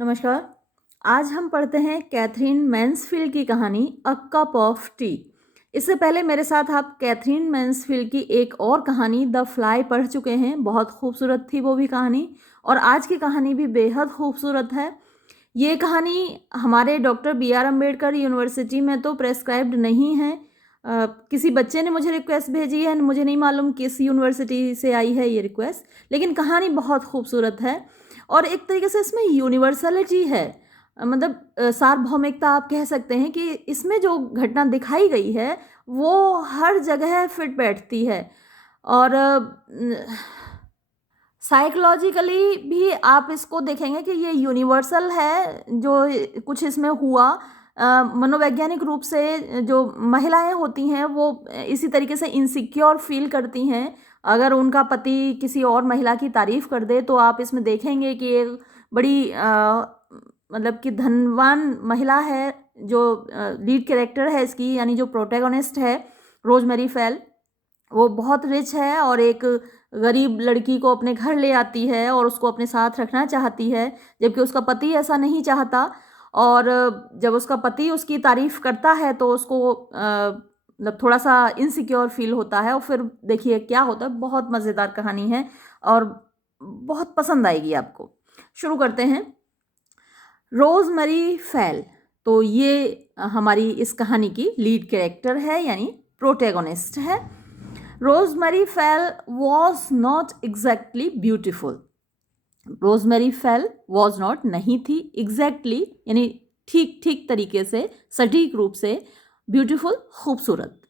नमस्कार। आज हम पढ़ते हैं कैथरीन मैन्सफील्ड की कहानी अ कप ऑफ टी। इससे पहले मेरे साथ आप कैथरीन मैन्सफील्ड की एक और कहानी द फ्लाई पढ़ चुके हैं। बहुत खूबसूरत थी वो भी कहानी, और आज की कहानी भी बेहद खूबसूरत है। ये कहानी हमारे doctor B R Ambedkar university में तो प्रेस्क्राइब्ड नहीं है। किसी बच्चे ने मुझे रिक्वेस्ट भेजी है, मुझे नहीं मालूम किस यूनिवर्सिटी से आई है ये रिक्वेस्ट, लेकिन कहानी बहुत खूबसूरत है और एक तरीके से इसमें यूनिवर्सलिटी है। सार्वभौमिकता आप कह सकते हैं कि इसमें जो घटना दिखाई गई है वो हर जगह फिट बैठती है। और साइकोलॉजिकली भी आप इसको देखेंगे कि ये यूनिवर्सल है जो कुछ इसमें हुआ। मनोवैज्ञानिक रूप से जो महिलाएं होती हैं वो इसी तरीके से इनसिक्योर फील करती हैं। अगर उनका पति किसी और महिला की तारीफ कर दे तो आप इसमें देखेंगे कि एक बड़ी कि धनवान महिला है जो लीड कैरेक्टर है इसकी, यानी जो प्रोटैगनिस्ट है रोजमेरी फेल, वो बहुत रिच है और एक गरीब लड़की को अपने घर ले आती है और उसको अपने साथ रखना चाहती है, जबकि उसका पति ऐसा नहीं चाहता। और जब उसका पति उसकी तारीफ करता है तो उसको थोड़ा सा इनसिक्योर फील होता है, और फिर देखिए क्या होता है। बहुत मज़ेदार कहानी है और बहुत पसंद आएगी आपको। शुरू करते हैं। रोजमेरी फेल, तो ये हमारी इस कहानी की लीड कैरेक्टर है, यानी प्रोटैगनिस्ट है। Rosemary fail was not exactly beautiful. Rosemary fail was not, नहीं थी, एग्जैक्टली यानी ठीक ठीक तरीके से, सटीक रूप से, ब्यूटिफुल खूबसूरत।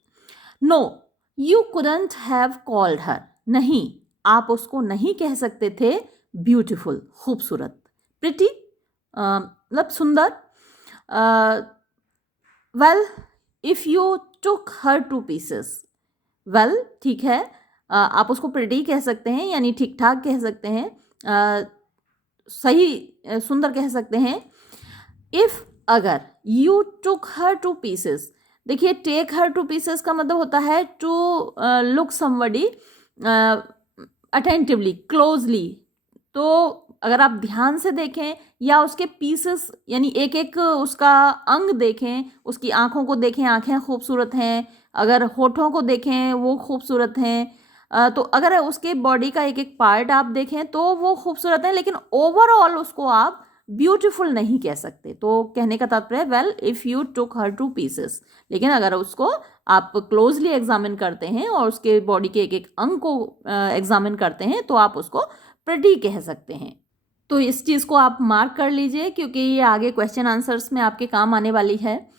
No you couldn't have called her, नहीं आप उसको नहीं कह सकते थे ब्यूटिफुल खूबसूरत। प्रिटी मतलब सुंदर। Well if you took her to pieces, well ठीक है, आप उसको प्रिटी कह सकते हैं यानी ठीक ठाक कह सकते हैं, सही सुंदर कह सकते हैं। इफ अगर, you took her to pieces, देखिए टेक हर टू पीसेस का मतलब होता है to look somebody attentively, closely. तो अगर आप ध्यान से देखें या उसके पीसेस यानी एक एक उसका अंग देखें, उसकी आंखों को देखें, आंखें खूबसूरत हैं, अगर होठों को देखें वो खूबसूरत हैं, तो अगर उसके बॉडी का एक एक पार्ट आप देखें तो वो खूबसूरत है, लेकिन ओवरऑल उसको आप ब्यूटीफुल नहीं कह सकते। तो कहने का तात्पर्य well if you took her to pieces, लेकिन अगर उसको आप क्लोजली एग्जामिन करते हैं और उसके बॉडी के एक एक अंग को एग्जामिन करते हैं तो आप उसको प्रिटी कह सकते हैं। तो इस चीज़ को आप मार्क कर लीजिए क्योंकि ये आगे क्वेश्चन आंसर्स में आपके काम आने वाली है।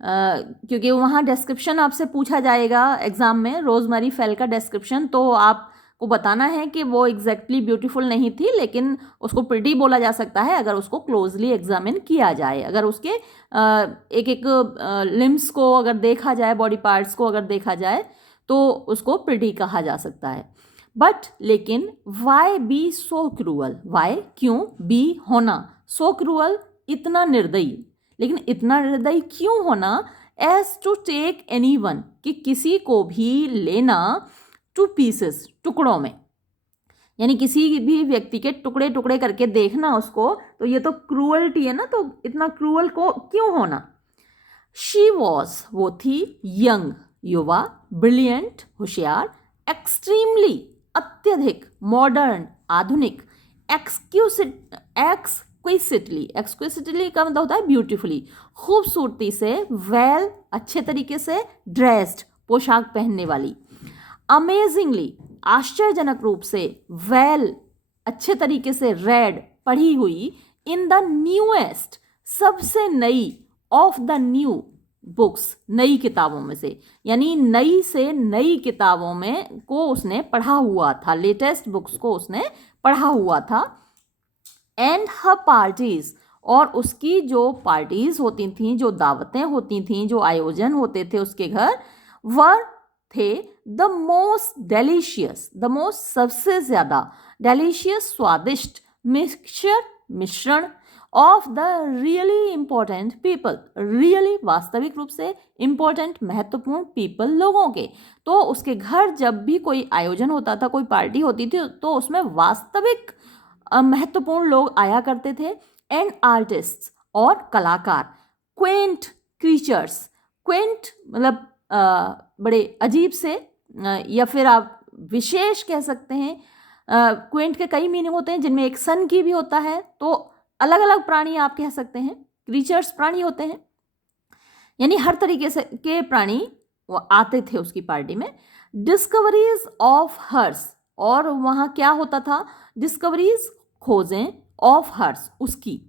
क्योंकि वहाँ डिस्क्रिप्शन आपसे पूछा जाएगा एग्ज़ाम में, रोजमेरी फेल का डिस्क्रिप्शन, तो आपको बताना है कि वो एग्जैक्टली ब्यूटीफुल नहीं थी, लेकिन उसको प्रिटी बोला जा सकता है अगर उसको क्लोजली एग्जामिन किया जाए। अगर उसके एक एक लिम्स को अगर देखा जाए, बॉडी पार्ट्स को अगर देखा जाए तो उसको प्रिटी कहा जा सकता है। बट लेकिन why be so cruel, why क्यों, बी होना, सो क्रूअल इतना निर्दयी, लेकिन इतना निर्दयी क्यों होना, as to take any one कि किसी को भी लेना, टू पीसेस टुकड़ों में, यानी किसी भी व्यक्ति के टुकड़े टुकड़े करके देखना उसको, तो ये तो क्रूअल्टी है ना, तो इतना क्रूअल को क्यों होना। शी वॉज, वो थी, यंग युवा, ब्रिलियंट होशियार, एक्सट्रीमली अत्यधिक, मॉडर्न आधुनिक, एक्सक्विसिटली, एक्सक्विसिटली का मतलब होता है ब्यूटीफुली, खूबसूरती से, वेल अच्छे तरीके से, ड्रेस्ड पोशाक पहनने वाली, अमेजिंगली आश्चर्यजनक रूप से, वेल अच्छे तरीके से, रेड पढ़ी हुई, इन द न्यूएस्ट सबसे नई, ऑफ द न्यू बुक्स नई किताबों में से, यानी नई से नई किताबों में को उसने पढ़ा हुआ था, लेटेस्ट बुक्स को उसने पढ़ा हुआ था। एंड हर पार्टीज, और उसकी जो पार्टीज होती थीं, जो दावतें होती थीं, जो आयोजन होते थे उसके घर, वर थे the most delicious, the most सबसे ज्यादा, डेलीशियस स्वादिष्ट, मिक्सचर मिश्रण, of the really important people, really वास्तविक रूप से, इंपॉर्टेंट महत्वपूर्ण पीपल लोगों के। तो उसके घर जब भी कोई आयोजन होता था, कोई पार्टी होती थी, तो उसमें वास्तविक महत्वपूर्ण लोग आया करते थे। एंड आर्टिस्ट और कलाकार, क्वेंट क्रीचर्स, क्वेंट मतलब बड़े अजीब से, या फिर आप विशेष कह सकते हैं। क्वेंट के कई मीनिंग होते हैं जिनमें एक सन की भी होता है, तो अलग अलग प्राणी आप कह सकते हैं। क्रीचर्स प्राणी होते हैं, यानी हर तरीके से के प्राणी वो आते थे उसकी पार्टी में। डिस्कवरीज ऑफ हर्स, और वहाँ क्या होता था, डिस्कवरीज खोजें, ऑफ हर्स उसकी,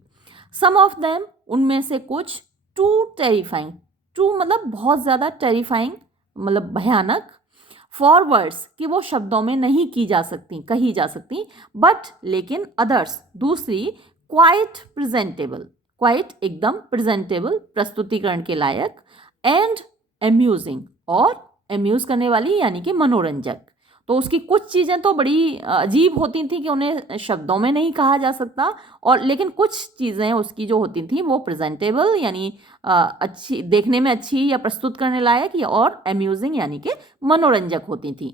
सम ऑफ देम उनमें से कुछ, टू टेरिफाइंग, टू मतलब बहुत ज़्यादा, टेरिफाइंग मतलब भयानक, फॉरवर्ड्स कि वो शब्दों में नहीं की जा सकती, कही जा सकती, बट लेकिन अदर्स दूसरी, क्वाइट प्रेजेंटेबल, क्वाइट एकदम प्रेजेंटेबल प्रस्तुतिकरण के लायक, एंड एम्यूजिंग और एम्यूज करने वाली यानी कि मनोरंजक। तो उसकी कुछ चीज़ें तो बड़ी अजीब होती थी कि उन्हें शब्दों में नहीं कहा जा सकता, और लेकिन कुछ चीज़ें उसकी जो होती थी वो प्रेजेंटेबल यानी अच्छी, देखने में अच्छी या प्रस्तुत करने लायक, या और एम्यूजिंग यानी कि मनोरंजक होती थी।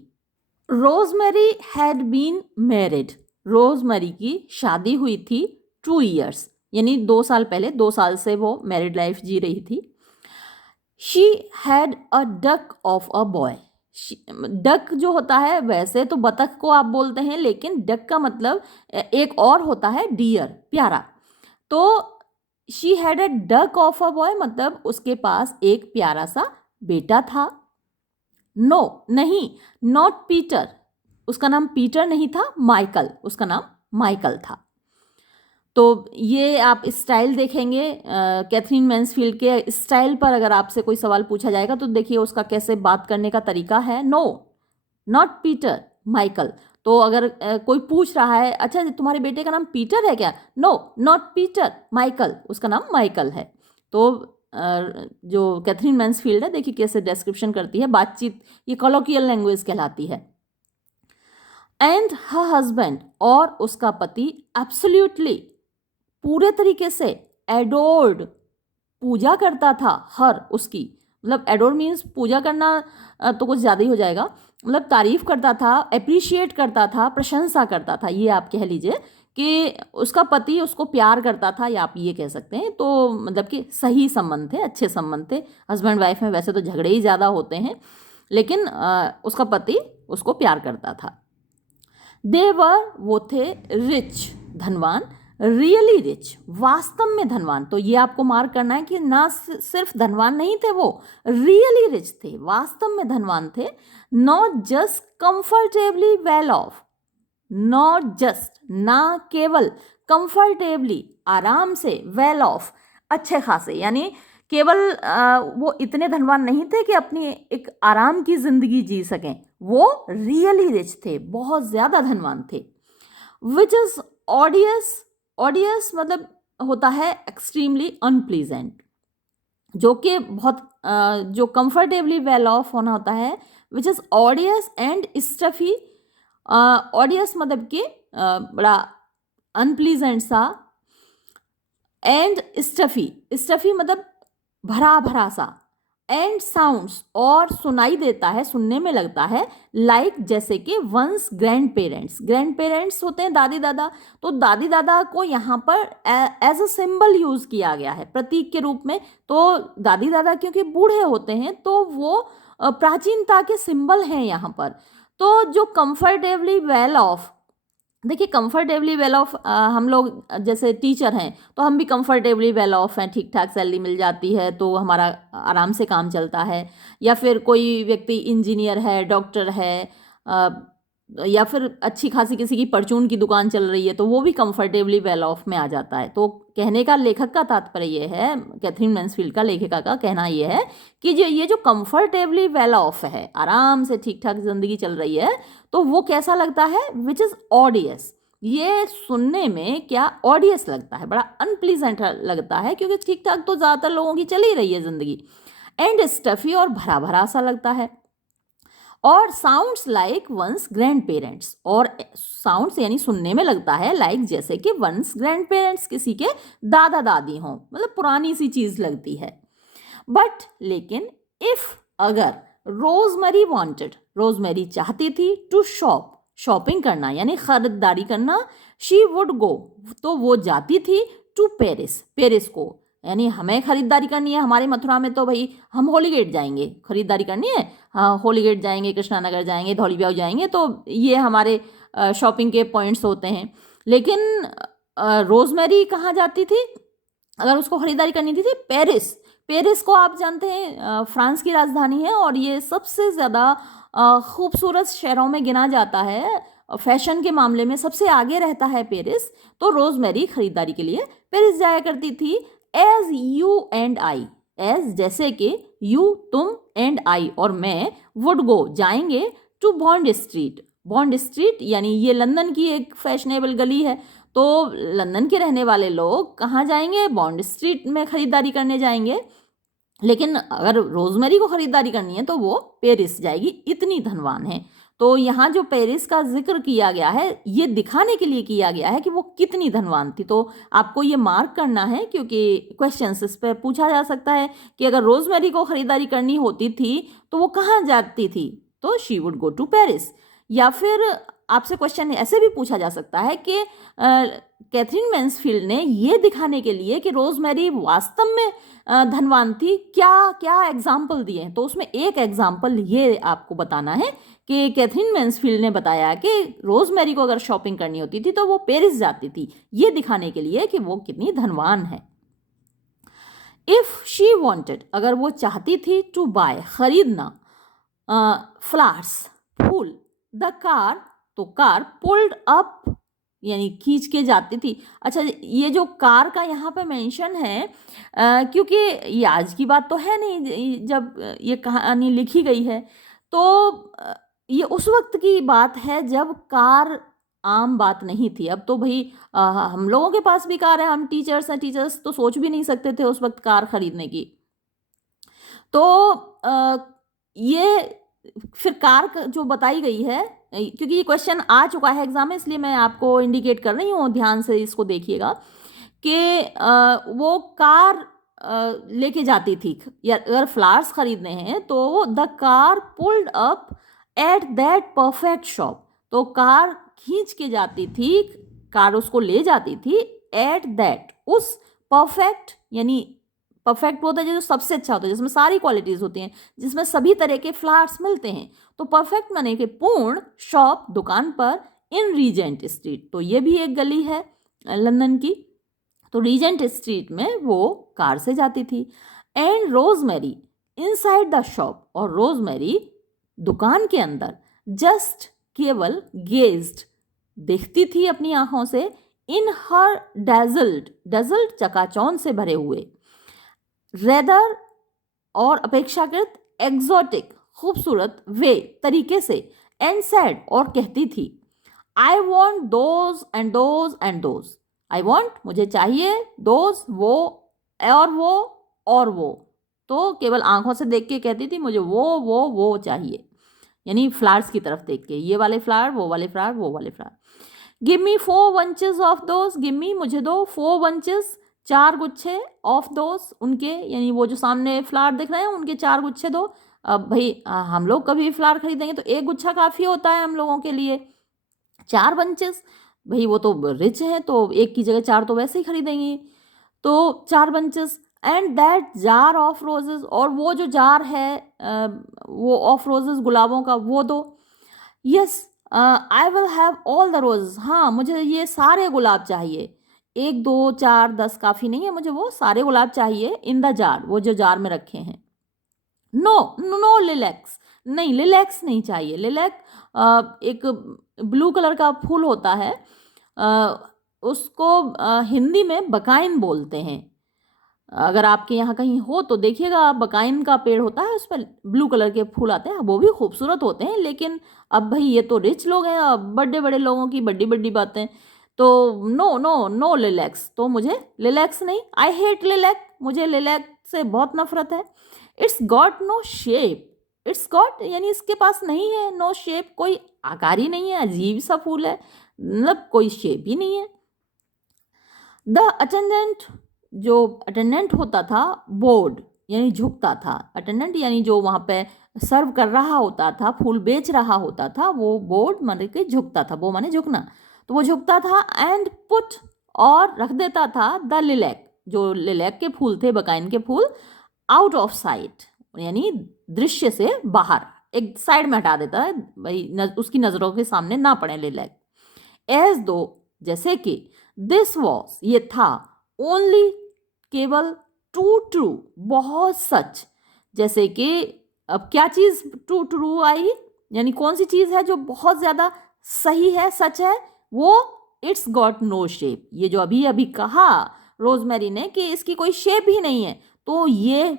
Rosemary had been married, Rosemary की शादी हुई थी 2 years यानी 2 साल पहले, 2 साल से वो मैरिड लाइफ जी रही थी। She had a duck of a boy, duck जो होता है, वैसे तो बतख को आप बोलते हैं, लेकिन डक का मतलब एक और होता है डियर, प्यारा। तो she had a duck of a boy मतलब उसके पास एक प्यारा सा बेटा था। नो नहीं, नॉट पीटर, उसका नाम पीटर नहीं था, माइकल, उसका नाम माइकल था। तो ये आप स्टाइल देखेंगे, कैथरीन मैन्सफील्ड के स्टाइल पर अगर आपसे कोई सवाल पूछा जाएगा तो देखिए उसका कैसे बात करने का तरीका है। No not Peter, Michael. तो अगर कोई पूछ रहा है, अच्छा तुम्हारे बेटे का नाम पीटर है क्या, नो नॉट पीटर, माइकल, उसका नाम माइकल है। तो जो कैथरीन मैन्सफील्ड है, देखिए कैसे डिस्क्रिप्शन करती है, बातचीत, ये कॉलोकियल लैंग्वेज कहलाती है। एंड हर हस्बैंड, और उसका पति, एब्सोल्युटली पूरे तरीके से, एडोर्ड पूजा करता था, हर उसकी, मतलब एडोर्ड मीन्स पूजा करना तो कुछ ज़्यादा ही हो जाएगा, मतलब तारीफ करता था, अप्रिशिएट करता था, प्रशंसा करता था, ये आप कह लीजिए कि उसका पति उसको प्यार करता था, या आप ये कह सकते हैं। तो मतलब कि सही संबंध थे, अच्छे संबंध थे। हस्बैंड वाइफ में वैसे तो झगड़े ही ज़्यादा होते हैं, लेकिन उसका पति उसको प्यार करता था। देवर, वो थे, रिच, धनवान, रियली रिच, वास्तव में धनवान। तो ये आपको मार्क करना है कि ना सिर्फ धनवान नहीं थे वो, रियली रिच थे, वास्तव में धनवान थे। Not just comfortably well of, not just ना केवल, कंफर्टेबली आराम से, वेल ऑफ अच्छे खासे, यानी केवल वो इतने धनवान नहीं थे कि अपनी एक आराम की जिंदगी जी सकें, वो रियली रिच थे, बहुत ज्यादा धनवान थे। विच इज ऑडियस, ऑडियस मतलब होता है एक्सट्रीमली अनप्लीजेंट, जो कि बहुत जो कंफर्टेबली वेल ऑफ होना होता है, विच इज ऑडियस एंड स्टफी, ऑडियस मतलब कि बड़ा अनप्लीजेंट सा, एंड स्टफी, स्टफी मतलब भरा भरा सा, एंड साउंड्स और सुनाई देता है, सुनने में लगता है, लाइक जैसे कि ones grandparents, grandparents होते हैं दादी दादा, तो दादी दादा को यहाँ पर एज अ सिंबल यूज किया गया है, प्रतीक के रूप में। तो दादी दादा क्योंकि बूढ़े होते हैं तो वो प्राचीनता के सिंबल हैं यहाँ पर। तो जो कंफर्टेबली वेल ऑफ, देखिए कंफर्टेबली वेल ऑफ, हम लोग जैसे टीचर हैं तो हम भी कंफर्टेबली वेल ऑफ हैं, ठीक ठाक सैलरी मिल जाती है तो हमारा आराम से काम चलता है। या फिर कोई व्यक्ति इंजीनियर है, डॉक्टर है, या फिर अच्छी खासी किसी की परचून की दुकान चल रही है तो वो भी कंफर्टेबली वेल ऑफ में आ जाता है। तो कहने का लेखक का तात्पर्य ये है, कैथरीन मैन्सफील्ड का, लेखिका का कहना ये है कि ये जो कंफर्टेबली वेल ऑफ है, आराम से ठीक ठाक जिंदगी चल रही है, तो वो कैसा लगता है, विच इज ऑडियस, ये सुनने में क्या ऑडियस लगता है, बड़ा अनप्लीजेंट लगता है, क्योंकि ठीक ठाक तो ज़्यादातर लोगों की चल ही रही है जिंदगी। एंड स्टफी, और भरा भरा सा लगता है। और sounds like ones grandparents, और साउंड्स यानी सुनने में लगता है लाइक जैसे कि वंस ग्रैंड पेरेंट्स, किसी के दादा दादी हों, मतलब पुरानी सी चीज़ लगती है। बट लेकिन इफ, अगर, रोजमेरी वांटेड, रोजमेरी चाहती थी, टू शॉप, शॉपिंग करना यानी खरीदारी करना, शी वुड गो, तो वो जाती थी, टू पेरिस, पेरिस को, यानी हमें खरीदारी करनी है हमारे मथुरा में, तो भाई हम होली गेट जाएंगे, खरीदारी करनी है, हाँ होली गेट जाएंगे, कृष्णा नगर जाएंगे, धौली ब्याव जाएंगे, तो ये हमारे शॉपिंग के पॉइंट्स होते हैं। लेकिन रोजमेरी कहाँ जाती थी अगर उसको खरीदारी करनी थी? पेरिस। पेरिस को आप जानते हैं फ्रांस की राजधानी है, और ये सबसे ज़्यादा खूबसूरत शहरों में गिना जाता है, फैशन के मामले में सबसे आगे रहता है पेरिस। तो रोजमेरी खरीदारी के लिए पेरिस जाया करती थी। As you and I, as जैसे कि यू तुम, एंड आई और मैं, वुड गो जाएंगे, to Bond Street. Bond Street यानी ये लंदन की एक फैशनेबल गली है, तो लंदन के रहने वाले लोग कहाँ जाएंगे? बॉन्ड स्ट्रीट में खरीदारी करने जाएंगे। लेकिन अगर रोजमेरी को खरीदारी करनी है तो वो पेरिस जाएगी, इतनी धनवान है। तो यहाँ जो पेरिस का जिक्र किया गया है ये दिखाने के लिए किया गया है कि वो कितनी धनवान थी। तो आपको ये मार्क करना है, क्योंकि क्वेश्चंस इस पर पूछा जा सकता है कि अगर रोजमेरी को खरीदारी करनी होती थी तो वो कहाँ जाती थी? तो she would go to Paris. या फिर आपसे क्वेश्चन ऐसे भी पूछा जा सकता है कि कैथरीन मैन्सफील्ड ने ये दिखाने के लिए कि रोजमेरी वास्तव में धनवान थी, क्या क्या एग्जाम्पल दिए हैं? तो उसमें एक एग्जाम्पल ये आपको बताना है कि कैथरीन मैन्सफील्ड ने बताया कि रोजमेरी को अगर शॉपिंग करनी होती थी तो वो पेरिस जाती थी, ये दिखाने के लिए कि वो कितनी धनवान है। इफ शी वॉन्टेड, अगर वो चाहती थी, टू बाय खरीदना, फ्लावर्स फूल, द कार, तो कार, पुल्ड अप यानी खींच के जाती थी। अच्छा, ये जो कार का यहाँ पे मेंशन है क्योंकि ये आज की बात तो है नहीं जब ये कहानी लिखी गई है, तो ये उस वक्त की बात है जब कार आम बात नहीं थी। अब तो भाई हम लोगों के पास भी कार है, हम टीचर्स हैं, टीचर्स तो सोच भी नहीं सकते थे उस वक्त कार खरीदने की। तो ये फिर कार जो बताई गई है, क्योंकि ये क्वेश्चन आ चुका है एग्जाम में, इसलिए मैं आपको इंडिकेट कर रही हूँ, ध्यान से इसको देखिएगा कि वो कार लेके जाती थी, या अगर फ्लावर्स खरीदने हैं तो the car pulled up at that perfect shop, तो कार खींच के जाती थी, कार उसको ले जाती थी, एट दैट, उस परफेक्ट, यानी परफेक्ट वो होता है जो सबसे अच्छा होता है, जिसमें सारी क्वालिटीज होती हैं, जिसमें सभी तरह के फ्लावर्स मिलते हैं। तो परफेक्ट माने कि पूर्ण, शॉप दुकान पर, इन रीजेंट स्ट्रीट, तो ये भी एक गली है लंदन की, तो रीजेंट स्ट्रीट में वो कार से जाती थी। And rosemary inside the shop, और रोजमेरी दुकान के अंदर, जस्ट केवल, गेज्ड देखती थी अपनी आंखों से, इन हर डेजल्ट, डेजल्ट चकाचौंध से भरे हुए, रेदर और अपेक्षाकृत, एग्जॉटिक खूबसूरत, वे तरीके से, एंड सैड और कहती थी, I want those and those and those, I want मुझे चाहिए, दोज वो, और वो, तो केवल आंखों से देख के कहती थी मुझे वो चाहिए, यानी फ्लावर्स की तरफ देख के, ये वाले फ्लावर, वो वाले फ्लावर, वो वाले flower. Give me 4 bunches of those, give me मुझे दो, 4 बंचेस 4 गुच्छे, ऑफ दोज उनके, यानी वो जो सामने फ्लावर दिख रहे हैं उनके 4 गुच्छे दो। अब भाई हम लोग कभी फ्लावर खरीदेंगे तो एक गुच्छा काफ़ी होता है हम लोगों के लिए, 4 बंचेस, भाई वो तो रिच हैं तो एक की जगह 4 तो वैसे ही खरीदेंगे, तो 4 bunches. And that jar of roses, और वो जो जार है वो ऑफ रोजेस गुलाबों का, वो दो। Yes I will have all the roses, हाँ मुझे ये सारे गुलाब चाहिए, 1 2 4 10 काफ़ी नहीं है, मुझे वो सारे गुलाब चाहिए, इन द जार, वो जो जार में रखे हैं। नो नो लिलैक्स, नहीं लिलैक्स नहीं चाहिए। लिलैक एक ब्लू कलर का फूल होता है, उसको हिंदी में बकाइन बोलते हैं। अगर आपके यहाँ कहीं हो तो देखिएगा, बकाइन का पेड़ होता है, उस पर ब्लू कलर के फूल आते हैं, वो भी खूबसूरत होते हैं। लेकिन अब भाई ये तो रिच लोग हैं, बड़े बड़े लोगों की बड़ी बड़ी बातें, तो नो नो नो लिलैक्स, तो मुझे लिलैक्स नहीं। आई हेट लिलैक, मुझे लिलैक से बहुत नफरत है। It's got no shape, it's got यानी इसके पास नहीं है, नो शेप कोई आकार ही नहीं है, अजीब सा फूल है, मतलब कोई शेप ही नहीं है। द अटेंडेंट, जो अटेंडेंट होता था, बोर्ड यानी झुकता था, अटेंडेंट यानी जो वहाँ पे सर्व कर रहा होता था, फूल बेच रहा होता था, वो बोर्ड माने के झुकता था, वो माने झुकना, तो वो झुकता था। एंड पुट और रख देता था द लिलैक, जो लिलैक के फूल थे, बकाइन के फूल, आउट ऑफ साइट, यानी दृश्य से बाहर, एक साइड में हटा देता है भाई, उसकी नजरों के सामने ना पड़े लिलैक। एज दो, जैसे कि दिस वॉज, ये था, ओनली, केवल, टू ट्रू, बहुत सच, जैसे कि अब क्या चीज टू ट्रू आई, यानी कौन सी चीज है जो बहुत ज्यादा सही है, सच है, वो इट्स गॉट नो शेप, ये जो अभी अभी कहा रोजमेरी ने कि इसकी कोई शेप ही नहीं है, तो ये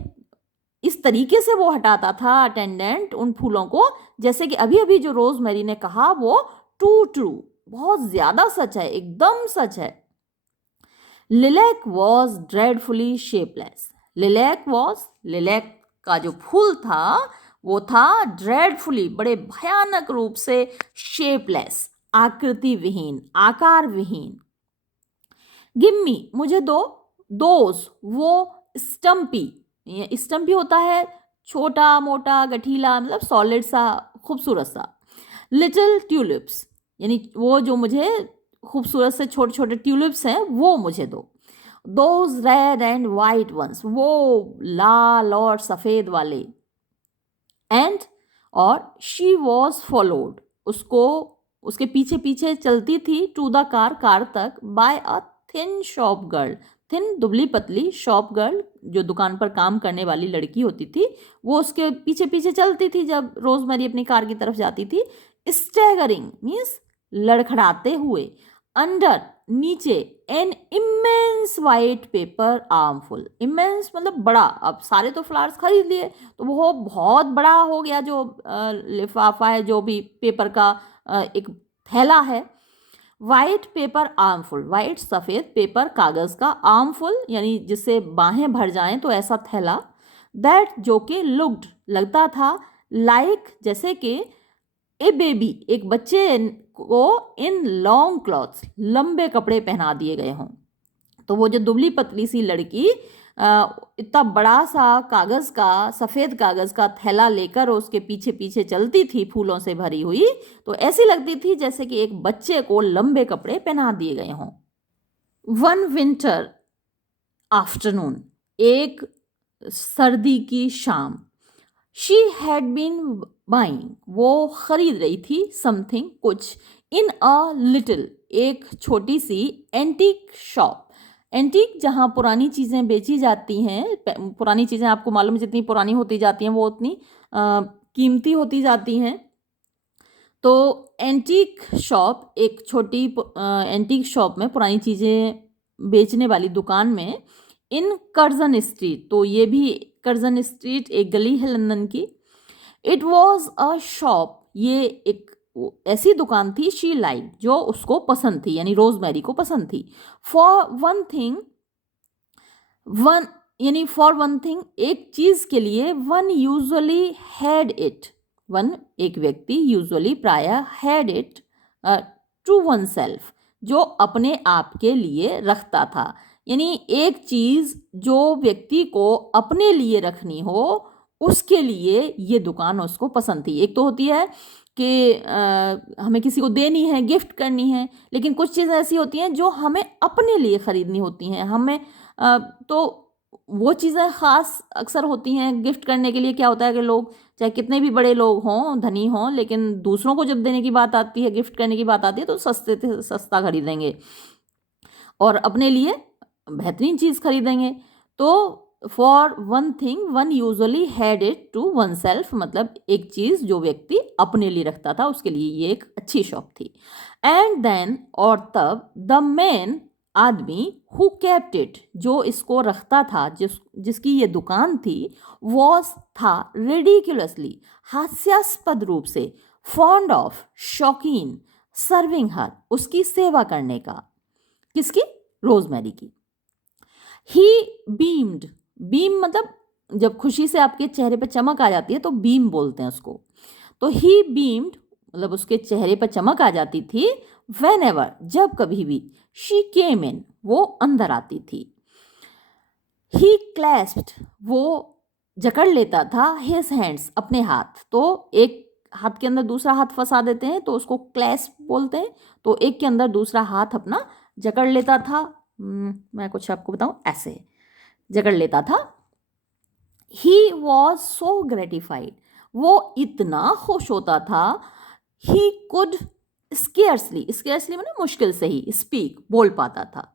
इस तरीके से वो हटाता था अटेंडेंट उन फूलों को, जैसे कि अभी अभी जो रोजमेरी ने कहा वो टू ट्रू, बहुत ज्यादा सच है, एकदम सच है। Lilac was dreadfully shapeless, lilac was, lilac का जो फूल था वो था ड्रेडफुली, बड़े भयानक रूप से, शेपलेस, आकृति विहीन, आकार विहीन। गिम्मी, मुझे दो, दोज, वो, स्टम्पी, ये स्टम्पी होता है छोटा मोटा गठीला, मतलब सॉलिड सा, खूबसूरत सा। लिटिल ट्यूलिप्स, यानी वो जो मुझे खूबसूरत से छोटे छोटे ट्यूलिप्स हैं वो मुझे दो। Those red and white ones, वो लाल और सफ़ेद वाले। एंड, और शी वॉज फॉलोड, उसको, उसके पीछे पीछे चलती थी, टू द कार, कार तक, by a thin shop girl, thin दुबली पतली, शॉप गर्ल जो दुकान पर काम करने वाली लड़की होती थी, वो उसके पीछे पीछे चलती थी जब रोजमेरी अपनी कार की तरफ जाती थी। स्टैगरिंग मीन्स लड़खड़ाते हुए, अंडर, नीचे, an immense white paper armful, immense मतलब बड़ा, अब सारे तो फ्लावर्स खरीद लिए तो वो बहुत बड़ा हो गया जो लिफाफा है, जो भी पेपर का एक थैला है। वाइट पेपर आर्मफुल, वाइट सफ़ेद पेपर कागज़ का, आर्मफुल यानी जिससे बाहें भर जाएं, तो ऐसा थैला। दैट, जो कि लुक्ड, लगता था, लाइक, जैसे कि ए बेबी, एक बच्चे को, इन लॉन्ग क्लॉथ्स, लंबे कपड़े पहना दिए गए हों। तो वो जो दुबली पतली सी लड़की इतना बड़ा सा कागज़ का, सफ़ेद कागज़ का थैला लेकर उसके पीछे पीछे चलती थी फूलों से भरी हुई, तो ऐसी लगती थी जैसे कि एक बच्चे को लंबे कपड़े पहना दिए गए हों। वन विंटर आफ्टरनून, एक सर्दी की शाम। शी हैड बीन बाइंग, वो खरीद रही थी, समथिंग, कुछ, इन अ लिटिल, एक छोटी सी एंटीक शॉप, एंटीक जहाँ पुरानी चीज़ें बेची जाती हैं, पुरानी चीज़ें आपको मालूम है जितनी पुरानी होती जाती हैं वो उतनी कीमती होती जाती हैं। तो एंटीक शॉप, एक छोटी एंटीक शॉप में, पुरानी चीज़ें बेचने वाली दुकान में, इन कर्जन स्ट्रीट, तो ये भी कर्जन स्ट्रीट एक गली है लंदन की। इट वॉज अ शॉप, ये एक ऐसी दुकान थी, शी लाइक, जो उसको पसंद थी, यानी रोजमेरी को पसंद थी। फॉर वन थिंग, वन यानी फॉर वन थिंग, एक चीज के लिए, one usually had it, one एक व्यक्ति, यूजुअली प्राय, had it to oneself, जो अपने आप के लिए रखता था, यानी एक चीज जो व्यक्ति को अपने लिए रखनी हो, उसके लिए ये दुकान उसको पसंद थी। एक तो होती है कि हमें किसी को देनी है, गिफ्ट करनी है, लेकिन कुछ चीज़ें ऐसी होती हैं जो हमें अपने लिए ख़रीदनी होती हैं, हमें तो वो चीज़ें ख़ास अक्सर होती हैं गिफ्ट करने के लिए। क्या होता है कि लोग चाहे कितने भी बड़े लोग हों, धनी हों, लेकिन दूसरों को जब देने की बात आती है, गिफ्ट करने की बात आती है, तो सस्ते से सस्ता खरीदेंगे और अपने लिए बेहतरीन चीज़ खरीदेंगे। तो for one thing, one usually had it to oneself, मतलब एक चीज़ जो व्यक्ति अपने लिए रखता था, उसके लिए ये एक अच्छी शॉप थी। एंड देन, और तब, द मैन, आदमी, हु केप्ट इट, जो इसको रखता था, जिसकी ये दुकान थी, वॉज, था, रेडिकुलसली, हास्यास्पद रूप से, फॉन्ड ऑफ, शौकीन, सर्विंग हर, उसकी सेवा करने का। किसकी? रोजमेरी की। ही बीम्ड, बीम मतलब जब खुशी से आपके चेहरे पर चमक आ जाती है तो बीम बोलते हैं उसको। तो ही बीम्ड मतलब उसके चेहरे पर चमक आ जाती थी, वेन एवर, जब कभी भी, शी केम इन, वो अंदर आती थी। ही क्लैस्प्ड, वो जकड़ लेता था, हिज हैंड्स, अपने हाथ, तो एक हाथ के अंदर दूसरा हाथ फंसा देते हैं तो उसको क्लैस्प बोलते हैं, तो एक के अंदर दूसरा हाथ अपना जकड़ लेता था, मैं कुछ आपको बताऊं, ऐसे जकड़ लेता था। ही वॉज सो ग्रेटिफाइड, वो इतना खुश होता था। ही कुड स्केर्सली, स्केर्सली मैंने मुश्किल से ही, स्पीक बोल पाता था।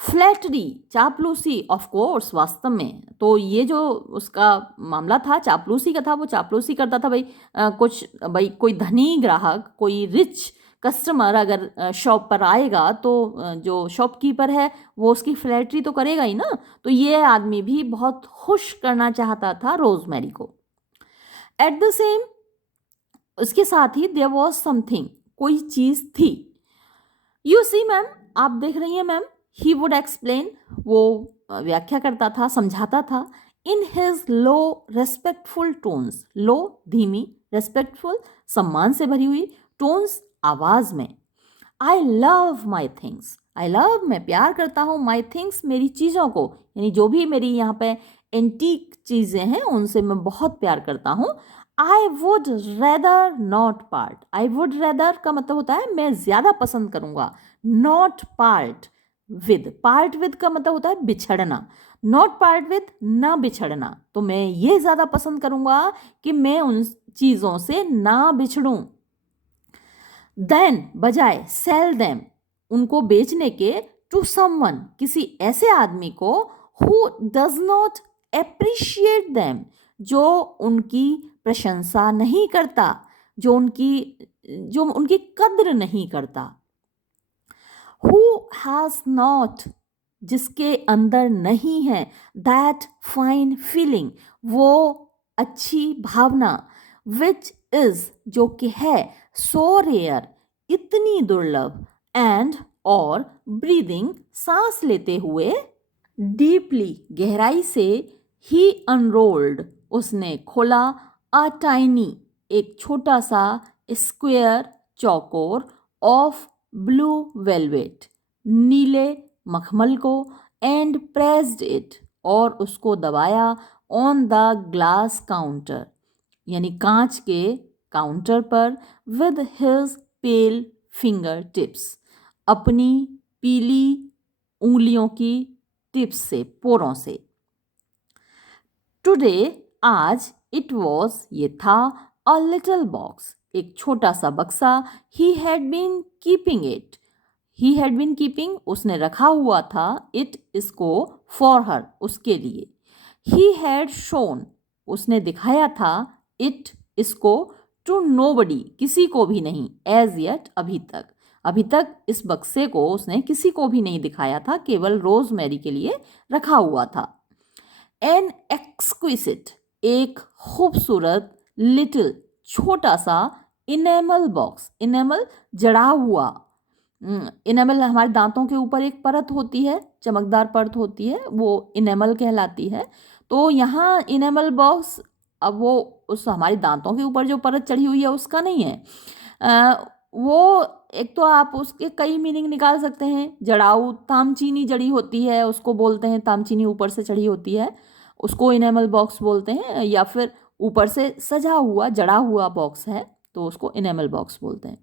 फ्लैटरी, चापलूसी, ऑफ कोर्स, वास्तव में तो ये जो उसका मामला था चापलूसी का था, वो चापलूसी करता था भाई। कुछ भाई कोई धनी ग्राहक, कोई रिच कस्टमर अगर शॉप पर आएगा तो जो शॉपकीपर है वो उसकी फ्लैटरी तो करेगा ही ना। तो ये आदमी भी बहुत खुश करना चाहता था रोजमेरी को। एट द सेम, उसके साथ ही देयर वॉज समथिंग, कोई चीज थी। यू सी मैम, आप देख रही हैं मैम, ही वुड एक्सप्लेन, वो व्याख्या करता था, समझाता था। In his low respectful tones, low धीमी, रेस्पेक्टफुल सम्मान से भरी हुई, टोन्स आवाज में। I love my things, I love मैं प्यार करता हूँ, माई थिंग्स मेरी चीज़ों को, यानी जो भी मेरी यहाँ पे एंटीक चीज़ें हैं उनसे मैं बहुत प्यार करता हूँ। I would rather not part, I would rather का मतलब होता है मैं ज़्यादा पसंद करूँगा, not part with, part with का मतलब होता है बिछड़ना, नॉट पार्ट विद ना बिछड़ना। तो मैं ये ज़्यादा पसंद करूँगा कि मैं उन चीज़ों से ना बिछड़ूँ। देन बजाय, सेल देम उनको बेचने के, टू समवन किसी ऐसे आदमी को, who does not appreciate them जो उनकी प्रशंसा नहीं करता, जो उनकी कद्र नहीं करता। हु हैज नॉट जिसके अंदर नहीं है, दैट फाइन फीलिंग वो अच्छी भावना, विच इज जो कि है, सो रेयर इतनी दुर्लभ, एंड और ब्रीदिंग सांस लेते हुए, डीपली गहराई से, ही अनरोल्ड उसने खोला, अ टाइनी एक छोटा सा, स्क्वेयर चौकोर, ऑफ ब्लू वेलवेट नीले मखमल को, एंड प्रेस्ड इट और उसको दबाया, ऑन द ग्लास काउंटर यानी कांच के काउंटर पर, with his pale fingertips अपनी पीली उंगलियों की टिप्स से, पोरों से। टुडे आज, इट वॉज ये था, अ लिटिल बॉक्स एक छोटा सा बक्सा, he had been keeping it, he had been keeping उसने रखा हुआ था, इट इसको, फॉर हर उसके लिए, ही हैड शोन उसने दिखाया था, इट इसको, टू नोबडी किसी को भी नहीं, एज येट अभी तक इस बक्से को उसने किसी को भी नहीं दिखाया था, केवल रोजमेरी के लिए रखा हुआ था। एन एक्सक्विसिट एक खूबसूरत, लिटिल छोटा सा, इनेमल बॉक्स, इनेमल जड़ा हुआ, इनेमल हमारे दांतों के ऊपर एक परत होती है, चमकदार परत होती है, वो इनेमल कहलाती है। तो यहाँ इनेमल बॉक्स, अब वो उस हमारे दांतों के ऊपर जो परत चढ़ी हुई है उसका नहीं है। वो एक तो आप उसके कई मीनिंग निकाल सकते हैं। जड़ाऊ तामचीनी जड़ी होती है उसको बोलते हैं, तामचीनी ऊपर से चढ़ी होती है उसको इनेमल बॉक्स बोलते हैं, या फिर ऊपर से सजा हुआ जड़ा हुआ बॉक्स है तो उसको इनेमल बॉक्स बोलते हैं।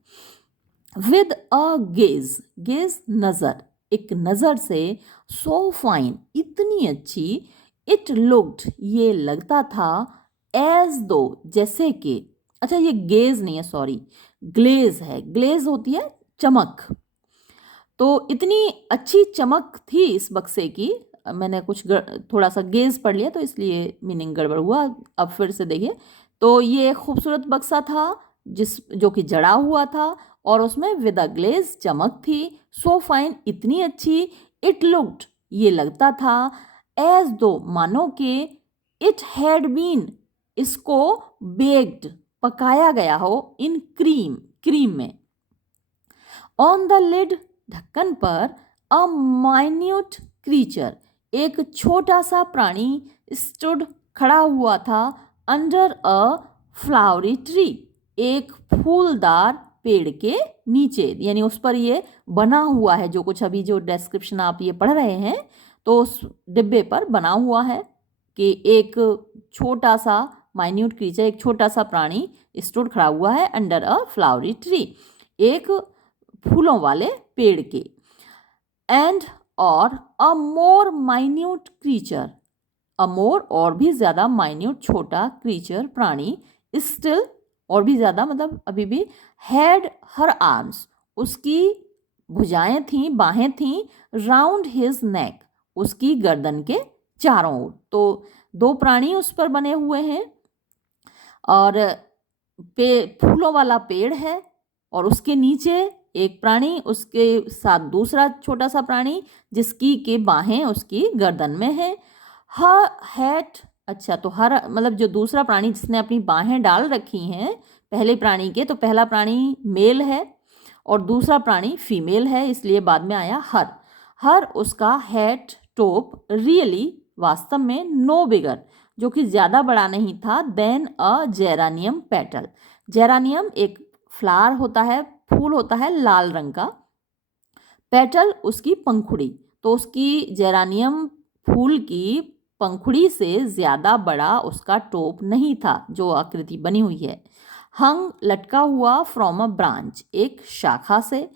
विद अ गेज, गेज नजर, एक नजर से, सो फाइन इतनी अच्छी, इट लुक्ड ये लगता था, एज दो जैसे कि, अच्छा ये गेज नहीं है, सॉरी ग्लेज है, ग्लेज होती है चमक। तो इतनी अच्छी चमक थी इस बक्से की, मैंने कुछ थोड़ा सा गेज पढ़ लिया तो इसलिए मीनिंग गड़बड़ हुआ। अब फिर से देखिए, तो ये खूबसूरत बक्सा था जो कि जड़ा हुआ था और उसमें विद अ ग्लेज चमक थी, सो फाइन इतनी अच्छी, इट लुक्ड ये लगता था, एज दो मानो के, इट हैड बीन इसको, बेक्ड पकाया गया हो, इन क्रीम क्रीम में। ऑन द लिड ढक्कन पर, अ माइन्यूट क्रीचर एक छोटा सा प्राणी, स्टूड खड़ा हुआ था, अंडर अ फ्लावरी ट्री एक फूलदार पेड़ के नीचे, यानी उस पर ये बना हुआ है, जो कुछ अभी जो डिस्क्रिप्शन आप ये पढ़ रहे हैं तो उस डिब्बे पर बना हुआ है कि एक छोटा सा माइन्यूट क्रीचर, एक छोटा सा प्राणी स्टूड खड़ा हुआ है, अंडर अ फ्लावरी ट्री एक फूलों वाले पेड़ के। एंड और अ मोर माइन्यूट क्रीचर, अ मोर और भी ज़्यादा, माइन्यूट छोटा, क्रीचर प्राणी, स्टिल और भी ज़्यादा मतलब अभी भी, हैड हर आर्म्स उसकी भुजाएं थीं, बाहें थीं, राउंड हिज नेक उसकी गर्दन के चारों ओर। तो दो प्राणी उस पर बने हुए हैं और फूलों वाला पेड़ है और उसके नीचे एक प्राणी, उसके साथ दूसरा छोटा सा प्राणी जिसकी के बाहें उसकी गर्दन में है। हर हैट, अच्छा तो हर मतलब जो दूसरा प्राणी जिसने अपनी बाहें डाल रखी हैं पहले प्राणी के, तो पहला प्राणी मेल है और दूसरा प्राणी फीमेल है, इसलिए बाद में आया हर। हर उसका हैट टॉप रियली वास्तव में नो बिगर जो कि ज़्यादा बड़ा नहीं था, देन अ जेरानियम पेटल। जेरानियम एक फ्लावर होता है, फूल होता है लाल रंग का, पेटल उसकी पंखुड़ी, तो उसकी जेरानियम फूल की पंखुड़ी से ज़्यादा बड़ा उसका टोप नहीं था जो आकृति बनी हुई है। हंग लटका हुआ फ्रॉम अ ब्रांच एक शाखा से।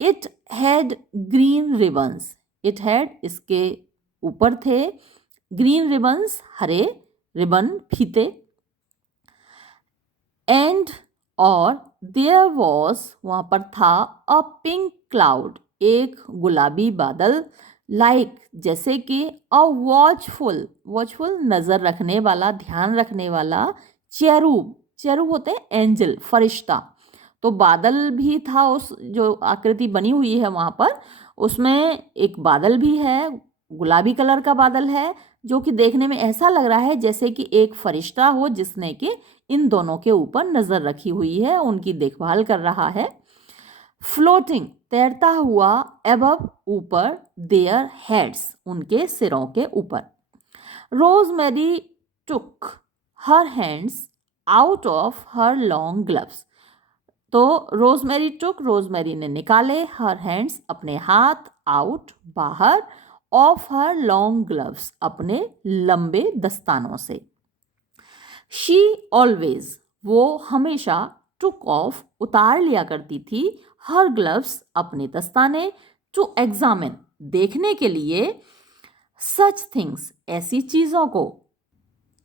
It had green ribbons, it had इसके ऊपर थे ग्रीन रिबन्स हरे रिबन फीते, एंड और देयर वॉज वहाँ पर था अ पिंक क्लाउड एक गुलाबी बादल, लाइक जैसे कि अ वॉचफुल, वॉचफुल नज़र रखने वाला, ध्यान रखने वाला, चेरूब, चेरूब होते हैं एंजल फरिश्ता। तो बादल भी था उस जो आकृति बनी हुई है वहाँ पर, उसमें एक बादल भी है, गुलाबी कलर का बादल है जो कि देखने में ऐसा लग रहा है जैसे कि एक फरिश्ता हो जिसने कि इन दोनों के ऊपर नज़र रखी हुई है, उनकी देखभाल कर रहा है। फ्लोटिंग तैरता हुआ, एबव ऊपर, देयर हेड्स उनके सिरों के ऊपर। Rosemary took her hands out of her long gloves, तो रोजमेरी टुक रोजमेरी ने निकाले, हर हैंड्स अपने हाथ, आउट बाहर, ऑफ हर लॉन्ग ग्लव्स अपने लंबे दस्तानों से। शी ऑलवेज वो हमेशा टुक ऑफ उतार लिया करती थी, हर ग्लव्स अपने दस्ताने, टू एग्जामिन देखने के लिए, सच थिंग्स ऐसी चीज़ों को।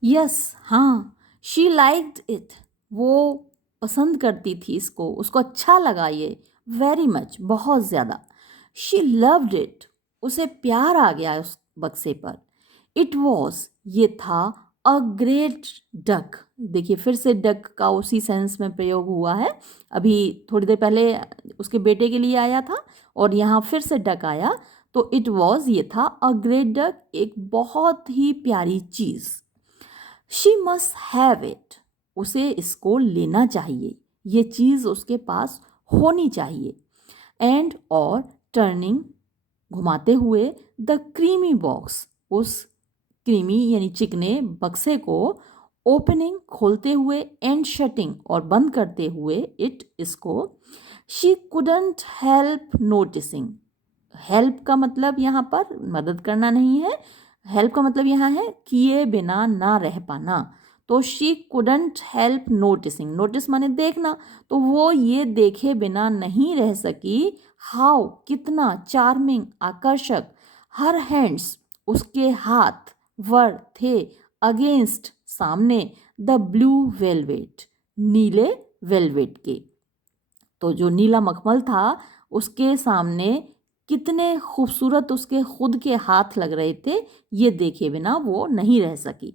यस हाँ, शी लाइक्ड इट वो पसंद करती थी इसको, उसको अच्छा लगा ये, वेरी मच बहुत ज़्यादा। शी लव्ड इट उसे प्यार आ गया उस बक्से पर। इट वॉज ये था अ ग्रेट डक, देखिए फिर से डक का उसी सेंस में प्रयोग हुआ है, अभी थोड़ी देर पहले उसके बेटे के लिए आया था और यहाँ फिर से डक आया, तो इट वॉज ये था अ ग्रेट डक एक बहुत ही प्यारी चीज़। शी मस्ट हैव इट उसे इसको लेना चाहिए, ये चीज़ उसके पास होनी चाहिए। एंड और टर्निंग घुमाते हुए, द क्रीमी बॉक्स उस क्रीमी यानी चिकने बक्से को, ओपनिंग खोलते हुए, एंड शटिंग और बंद करते हुए, इट इसको। She couldn't help noticing, help का मतलब यहाँ पर मदद करना नहीं है, हेल्प का मतलब यहाँ है किए बिना ना रह पाना, तो she couldn't help noticing, notice माने देखना, तो वो ये देखे बिना नहीं रह सकी, हाउ कितना, चार्मिंग आकर्षक, हर हैंड्स उसके हाथ, वर थे, अगेंस्ट सामने, द ब्लू वेलवेट नीले वेलवेट के, तो जो नीला मखमल था उसके सामने कितने खूबसूरत उसके खुद के हाथ लग रहे थे, ये देखे बिना वो नहीं रह सकी।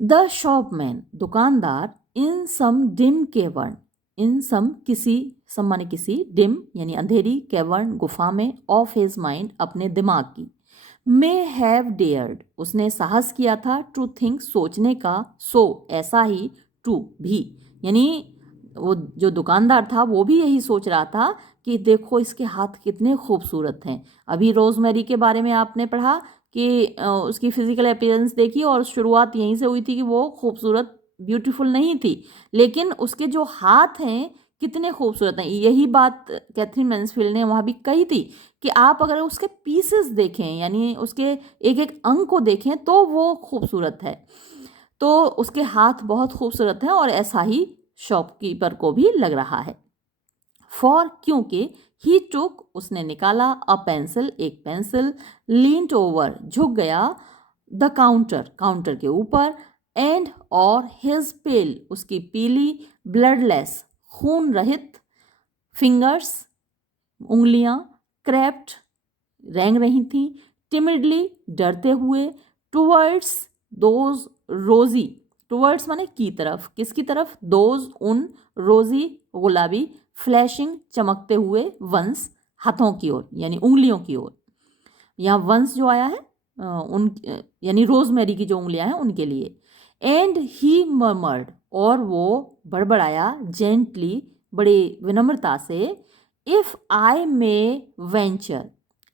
द शॉपमैन दुकानदार, इन सम डिम केवर्न, इन सम किसी, सम माने किसी, डिम यानी अंधेरी, केवर्न गुफा में, ऑफ हिज माइंड अपने दिमाग की, मे हैव डेयर्ड उसने साहस किया था, टू थिंक सोचने का, सो ऐसा ही, टू भी, यानी वो जो दुकानदार था वो भी यही सोच रहा था कि देखो इसके हाथ कितने खूबसूरत हैं। अभी रोजमेरी के बारे में आपने पढ़ा कि उसकी फिजिकल अपीयरेंस देखी और शुरुआत यहीं से हुई थी कि वो खूबसूरत ब्यूटीफुल नहीं थी, लेकिन उसके जो हाथ हैं कितने खूबसूरत हैं। यही बात कैथरीन मैन्सफील्ड ने वहाँ भी कही थी कि आप अगर उसके पीसेस देखें यानी उसके एक एक अंग को देखें तो वो खूबसूरत है, तो उसके हाथ बहुत खूबसूरत हैं और ऐसा ही शॉपकीपर को भी लग रहा है। फॉर क्योंकि, ही टुक उसने निकाला, अ पेंसिल एक पेंसिल, लीन्ड ओवर झुक गया, द काउंटर काउंटर के ऊपर, एंड और हिज पेल उसकी पीली, ब्लडलेस खून रहित, फिंगर्स उंगलियां, क्रैप्ट रेंग रही थीं, टिमिडली डरते हुए, टुवर्ड्स दोज रोजी, टुवर्ड्स माने की तरफ, किसकी तरफ, दोज उन, रोजी गुलाबी, फ्लैशिंग चमकते हुए, वंस हाथों की ओर यानी उंगलियों की ओर। यहाँ वंस जो आया है उन यानी रोजमेरी की जो उंगलियां हैं उनके लिए। एंड ही मर्मर्ड और वो बड़बड़ाया, जेंटली बड़े विनम्रता से, if I may venture,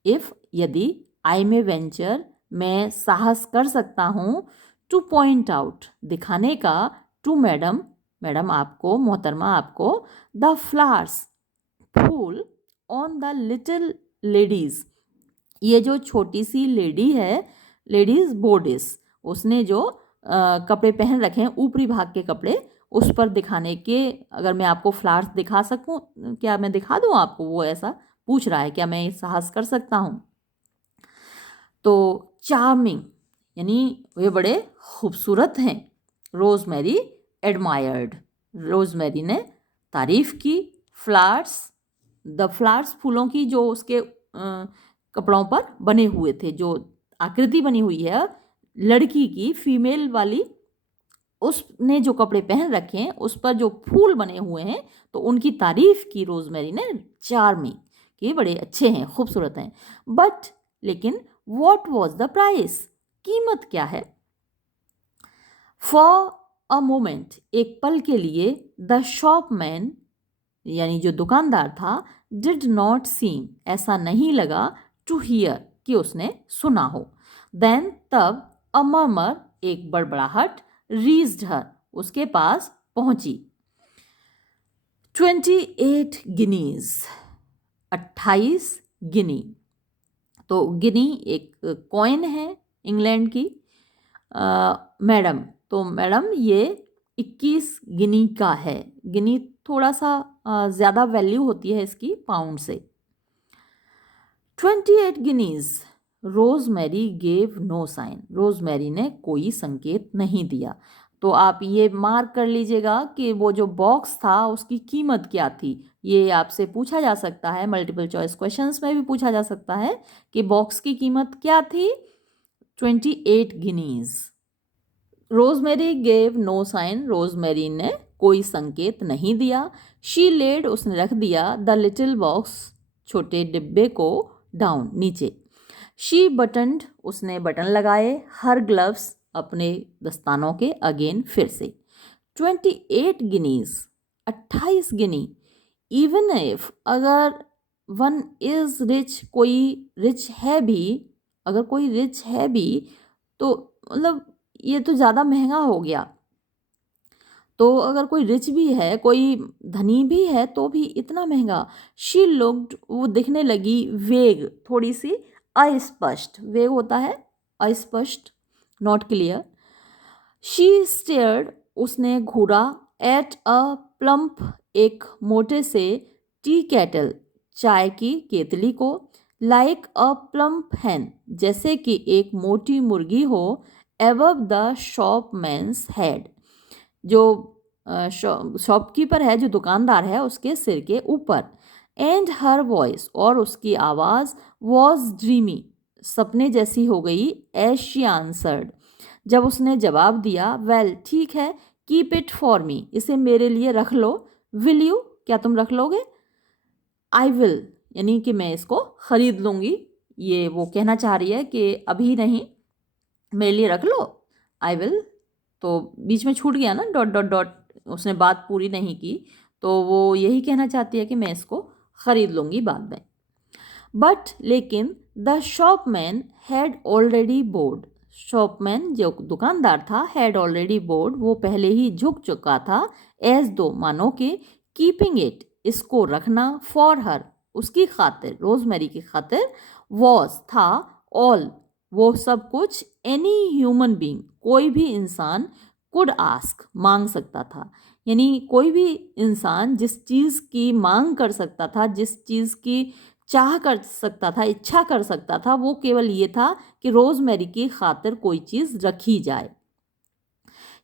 if यदि, आई मे वेंचर मैं साहस कर सकता हूँ, टू पॉइंट आउट दिखाने का, टू मैडम मैडम आपको, मोहतरमा आपको, द फ्लावर्स फूल, ऑन द लिटिल लेडीज ये जो छोटी सी लेडी है, लेडीज बोडिस, उसने जो कपड़े पहन रखे हैं ऊपरी भाग के कपड़े, उस पर दिखाने के, अगर मैं आपको फ्लावर्स दिखा सकूं, क्या मैं दिखा दूं आपको, वो ऐसा पूछ रहा है क्या मैं साहस कर सकता हूं। तो चार्मिंग यानी वे बड़े खूबसूरत हैं, रोजमेरी एडमायर्ड, रोजमेरी ने तारीफ की, फ्लावर्स द फ्लावर्स फूलों की जो उसके कपड़ों पर बने हुए थे, जो आकृति बनी हुई है लड़की की, फीमेल वाली, उसने जो कपड़े पहन रखे हैं उस पर जो फूल बने हुए हैं, तो उनकी तारीफ की रोजमेरी ने, चार्मिंग कि बड़े अच्छे हैं, खूबसूरत हैं। बट लेकिन व्हाट वाज द प्राइस, कीमत क्या है। फॉर अ मोमेंट एक पल के लिए, द शॉपमैन यानी जो दुकानदार था, डिड नॉट सीम ऐसा नहीं लगा, टू हियर कि उसने सुना हो। देन तब, अ मर्मर एक बड़बड़ाहट, रीज्ड हर उसके पास पहुंची। 28 गिनीज 28 गिनी। तो गिनी एक कॉइन है इंग्लैंड की। मैडम, तो मैडम ये 21 गिनी का है। गिनी थोड़ा सा ज़्यादा वैल्यू होती है इसकी पाउंड से। 28 guineas. Rosemary gave no sign, Rosemary ने कोई संकेत नहीं दिया। तो आप ये मार्क कर लीजिएगा कि वो जो बॉक्स था उसकी कीमत क्या थी। ये आपसे पूछा जा सकता है, मल्टीपल चॉइस क्वेश्चंस में भी पूछा जा सकता है कि बॉक्स की कीमत क्या थी। 28 guineas. Rosemary gave no sign, Rosemary ने कोई संकेत नहीं दिया। शी लेड उसने रख दिया, द लिटिल बॉक्स छोटे डिब्बे को, डाउन नीचे। शी बटन्ड उसने बटन लगाए, हर ग्लव्स अपने दस्तानों के, अगेन फिर से। 28 गिनीज 28 गिनी। इवन इफ अगर, वन इज रिच कोई रिच है भी, अगर कोई रिच है भी तो मतलब ये तो ज़्यादा महंगा हो गया। तो अगर कोई रिच भी है, कोई धनी भी है तो भी इतना महंगा। शी लुक्ड वो दिखने लगी, वेग थोड़ी सी, अस्पष्ट, वेग होता है अस्पष्ट, नॉट क्लियर। शी स्टेयर्ड उसने घूरा, एट अ प्लम्प एक मोटे से, टी कैटल चाय की केतली को, लाइक अ प्लम्प हैन जैसे कि एक मोटी मुर्गी हो, एबव द शॉपमैन्स हेड जो शॉपकीपर है, जो दुकानदार है, उसके सिर के ऊपर। एंड हर वॉइस और उसकी आवाज़, वॉज ड्रीमी सपने जैसी हो गई, एज शी आंसर्ड जब उसने जवाब दिया, वेल ठीक है, कीप इट फॉर मी इसे मेरे लिए रख लो, विल यू क्या तुम रख लोगे, आई विल यानी कि मैं इसको ख़रीद लूँगी। ये वो कहना चाह रही है कि अभी नहीं, मेरे लिए रख लो, आई विल। तो बीच में छूट गया ना डॉट डॉट डॉट, उसने बात पूरी नहीं की, तो वो यही कहना चाहती है कि मैं इसको ख़रीद लूँगी बाद में। बट लेकिन, द शॉपमैन हैड ऑलरेडी बोर्ड, शॉपमैन जो दुकानदार था, हैड ऑलरेडी बोर्ड वो पहले ही झुक चुका था, एज दो मानो के, कीपिंग इट इसको रखना, फॉर हर उसकी खातिर, रोजमेरी की खातिर, वॉज था, ऑल वो सब कुछ, एनी ह्यूमन बीइंग कोई भी इंसान, कुड आस्क मांग सकता था। यानी कोई भी इंसान जिस चीज़ की मांग कर सकता था, जिस चीज़ की चाह कर सकता था, इच्छा कर सकता था, वो केवल ये था कि रोज़मेरी की खातिर कोई चीज़ रखी जाए।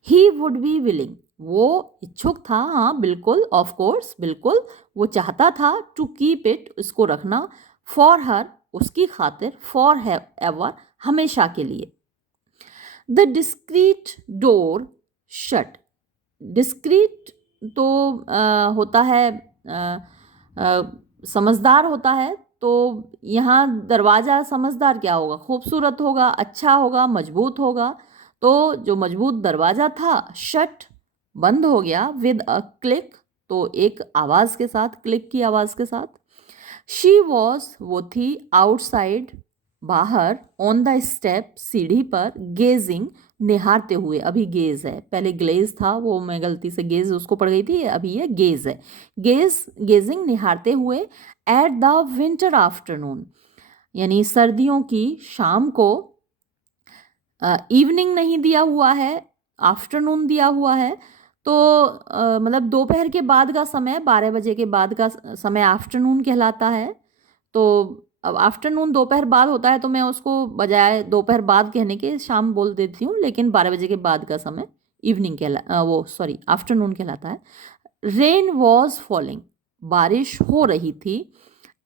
ही वुड बी विलिंग, वो इच्छुक था, हाँ बिल्कुल, ऑफ कोर्स, बिल्कुल वो चाहता था, टू कीप इट, इसको रखना, फॉर हर, उसकी खातिर, फॉर एवर, हमेशा के लिए। The discrete door shut, discrete तो होता है समझदार होता है, तो यहाँ दरवाज़ा समझदार क्या होगा, खूबसूरत होगा, अच्छा होगा, मजबूत होगा। तो जो मजबूत दरवाज़ा था, शट, बंद हो गया, विद अ क्लिक, तो एक आवाज़ के साथ, क्लिक की आवाज़ के साथ। शी वॉज, वो थी, आउटसाइड, बाहर, ऑन द स्टेप, सीढ़ी पर, गेजिंग, निहारते हुए, अभी गेज है, पहले ग्लेज था, वो मैं गलती से गेज उसको पढ़ गई थी, अभी ये गेज है। गेजिंग, निहारते हुए, एट द विंटर आफ्टरनून, यानी सर्दियों की शाम को। इवनिंग नहीं दिया हुआ है, आफ्टरनून दिया हुआ है, तो मतलब दोपहर के बाद का समय, 12 बजे के बाद का समय आफ्टरनून कहलाता है। तो अब आफ्टरनून दोपहर बाद होता है, तो मैं उसको बजाय दोपहर बाद कहने के शाम बोल देती हूँ, लेकिन 12 बजे के बाद का समय इवनिंग आफ्टरनून कहलाता है। रेन वॉज फॉलिंग, बारिश हो रही थी।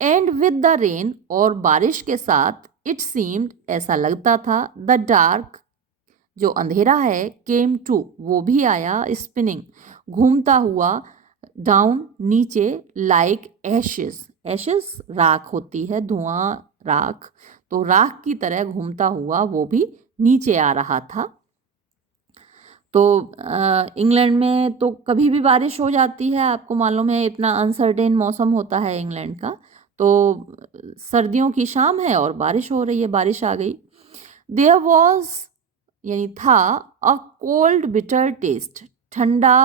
एंड विद द रेन, और बारिश के साथ, इट सीम्ड, ऐसा लगता था, द डार्क, जो अंधेरा है, केम टू, वो भी आया, स्पिनिंग, घूमता हुआ, डाउन, नीचे, लाइक एशेस, एशेस राख होती है, धुआं, राख, तो राख की तरह घूमता हुआ वो भी नीचे आ रहा था। तो इंग्लैंड में तो कभी भी बारिश हो जाती है, आपको मालूम है, इतना अनसर्टेन मौसम होता है इंग्लैंड का। तो सर्दियों की शाम है और बारिश हो रही है, बारिश आ गई। देयर वॉज, यानी था, अ कोल्ड बिटर टेस्ट, ठंडा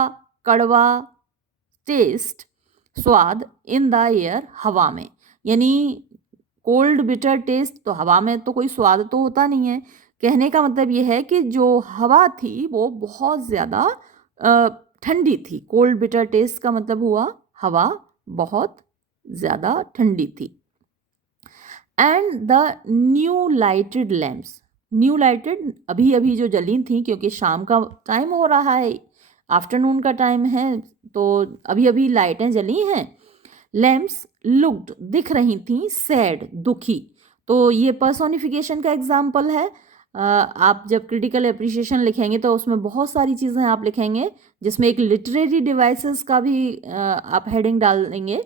कड़वा टेस्ट, स्वाद, इन द एयर, हवा में, यानी कोल्ड बिटर टेस्ट, तो हवा में तो कोई स्वाद तो होता नहीं है। कहने का मतलब ये है कि जो हवा थी वो बहुत ज़्यादा ठंडी थी। कोल्ड बिटर टेस्ट का मतलब हुआ हवा बहुत ज़्यादा ठंडी थी। And the new lighted lamps, new lighted, अभी अभी जो जली थी, क्योंकि शाम का टाइम हो रहा है, आफ्टरनून का टाइम है, तो अभी अभी लाइटें जली हैं। लैम्प्स लुक्ड, दिख रही थी, सैड, दुखी, तो ये पर्सोनिफिकेशन का एग्जाम्पल है। आप जब क्रिटिकल एप्रिसिएशन लिखेंगे तो उसमें बहुत सारी चीज़ें आप लिखेंगे, जिसमें एक लिटरेरी डिवाइसेस का भी आप हेडिंग डाल देंगे,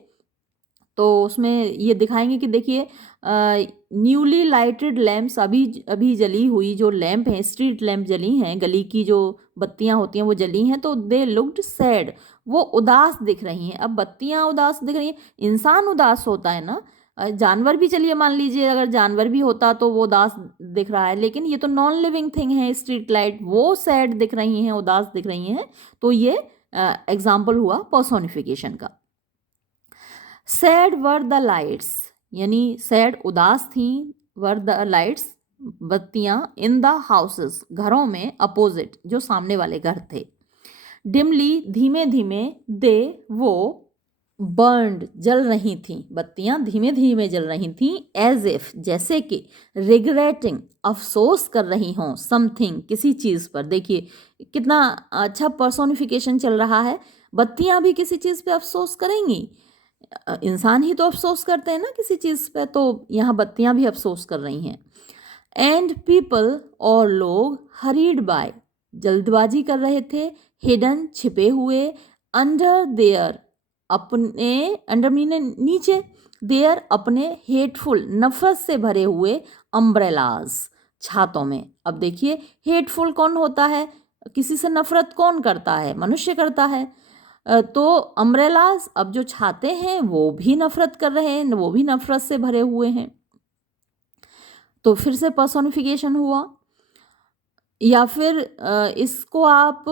तो उसमें ये दिखाएंगे कि देखिए, न्यूली लाइटेड लैम्प्स, अभी अभी जली हुई जो लैंप हैं, स्ट्रीट लैंप जली हैं, गली की जो बत्तियां होती हैं वो जली हैं, तो दे लुक्ड सैड, वो उदास दिख रही हैं। अब बत्तियां उदास दिख रही हैं, इंसान उदास होता है ना, जानवर भी, चलिए मान लीजिए अगर जानवर भी होता तो वो उदास दिख रहा है, लेकिन ये तो नॉन लिविंग थिंग है, स्ट्रीट लाइट, वो सैड दिख रही हैं, उदास दिख रही हैं, तो ये एग्जाम्पल हुआ पर्सोनिफिकेशन का। सैड वर द लाइट्स, यानी सैड, उदास थी, वर द लाइट्स, बत्तियां, इन द हाउसेस, घरों में, अपोजिट, जो सामने वाले घर थे। डिमली, धीमे धीमे, दे, वो, बर्न्ड, जल रही थी, बत्तियां धीमे धीमे जल रही थी, एज इफ, जैसे कि, रिग्रेटिंग, अफसोस कर रही हों, समथिंग, किसी चीज़ पर। देखिए कितना अच्छा पर्सोनिफिकेशन चल रहा है, बत्तियां भी किसी चीज़ पे अफसोस करेंगी, इंसान ही तो अफसोस करते हैं ना किसी चीज़ पे, तो यहाँ बत्तियां भी अफसोस कर रही हैं। एंड पीपल, और लोग, हरीड बाय, जल्दबाजी कर रहे थे, हिडन, छिपे हुए, अंडर देयर, अपने, अंडर मीने नीचे, देयर, अपने, हेटफुल, नफरत से भरे हुए, अम्ब्रेलाज, छातों में। अब देखिए हेटफुल कौन होता है, किसी से नफरत कौन करता है, मनुष्य करता है, तो अम्ब्रेलाज, अब जो छाते हैं वो भी नफरत कर रहे हैं, वो भी नफरत से भरे हुए हैं, तो फिर से पर्सोनिफिकेशन हुआ। या फिर इसको आप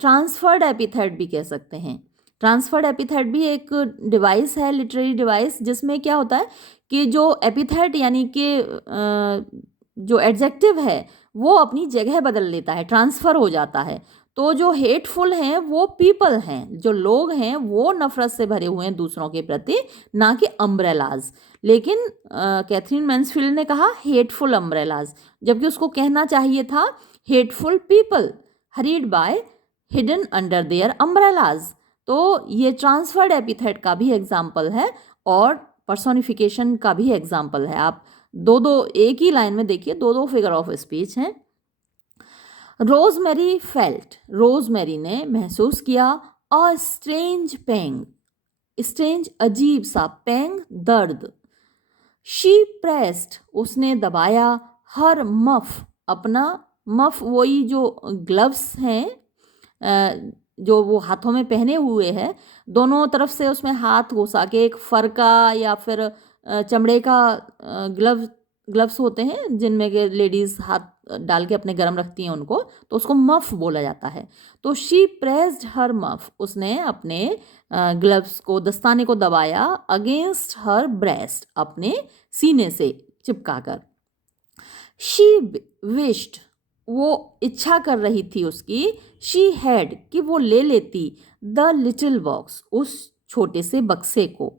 ट्रांसफर्ड एपिथेट भी कह सकते हैं। ट्रांसफर्ड एपिथेट भी एक डिवाइस है, लिटरेरी डिवाइस, जिसमें क्या होता है कि जो एपिथेट यानी कि जो एडजेक्टिव है वो अपनी जगह बदल लेता है, ट्रांसफ़र हो जाता है। तो जो हेटफुल हैं वो पीपल हैं, जो लोग हैं वो नफरत से भरे हुए हैं दूसरों के प्रति, ना कि अम्ब्रेलाज। लेकिन कैथरीन मैन्सफील्ड ने कहा हेटफुल अम्ब्रेलाज, जबकि उसको कहना चाहिए था hateful people hurried by hidden under their umbrellas. तो ये ट्रांसफर्ड एपिथेट का भी एग्जाम्पल है और पर्सोनिफिकेशन का भी एग्जाम्पल है। आप दो दो एक ही लाइन में देखिए, दो दो फिगर ऑफ स्पीच हैं। रोजमेरी फेल्ट, रोजमेरी ने महसूस किया, अ स्ट्रेंज पेंग, स्ट्रेंज अजीब सा, पेंग दर्द। शी प्रेस्ड, उसने दबाया, हर मफ, अपना मफ वही जो ग्लव्स हैं जो वो हाथों में पहने हुए हैं, दोनों तरफ से उसमें हाथ घुसा के, एक फर का या फिर चमड़े का ग्लव्स होते हैं जिनमें के लेडीज हाथ डाल के अपने गरम रखती हैं उनको, तो उसको मफ बोला जाता है। तो शी प्रेस्ड हर मफ, उसने अपने ग्लव्स को, दस्ताने को दबाया, अगेंस्ट हर ब्रेस्ट, अपने सीने से चिपकाकर। शी विश्ड, वो इच्छा कर रही थी उसकी, शी हैड, कि वो ले लेती, द लिटिल बॉक्स, उस छोटे से बक्से को,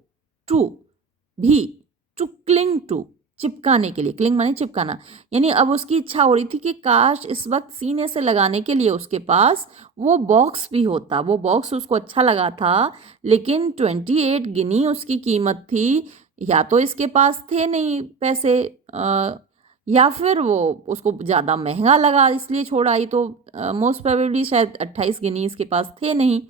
टू भी, टू क्लिंग टू, चिपकाने के लिए, क्लिंग माने चिपकाना, यानी अब उसकी इच्छा हो रही थी कि काश इस वक्त सीने से लगाने के लिए उसके पास वो बॉक्स भी होता। वो बॉक्स उसको अच्छा लगा था, लेकिन 28 गिनी उसकी कीमत थी। या तो इसके पास थे नहीं पैसे, या फिर वो उसको ज़्यादा महंगा लगा इसलिए छोड़ आई। तो मोस्ट प्रोबेबली शायद 28 गिनी इसके पास थे नहीं,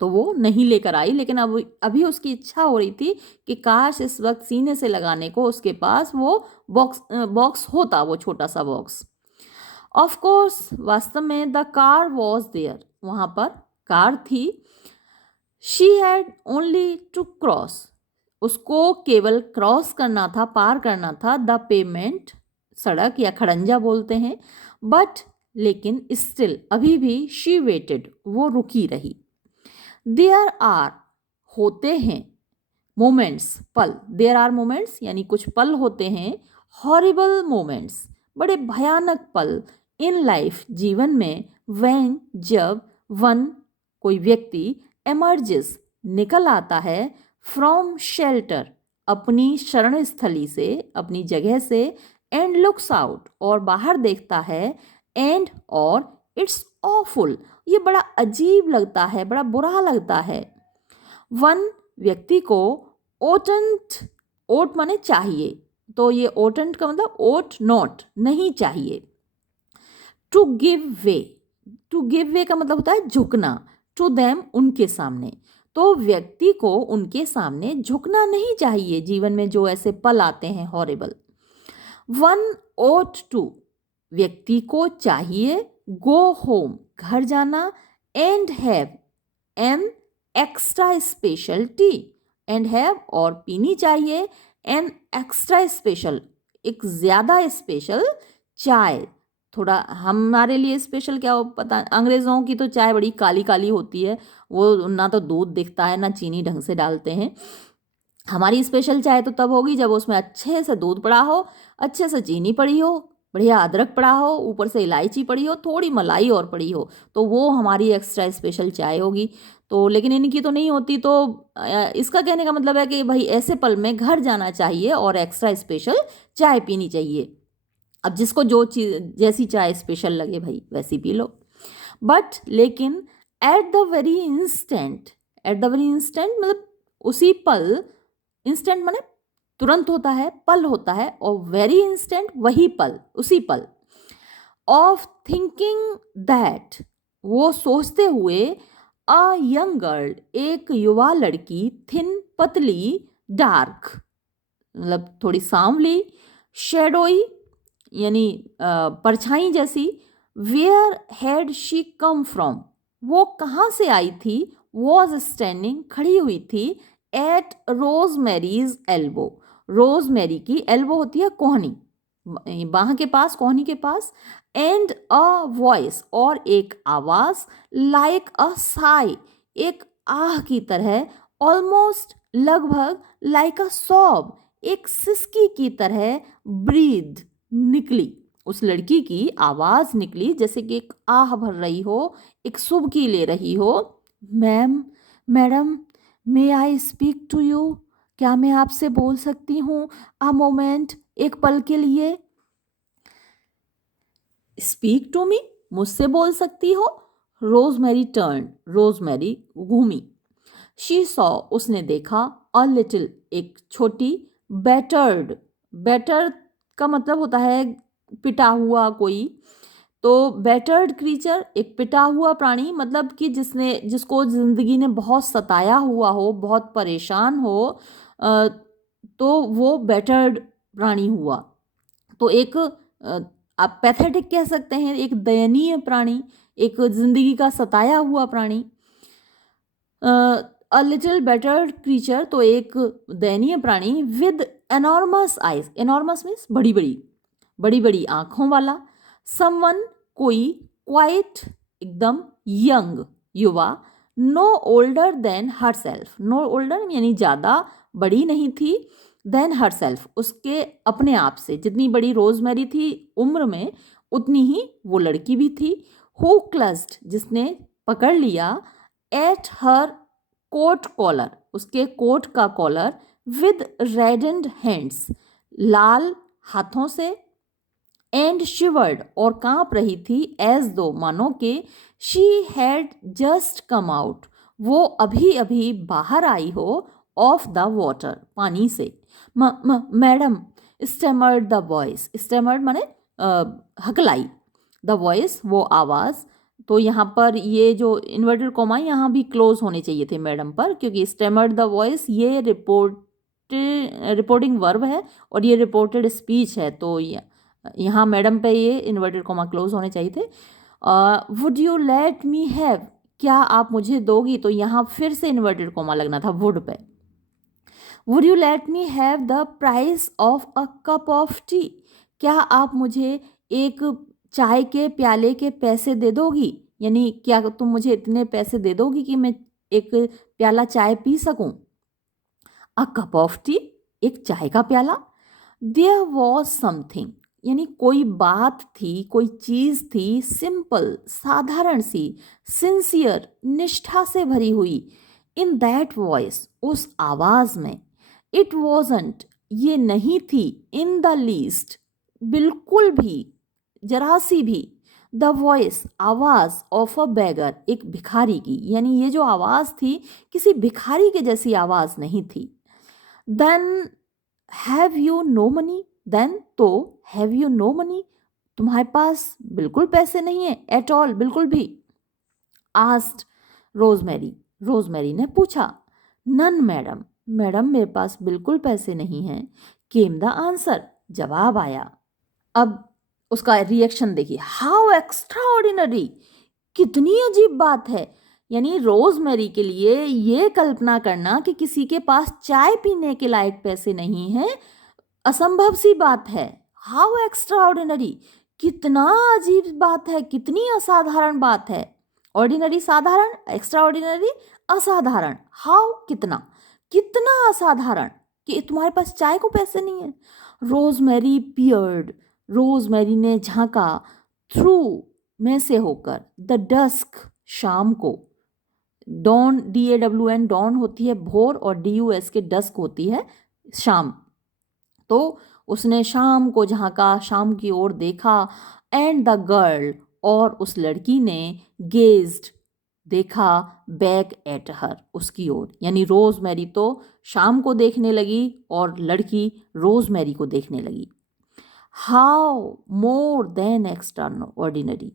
तो वो नहीं लेकर आई। लेकिन अब अभी उसकी इच्छा हो रही थी कि काश इस वक्त सीने से लगाने को उसके पास वो बॉक्स होता, वो छोटा सा बॉक्स। ऑफ कोर्स, वास्तव में द कार वॉज देयर, वहाँ पर कार थी। She had only to cross, उसको केवल क्रॉस करना था, पार करना था, द पेमेंट, सड़क या खड़ंजा बोलते हैं। बट, लेकिन स्टिल, अभी भी, शी वेटेड, वो रुकी रही। देयर आर, होते हैं, मोमेंट्स, पल, देयर आर मोमेंट्स यानी कुछ पल होते हैं, हॉरिबल मोमेंट्स, बड़े भयानक पल, इन लाइफ, जीवन में, व्हेन, जब, वन, कोई व्यक्ति, एमर्जेस, निकल आता है, फ्रॉम शेल्टर, अपनी शरण स्थली से, अपनी जगह से, एंड लुक्स आउट, और बाहर देखता है, एंड, और, इट्स ऑफुल, ये बड़ा अजीब लगता है, बड़ा बुरा लगता है। वन, व्यक्ति को, ओटंट, ओट माने चाहिए, तो ये ओटंट का मतलब ओट नॉट, नहीं चाहिए। To give way, to give way का मतलब होता है झुकना, टू देम, उनके सामने। तो व्यक्ति को उनके सामने झुकना नहीं चाहिए जीवन में जो ऐसे पल आते हैं हॉरिबल। वन ओट टू, व्यक्ति को चाहिए, गो होम, घर जाना, and have an extra special T, and have, और पीनी चाहिए, एन एक्स्ट्रा स्पेशल, एक ज़्यादा स्पेशल चाय। थोड़ा हमारे लिए स्पेशल क्या हो पता, अंग्रेज़ों की तो चाय बड़ी काली काली होती है, वो ना तो दूध दिखता है ना चीनी ढंग से डालते हैं। हमारी स्पेशल चाय तो तब होगी जब उसमें अच्छे से दूध पड़ा हो, अच्छे से चीनी पड़ी हो, बढ़िया अदरक पड़ा हो, ऊपर से इलायची पड़ी हो, थोड़ी मलाई और पड़ी हो, तो वो हमारी एक्स्ट्रा स्पेशल चाय होगी। तो लेकिन इनकी तो नहीं होती। तो इसका कहने का मतलब है कि भाई ऐसे पल में घर जाना चाहिए और एक्स्ट्रा स्पेशल चाय पीनी चाहिए। अब जिसको जो चीज़, जैसी चाय स्पेशल लगे भाई वैसी पी लो। बट, लेकिन, at the very instant, at the very instant मतलब उसी पल, इंस्टेंट माने तुरंत होता है, पल होता है, और वेरी इंस्टेंट वही पल, उसी पल। ऑफ थिंकिंग दैट, वो सोचते हुए, अ यंग गर्ल, एक युवा लड़की, थिन, पतली, डार्क मतलब थोड़ी सांवली, शेडोई यानी परछाई जैसी, where had she come from, वो कहाँ से आई थी, वॉज स्टैंडिंग, खड़ी हुई थी, एट रोजमेरीज एल्बो, रोजमेरी की एल्बो होती है कोहनी, बाह के पास, कोहनी के पास, एंड अ वॉइस, और एक आवाज, लाइक अ साई, एक आह की तरह, ऑलमोस्ट, लगभग, लाइक अ सॉब, एक सिसकी की तरह, ब्रीद, निकली उस लड़की की आवाज़ निकली जैसे कि एक आह भर रही हो, एक सुबकी ले रही हो। Ma'am, madam, may I speak to you? क्या मैं आपसे बोल सकती हूँ? अ मोमेंट, एक पल के लिए। स्पीक टू मी, मुझसे बोल सकती हो? रोजमेरी टर्न, रोजमेरी घूमी। शी सॉ, उसने देखा, अ लिटिल, एक छोटी, बैटर्ड, बैटर का मतलब होता है पिटा हुआ कोई, तो बैटर्ड क्रीचर, एक पिटा हुआ प्राणी, मतलब कि जिसको जिंदगी ने बहुत सताया हुआ हो, बहुत परेशान हो, अ, तो वो बैटर्ड प्राणी हुआ। तो एक आप पैथेटिक कह सकते हैं, एक दयनीय प्राणी, एक जिंदगी का सताया हुआ प्राणी। अ लिटिल बेटर क्रीचर, तो एक दयनीय प्राणी, with enormous eyes, enormous means बड़ी बड़ी, बड़ी बड़ी आंखों वाला। समवन, कोई, क्वाइट, एकदम, यंग, युवा, know older than her self, know older यानी ज़्यादा बड़ी नहीं थी, देन हर सेल्फ, उसके अपने आप से, जितनी बड़ी रोजमेरी थी उम्र में उतनी ही वो लड़की भी थी। हु क्लस्ड, जिसने पकड़ लिया, एट हर कोट कॉलर, उसके कोट का कॉलर, विद रेडेंड हैंड्स, लाल हाथों से, एंड शिवर्ड, और कांप रही थी, एज दो, मानो के, she had just come out, वो अभी अभी बाहर आई हो, ऑफ द वाटर, पानी से। मैडम, स्टेमर्ड द वॉइस, स्टेमर्ड माने हकलाई, द वॉइस, वो आवाज़। तो यहाँ पर ये जो इन्वर्टेड कॉमा यहाँ भी क्लोज होने चाहिए थे मैडम पर, क्योंकि स्टेमर्ड द वॉइस ये रिपोर्टिंग वर्ब है और ये रिपोर्टेड स्पीच है, तो यहाँ मैडम पे ये इन्वर्टेड कॉमा क्लोज होने चाहिए थे। Would you let me have, क्या आप मुझे दोगी, तो यहाँ फिर से इन्वर्टेड कॉमा लगना था वुड पे। Would you let me have the price of a cup of T, क्या आप मुझे एक चाय के प्याले के पैसे दे दोगी, यानी क्या तुम मुझे इतने पैसे दे दोगी कि मैं एक प्याला चाय पी सकूं। अ कप ऑफ टी, एक चाय का प्याला। देयर वॉज समथिंग, यानी कोई बात थी, कोई चीज थी, सिंपल, साधारण सी, सिंसियर, निष्ठा से भरी हुई, इन दैट वॉइस, उस आवाज में। इट वॉजंट, ये नहीं थी, इन द लीस्ट, बिल्कुल भी, जरा सी भी, द वॉइस, आवाज, ऑफ अ बेगर, एक भिखारी की, यानी ये जो आवाज थी किसी भिखारी के जैसी आवाज नहीं थी। Then have you no money, then तो हैव यू नो मनी, तुम्हारे पास बिल्कुल पैसे नहीं है, एट ऑल, बिल्कुल भी। आस्ट रोजमेरी, रोजमेरी ने पूछा। नन मैडम, मैडम मेरे पास बिल्कुल पैसे नहीं हैं, केम द आंसर, जवाब आया। अब उसका रिएक्शन देखिए, हाउ एक्स्ट्रा ऑर्डिनरी, कितनी अजीब बात है, यानी रोजमेरी के लिए ये कल्पना करना कि किसी के पास चाय पीने के लायक पैसे नहीं हैं, असंभव सी बात है। हाउ एक्स्ट्रा ऑर्डिनरी, कितना अजीब बात है, कितनी असाधारण बात है। ऑर्डिनरी साधारण, एक्स्ट्रा ऑर्डिनरी असाधारण। हाउ, कितना, कितना असाधारण कि तुम्हारे पास चाय को पैसे नहीं है। रोजमेरी पियर्ड, रोजमेरी ने झांका, थ्रू, में से होकर, द डस्क, शाम को। डॉन, DAWN, डॉन होती है भोर, और DUS के डस्क होती है शाम। तो उसने शाम को झांका, शाम की ओर देखा, एंड द गर्ल, और उस लड़की ने, गेज्ड, देखा, बैक एट हर, उसकी ओर, यानी रोजमेरी तो शाम को देखने लगी और लड़की रोजमेरी को देखने लगी। How more than extraordinary,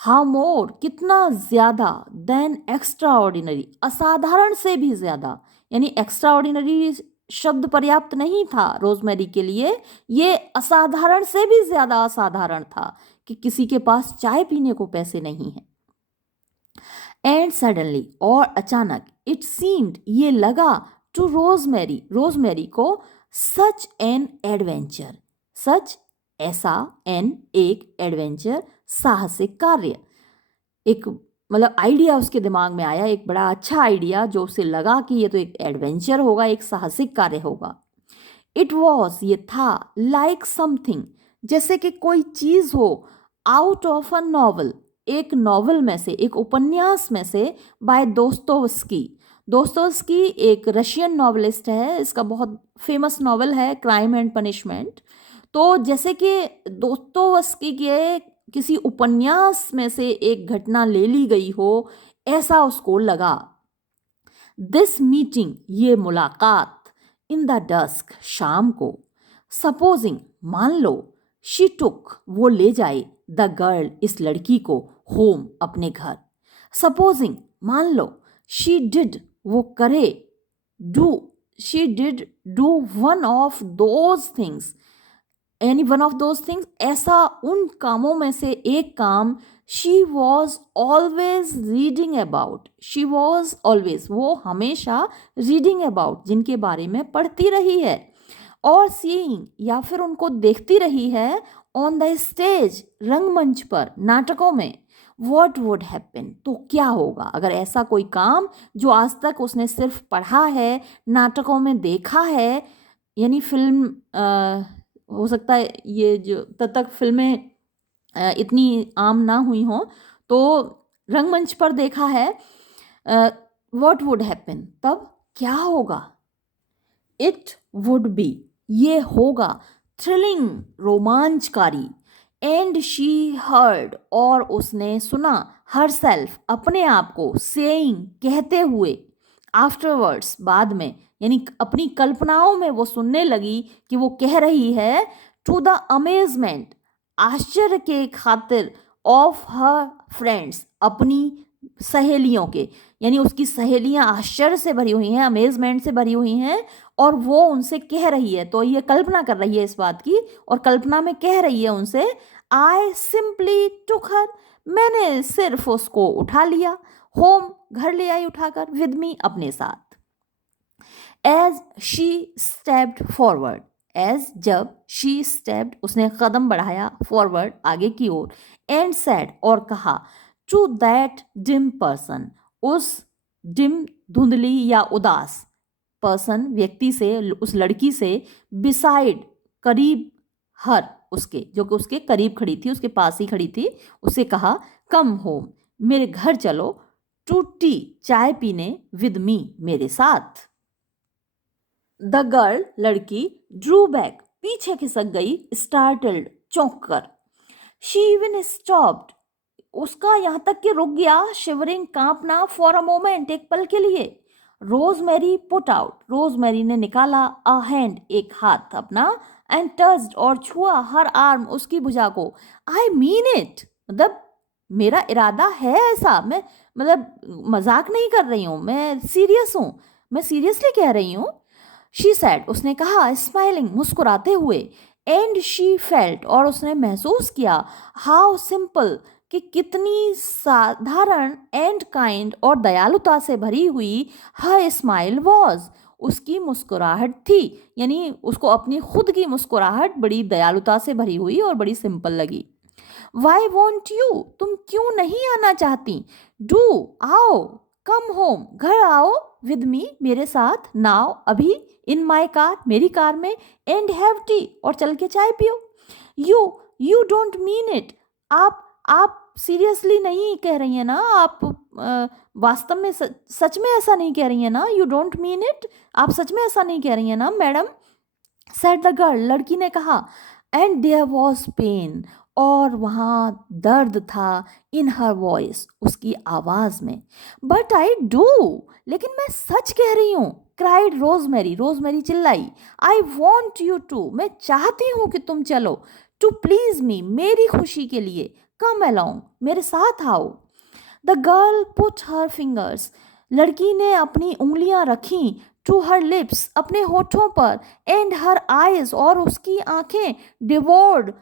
how more, कितना ज्यादा, देन एक्स्ट्रा ऑर्डिनरी, असाधारण से भी ज्यादा, यानी एक्स्ट्रा ऑर्डिनरी शब्द पर्याप्त नहीं था रोजमेरी के लिए, ये असाधारण से भी ज्यादा असाधारण था कि किसी के पास चाय पीने को पैसे नहीं हैं। एंड सडनली, और अचानक, इट सीम्ड, ये लगा, टू रोजमेरी, रोजमेरी को, सच एन एडवेंचर, सच, ऐसा, एन, एक, एडवेंचर, साहसिक कार्य, एक मतलब आइडिया उसके दिमाग में आया, एक बड़ा अच्छा आइडिया, जो उसे लगा कि ये तो एक एडवेंचर होगा, एक साहसिक कार्य होगा। इट वॉज, ये था, लाइक समथिंग, जैसे कि कोई चीज़ हो आउट ऑफ अ नॉवल, एक नॉवल में से, एक उपन्यास में से, बाय दोस्तोवस्की। दोस्तोवस्की एक रशियन नॉवलिस्ट है, इसका बहुत फेमस नॉवल है क्राइम एंड पनिशमेंट। तो जैसे कि दोस्तोवस्की के किसी उपन्यास में से एक घटना ले ली गई हो, ऐसा उसको लगा। दिस मीटिंग, ये मुलाकात, इन द डस्क, शाम को, सपोजिंग, मान लो, शी टुक, वो ले जाए, द गर्ल, इस लड़की को, होम, अपने घर। सपोजिंग, मान लो, शी डिड, वो करे, do, she did do one of those things, any one of those things, ऐसा उन कामों में से एक काम, she was always reading about, she was always, वो हमेशा रीडिंग अबाउट, जिनके बारे में पढ़ती रही है, और सीइंग, या फिर उनको देखती रही है, ऑन द स्टेज, रंगमंच पर, नाटकों में, वॉट वुड हैपन, तो क्या होगा अगर ऐसा कोई काम जो आज तक उसने सिर्फ पढ़ा है, नाटकों में देखा है, यानी फिल्म हो सकता है ये जो तब तक फिल्में इतनी आम ना हुई हों, तो रंगमंच पर देखा है, व्हाट वुड हैपन, तब क्या होगा, इट वुड बी, ये होगा, थ्रिलिंग, रोमांचकारी, एंड शी हर्ड, और उसने सुना, हर सेल्फ, अपने आप को, सेइंग, कहते हुए, आफ्टरवर्ड्स, बाद में, यानी अपनी कल्पनाओं में वो सुनने लगी कि वो कह रही है, टू द अमेजमेंट, आश्चर्य के खातिर, ऑफ हर फ्रेंड्स, अपनी सहेलियों के, यानी उसकी सहेलियां आश्चर्य से भरी हुई हैं, अमेजमेंट से भरी हुई हैं, और वो उनसे कह रही है, तो ये कल्पना कर रही है इस बात की, और कल्पना में कह रही है उनसे, आई सिंपली टुक हर, मैंने सिर्फ उसको उठा लिया, होम, घर ले आई उठाकर, विद मी, अपने साथ। As she stepped forward, as, जब, शी स्टेप्ड, उसने कदम बढ़ाया, फॉरवर्ड, आगे की ओर, एंड सेड, और कहा, टू दैट डिम पर्सन, उस डिम, धुंधली या उदास, पर्सन, व्यक्ति से, उस लड़की से, बिसाइड, करीब, हर, उसके, जो कि उसके करीब खड़ी थी, उसके पास ही खड़ी थी, उसे कहा, कम होम, मेरे घर चलो, टू टी, चाय पीने, विद मी, मेरे साथ। द गर्ल, लड़की, ड्रू बैक, पीछे खिसक गई, स्टार्टल्ड, चौंक कर, शी इवन स्टॉप्ड, उसका यहां तक कि रुक गया, शिवरिंग, कांपना, फॉर अ मोमेंट, एक पल के लिए। रोजमेरी पुट आउट, रोजमेरी ने निकाला, अ हैंड, एक हाथ अपना, एंड टच्ड, और छुआ, हर आर्म, उसकी भुजा को। आई मीन इट, मतलब मेरा इरादा है ऐसा, मैं मतलब मजाक नहीं कर रही हूँ, मैं सीरियस हूँ, मैं सीरियसली कह रही हूँ। शी सैड, उसने कहा, स्माइलिंग, मुस्कुराते हुए, एंड शी फेल्ट, और उसने महसूस किया, हाउ सिंपल, कि कितनी साधारण, एंड काइंड, और दयालुता से भरी हुई, हर स्माइल वॉज, उसकी मुस्कुराहट थी, यानी उसको अपनी खुद की मुस्कुराहट बड़ी दयालुता से भरी हुई और बड़ी सिंपल लगी। वाई वॉन्ट यू, तुम क्यों नहीं आना चाहती, डू, आओ, कम होम, घर आओ, विद मी, मेरे साथ, नाउ, अभी, इन माई कार, मेरी कार में, एंड हैव टी, और चल के चाय पियो। यू डोंट मीन इट, आप सीरियसली नहीं कह रही हैं ना, आप वास्तव में सच में ऐसा नहीं कह रही हैं ना, यू डोंट मीन इट, आप सच में ऐसा नहीं कह रही हैं ना मैडम, सेड द गर्ल, लड़की ने कहा, एंड देयर वॉज पेन, और वहाँ दर्द था, इन हर वॉइस, उसकी आवाज़ में। बट आई डू, लेकिन मैं सच कह रही हूँ, क्राइड रोजमेरी, रोजमेरी चिल्लाई, आई वॉन्ट यू टू, मैं चाहती हूँ कि तुम चलो, टू प्लीज मी, मेरी खुशी के लिए, कम अलोंग, मेरे साथ आओ। The girl put her fingers, लड़की ने अपनी उंगलियां रखी, टू हर लिप्स, अपने होठों पर, एंड हर आईज, और उसकी आंखें, डिवोर्ड,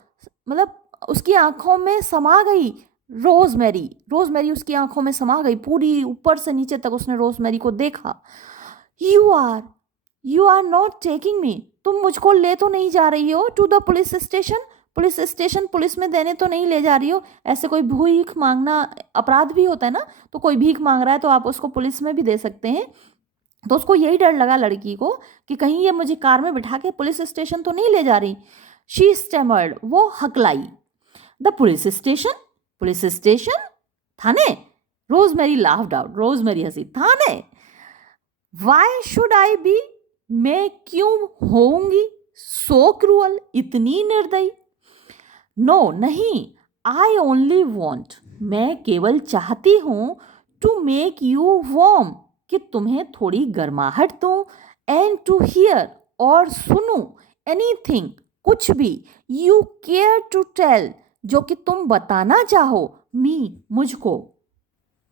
मतलब उसकी आंखों में समा गई, रोजमेरी, रोजमेरी उसकी आंखों में समा गई, पूरी ऊपर से नीचे तक उसने रोजमेरी को देखा। You are not taking me, तुम मुझको ले तो नहीं जा रही हो, to the police station, police station, police में देने तो नहीं ले जा रही हो, ऐसे कोई भीख मांगना अपराध भी होता है ना, तो कोई भीख मांग रहा है तो आप उसको पुलिस में भी दे सकते हैं। तो उसको यही डर लगा लड़की को कि कहीं ये मुझे कार में बिठा के पुलिस स्टेशन तो नहीं ले जा रही। शी स्टेमर्ड, वो हकलाई। The police station, police station, थाने। रोजमेरी लाफ्ड आउट, रोजमेरी हंसी, थाने। वाई शुड आई बी, मैं क्यों होऊंगी, सो क्रूअल, इतनी निर्दयी। नो, नहीं, आई ओनली वॉन्ट, मैं केवल चाहती हूं, टू मेक यू वार्म, कि तुम्हें थोड़ी गर्माहट दूं, एंड टू हियर, और सुनूं, एनीथिंग, कुछ भी, यू केयर टू टेल, जो कि तुम बताना चाहो, मी, मुझको।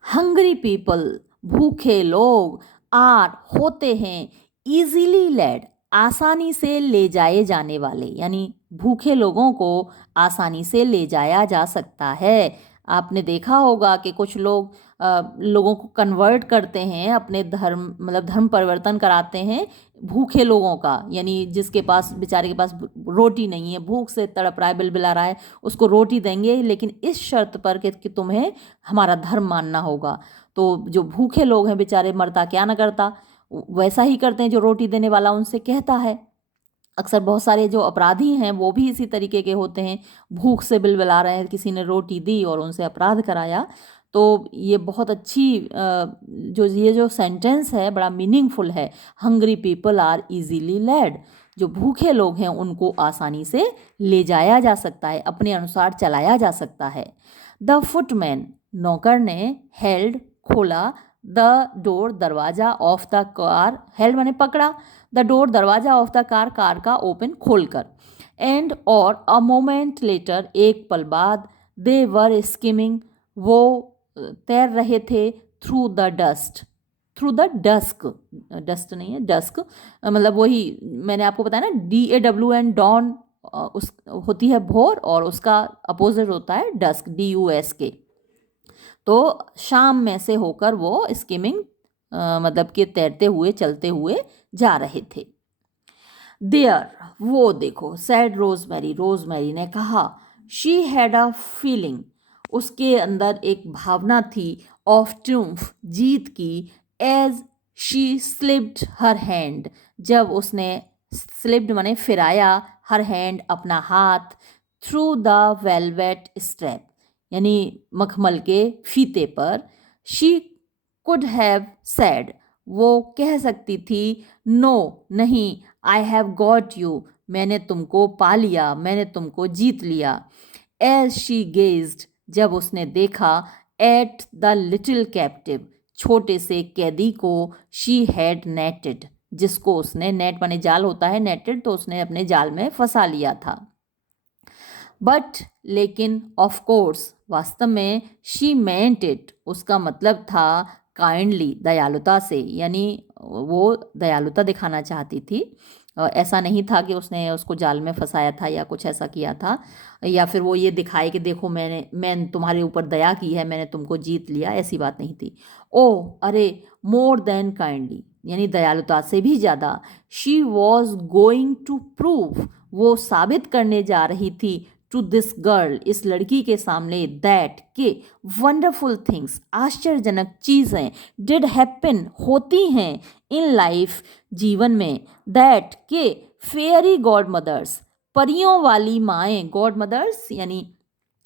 हंग्री पीपल, भूखे लोग, आर, होते हैं, इजीली लेड, आसानी से ले जाए जाने वाले, यानी भूखे लोगों को आसानी से ले जाया जा सकता है। आपने देखा होगा कि कुछ लोग लोगों को कन्वर्ट करते हैं, अपने धर्म मतलब धर्म परिवर्तन कराते हैं भूखे लोगों का, यानी जिसके पास बेचारे के पास रोटी नहीं है, भूख से तड़प रहा है, बिलबिला रहा है, उसको रोटी देंगे, लेकिन इस शर्त पर कि तुम्हें हमारा धर्म मानना होगा। तो जो भूखे लोग हैं बेचारे, मरता क्या न करता, वैसा ही करते हैं जो रोटी देने वाला उनसे कहता है। अक्सर बहुत सारे जो अपराधी हैं वो भी इसी तरीके के होते हैं, भूख से बिलबिला रहे हैं, किसी ने रोटी दी और उनसे अपराध कराया। तो ये बहुत अच्छी ये जो सेंटेंस है बड़ा मीनिंगफुल है। Hungry people are easily led, जो भूखे लोग हैं उनको आसानी से ले जाया जा सकता है, अपने अनुसार चलाया जा सकता है। द फुटमैन, नौकर ने, हेल्ड, खोला, द डोर, दरवाजा, ऑफ द कार, हेल्ड माने पकड़ा, द डोर, दरवाजा, ऑफ द कार, कार का ओपन, खोलकर, एंड, और, अ मोमेंट लेटर, एक पल बाद, दे वर स्किमिंग, वो तैर रहे थे, through the dust, through the dusk, dust नहीं है डस्क, मतलब वही मैंने आपको बताया ना, DAWN, डॉन, उस होती है भोर, और उसका अपोजिट होता है डस्क, DUSK। तो शाम में से होकर वो स्किमिंग मतलब कि तैरते हुए, चलते हुए जा रहे थे। देयर, वो देखो, सैड रोजमेरी, रोजमेरी ने कहा, शी हैड अ फीलिंग, उसके अंदर एक भावना थी, ऑफ ट्रिउम्फ, जीत की, as she slipped her hand, जब उसने, स्लिप्ड माने फिराया, हर हैंड, अपना हाथ, थ्रू द वेलवेट स्ट्रैप, यानी मखमल के फीते पर, शी कुड हैव सेड, वो कह सकती थी, नो, नहीं, आई हैव गॉट यू, मैंने तुमको पा लिया, मैंने तुमको जीत लिया। एज शी गेज्ड, जब उसने देखा, एट द लिटिल कैप्टिव, छोटे से कैदी को, शी हैड नेटेड, जिसको उसने, नेट माने जाल होता है, नेटेड, तो उसने अपने जाल में फंसा लिया था। बट, लेकिन, ऑफ कोर्स, वास्तव में, शी मेंट इट, उसका मतलब था, काइंडली, दयालुता से, यानी वो दयालुता दिखाना चाहती थी। ऐसा नहीं था कि उसने उसको जाल में फंसाया था या कुछ ऐसा किया था, या फिर वो ये दिखाए कि देखो मैंने तुम्हारे ऊपर दया की है, मैंने तुमको जीत लिया, ऐसी बात नहीं थी। ओह, अरे, मोर देन काइंडली, यानी दयालुता से भी ज़्यादा, she was going to prove, वो साबित करने जा रही थी, टू दिस गर्ल, इस लड़की के सामने, दैट, के, वंडरफुल थिंग्स, आश्चर्यजनक चीज़ें, डिड हैपन, होती हैं, इन लाइफ, जीवन में, दैट, के, फेयरी गॉड मदर्स, परियों वाली माएँ, गॉड मदर्स यानी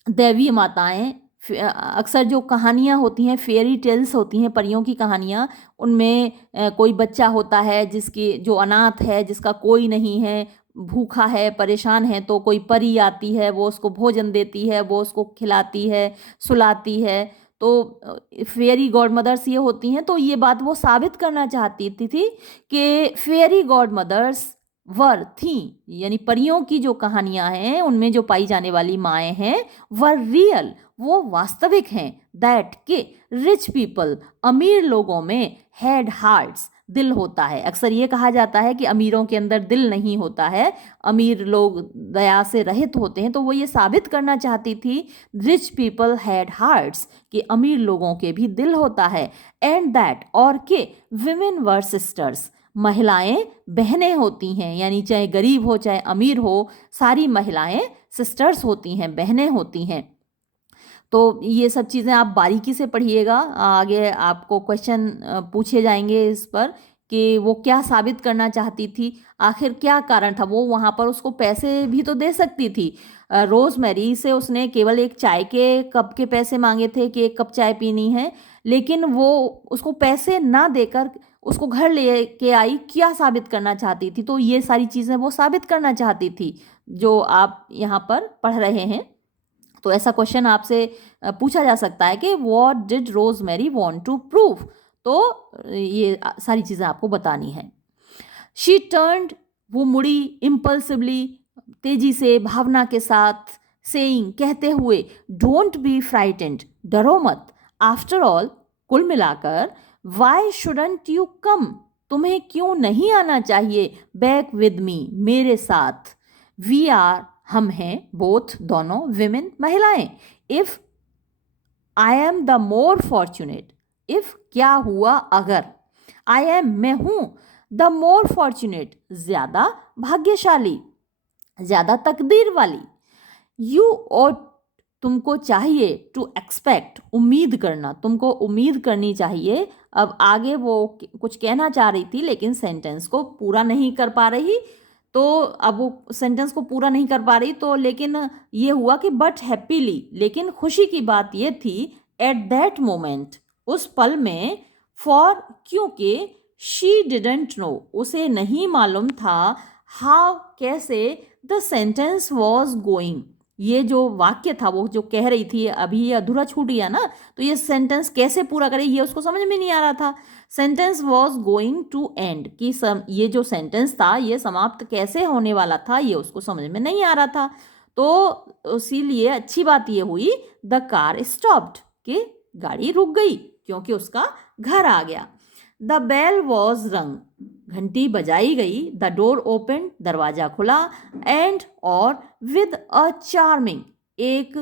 दैवीय माताएं, अक्सर जो कहानियाँ होती हैं, फेयरी टेल्स होती हैं, परियों की कहानियाँ, उनमें कोई बच्चा होता है जिसकी, जो अनाथ है, जिसका कोई नहीं है, भूखा है, परेशान है, तो कोई परी आती है, वो उसको भोजन देती है, वो उसको खिलाती है, सुलाती है। तो फेयरी गॉड मदर्स ये होती हैं। तो ये बात वो साबित करना चाहती थी कि फेयरी गॉड मदर्स वर थी, यानी परियों की जो कहानियां हैं उनमें जो पाई जाने वाली माएँ हैं वर रियल, वो वास्तविक हैं। दैट, के, रिच पीपल, अमीर लोगों में, हैड हार्ट्स, दिल होता है। अक्सर ये कहा जाता है कि अमीरों के अंदर दिल नहीं होता है, अमीर लोग दया से रहित होते हैं। तो वो ये साबित करना चाहती थी, रिच पीपल हैड हार्ट्स, कि अमीर लोगों के भी दिल होता है। एंड दैट, और के, विमेन वर सिस्टर्स, महिलाएं बहनें होती हैं, यानी चाहे गरीब हो चाहे अमीर हो, सारी महिलाएं सिस्टर्स होती हैं, बहनें होती हैं। तो ये सब चीज़ें आप बारीकी से पढ़िएगा, आगे आपको क्वेश्चन पूछे जाएंगे इस पर कि वो क्या साबित करना चाहती थी, आखिर क्या कारण था। वो वहाँ पर उसको पैसे भी तो दे सकती थी। रोज़मेरी से उसने केवल एक चाय के कप के पैसे मांगे थे कि एक कप चाय पीनी है, लेकिन वो उसको पैसे ना देकर उसको घर ले के आई, क्या साबित करना चाहती थी। तो ये सारी चीज़ें वो साबित करना चाहती थी जो आप यहाँ पर पढ़ रहे हैं। तो ऐसा क्वेश्चन आपसे पूछा जा सकता है कि what did Rosemary want to prove. तो ये सारी चीज़ें आपको बतानी है। शी टर्न्ड, वो मुड़ी, इम्पल्सिवली, तेजी से, भावना के साथ, सेइंग, कहते हुए, डोंट बी फ्राइटेंड, डरो मत, आफ्टर ऑल, कुल मिलाकर, वाई शुडंट यू कम, तुम्हें क्यों नहीं आना चाहिए, बैक विद मी, मेरे साथ, वी आर, हम हैं, बोथ, दोनों, विमेन, महिलाएं, if I am the more fortunate, if क्या हुआ अगर, आई एम मैं हूं, द मोर फॉर्चुनेट ज्यादा भाग्यशाली, ज्यादा तकदीर वाली, यू और तुमको चाहिए, टू एक्सपेक्ट उम्मीद करना, तुमको उम्मीद करनी चाहिए। अब आगे वो कुछ कहना चाह रही थी लेकिन सेंटेंस को पूरा नहीं कर पा रही, तो अब वो सेंटेंस को पूरा नहीं कर पा रही, तो लेकिन ये हुआ कि बट हैप्पीली, लेकिन खुशी की बात ये थी, एट दैट मोमेंट, उस पल में, फॉर, क्योंकि, शी डिडंट नो, उसे नहीं मालूम था, हाउ, कैसे, द सेंटेंस वॉज गोइंग, ये जो वाक्य था वो जो कह रही थी अभी ये अधूरा छूट गया ना, तो ये सेंटेंस कैसे पूरा करे ये उसको समझ में नहीं आ रहा था। Sentence was going to end, कि ये जो सेंटेंस था ये समाप्त कैसे होने वाला था ये उसको समझ में नहीं आ रहा था। तो इसीलिए अच्छी बात ये हुई, द कार स्टॉप्ड, कि गाड़ी रुक गई क्योंकि उसका घर आ गया। द बेल वॉज रंग, घंटी बजाई गई, द डोर ओपन, दरवाजा खुला, एंड और, विद अ चार्मिंग, एक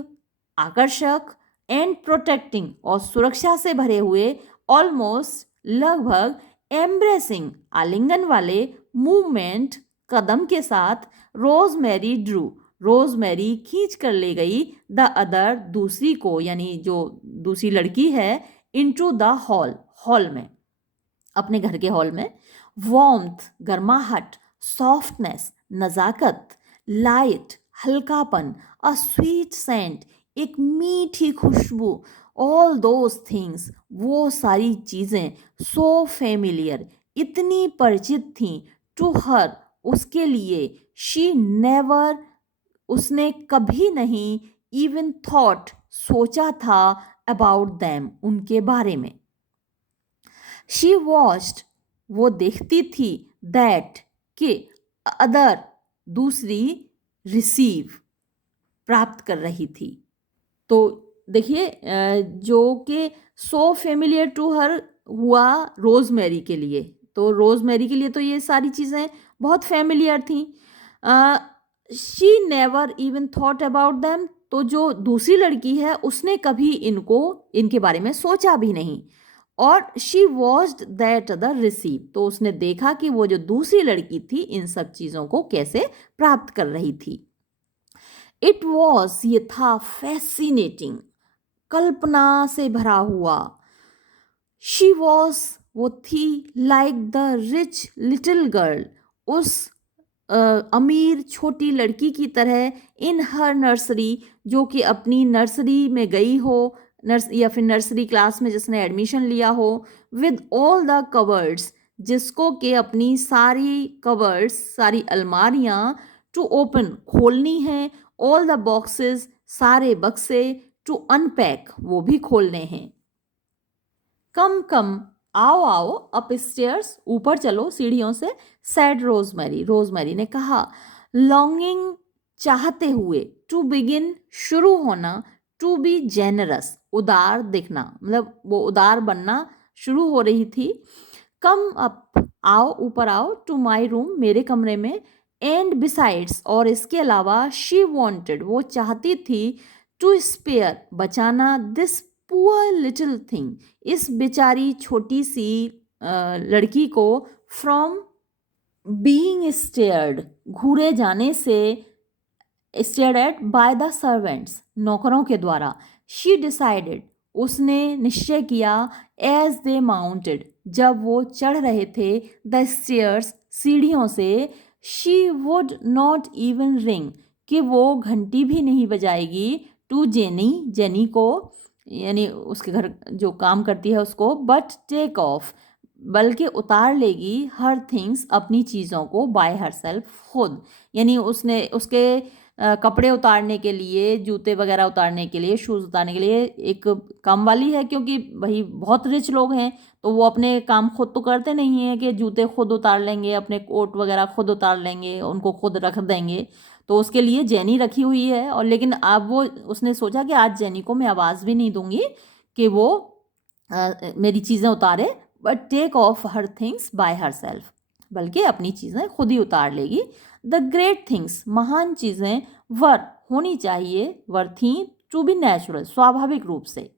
आकर्षक, एंड प्रोटेक्टिंग और सुरक्षा से भरे हुए, ऑलमोस्ट लगभग, एम्ब्रेसिंग आलिंगन वाले, मूवमेंट कदम के साथ, रोजमेरी ड्रू, रोजमेरी खींच कर ले गई, द अदर दूसरी को, यानी जो दूसरी लड़की है, इनटू द हॉल, हॉल में, अपने घर के हॉल में, वार्मथ गर्माहट, सॉफ्टनेस नज़ाकत, लाइट हल्कापन, अ स्वीट सेंट एक मीठी खुशबू, ऑल दोज थिंग्स वो सारी चीज़ें, सो फेमिलियर इतनी परिचित थीं, टू हर उसके लिए, शी नेवर उसने कभी नहीं, इवन थॉट सोचा था, अबाउट दैम उनके बारे में। शी वॉच्ड वो देखती थी, दैट कि अदर दूसरी, रिसीव प्राप्त कर रही थी। तो देखिए जो कि सो फेमिलियर टू हर हुआ रोजमेरी के लिए, तो रोजमेरी के लिए तो ये सारी चीज़ें बहुत फेमिलियर थी। She never even thought about them, तो जो दूसरी लड़की है उसने कभी इनके बारे में सोचा भी नहीं। और she watched that other receive, तो उसने देखा कि वो जो दूसरी लड़की थी इन सब चीज़ों को कैसे प्राप्त कर रही थी। इट वॉज ये था, फैसिनेटिंग कल्पना से भरा हुआ। शी वॉज वो थी, like the rich little girl उस अमीर छोटी लड़की की तरह, इन हर नर्सरी जो कि अपनी नर्सरी में गई हो, या फिर नर्सरी क्लास में जिसने एडमिशन लिया हो, विद ऑल द कवर्ड्स जिसको कि अपनी सारी कवर्ड्स सारी अलमारियाँ, टू ओपन खोलनी है, ऑल द बॉक्सेस सारे बक्से, टू अनपैक वो भी खोलने हैं। कम कम आओ आओ, अप स्टेयर्स ऊपर चलो सीढ़ियों से, सैड रोजमेरी रोजमेरी ने कहा, लॉन्गिंग चाहते हुए, टू बिगिन शुरू होना, टू बी जेनरस उदार दिखना, मतलब वो उदार बनना शुरू हो रही थी। कम अप आओ ऊपर आओ, टू माई रूम मेरे कमरे में, एंड बिसाइड्स और इसके अलावा, शी वॉन्टेड वो चाहती थी, टू स्पेयर बचाना, दिस पुअर लिटिल थिंग इस बेचारी छोटी सी लड़की को, फ्रॉम बीइंग स्टेयर्ड घूरे जाने से, stared at by the servants नौकरों के द्वारा। शी डिसाइडेड उसने निश्चय किया, एज दे माउंटेड, जब वो चढ़ रहे थे, द स्टेयर्स, सीढ़ियों से, she would not even ring, कि वो घंटी भी नहीं बजाएगी, टू जेनी, जेनी को, यानी उसके घर जो काम करती है उसको, बट टेक ऑफ, बल्कि उतार लेगी, हर थिंग्स, अपनी चीज़ों को, बाय हर सेल्फ, खुद, यानी उसने उसके कपड़े उतारने के लिए, जूते वगैरह उतारने के लिए, शूज़ उतारने के लिए एक काम वाली है, क्योंकि भाई बहुत रिच लोग हैं तो वो अपने काम खुद तो करते नहीं हैं कि जूते खुद उतार लेंगे, अपने कोट वगैरह खुद उतार लेंगे, उनको खुद रख देंगे। तो उसके लिए जेनी रखी हुई है, और लेकिन अब वो उसने सोचा कि आज जेनी को मैं आवाज़ भी नहीं दूंगी कि वो मेरी चीज़ें उतारे, but take off her things by herself, बल्कि अपनी चीज़ें खुद ही उतार लेगी। द ग्रेट थिंग्स, महान चीज़ें, वर, होनी चाहिए, वर थी, टू बी नेचुरल, स्वाभाविक रूप से,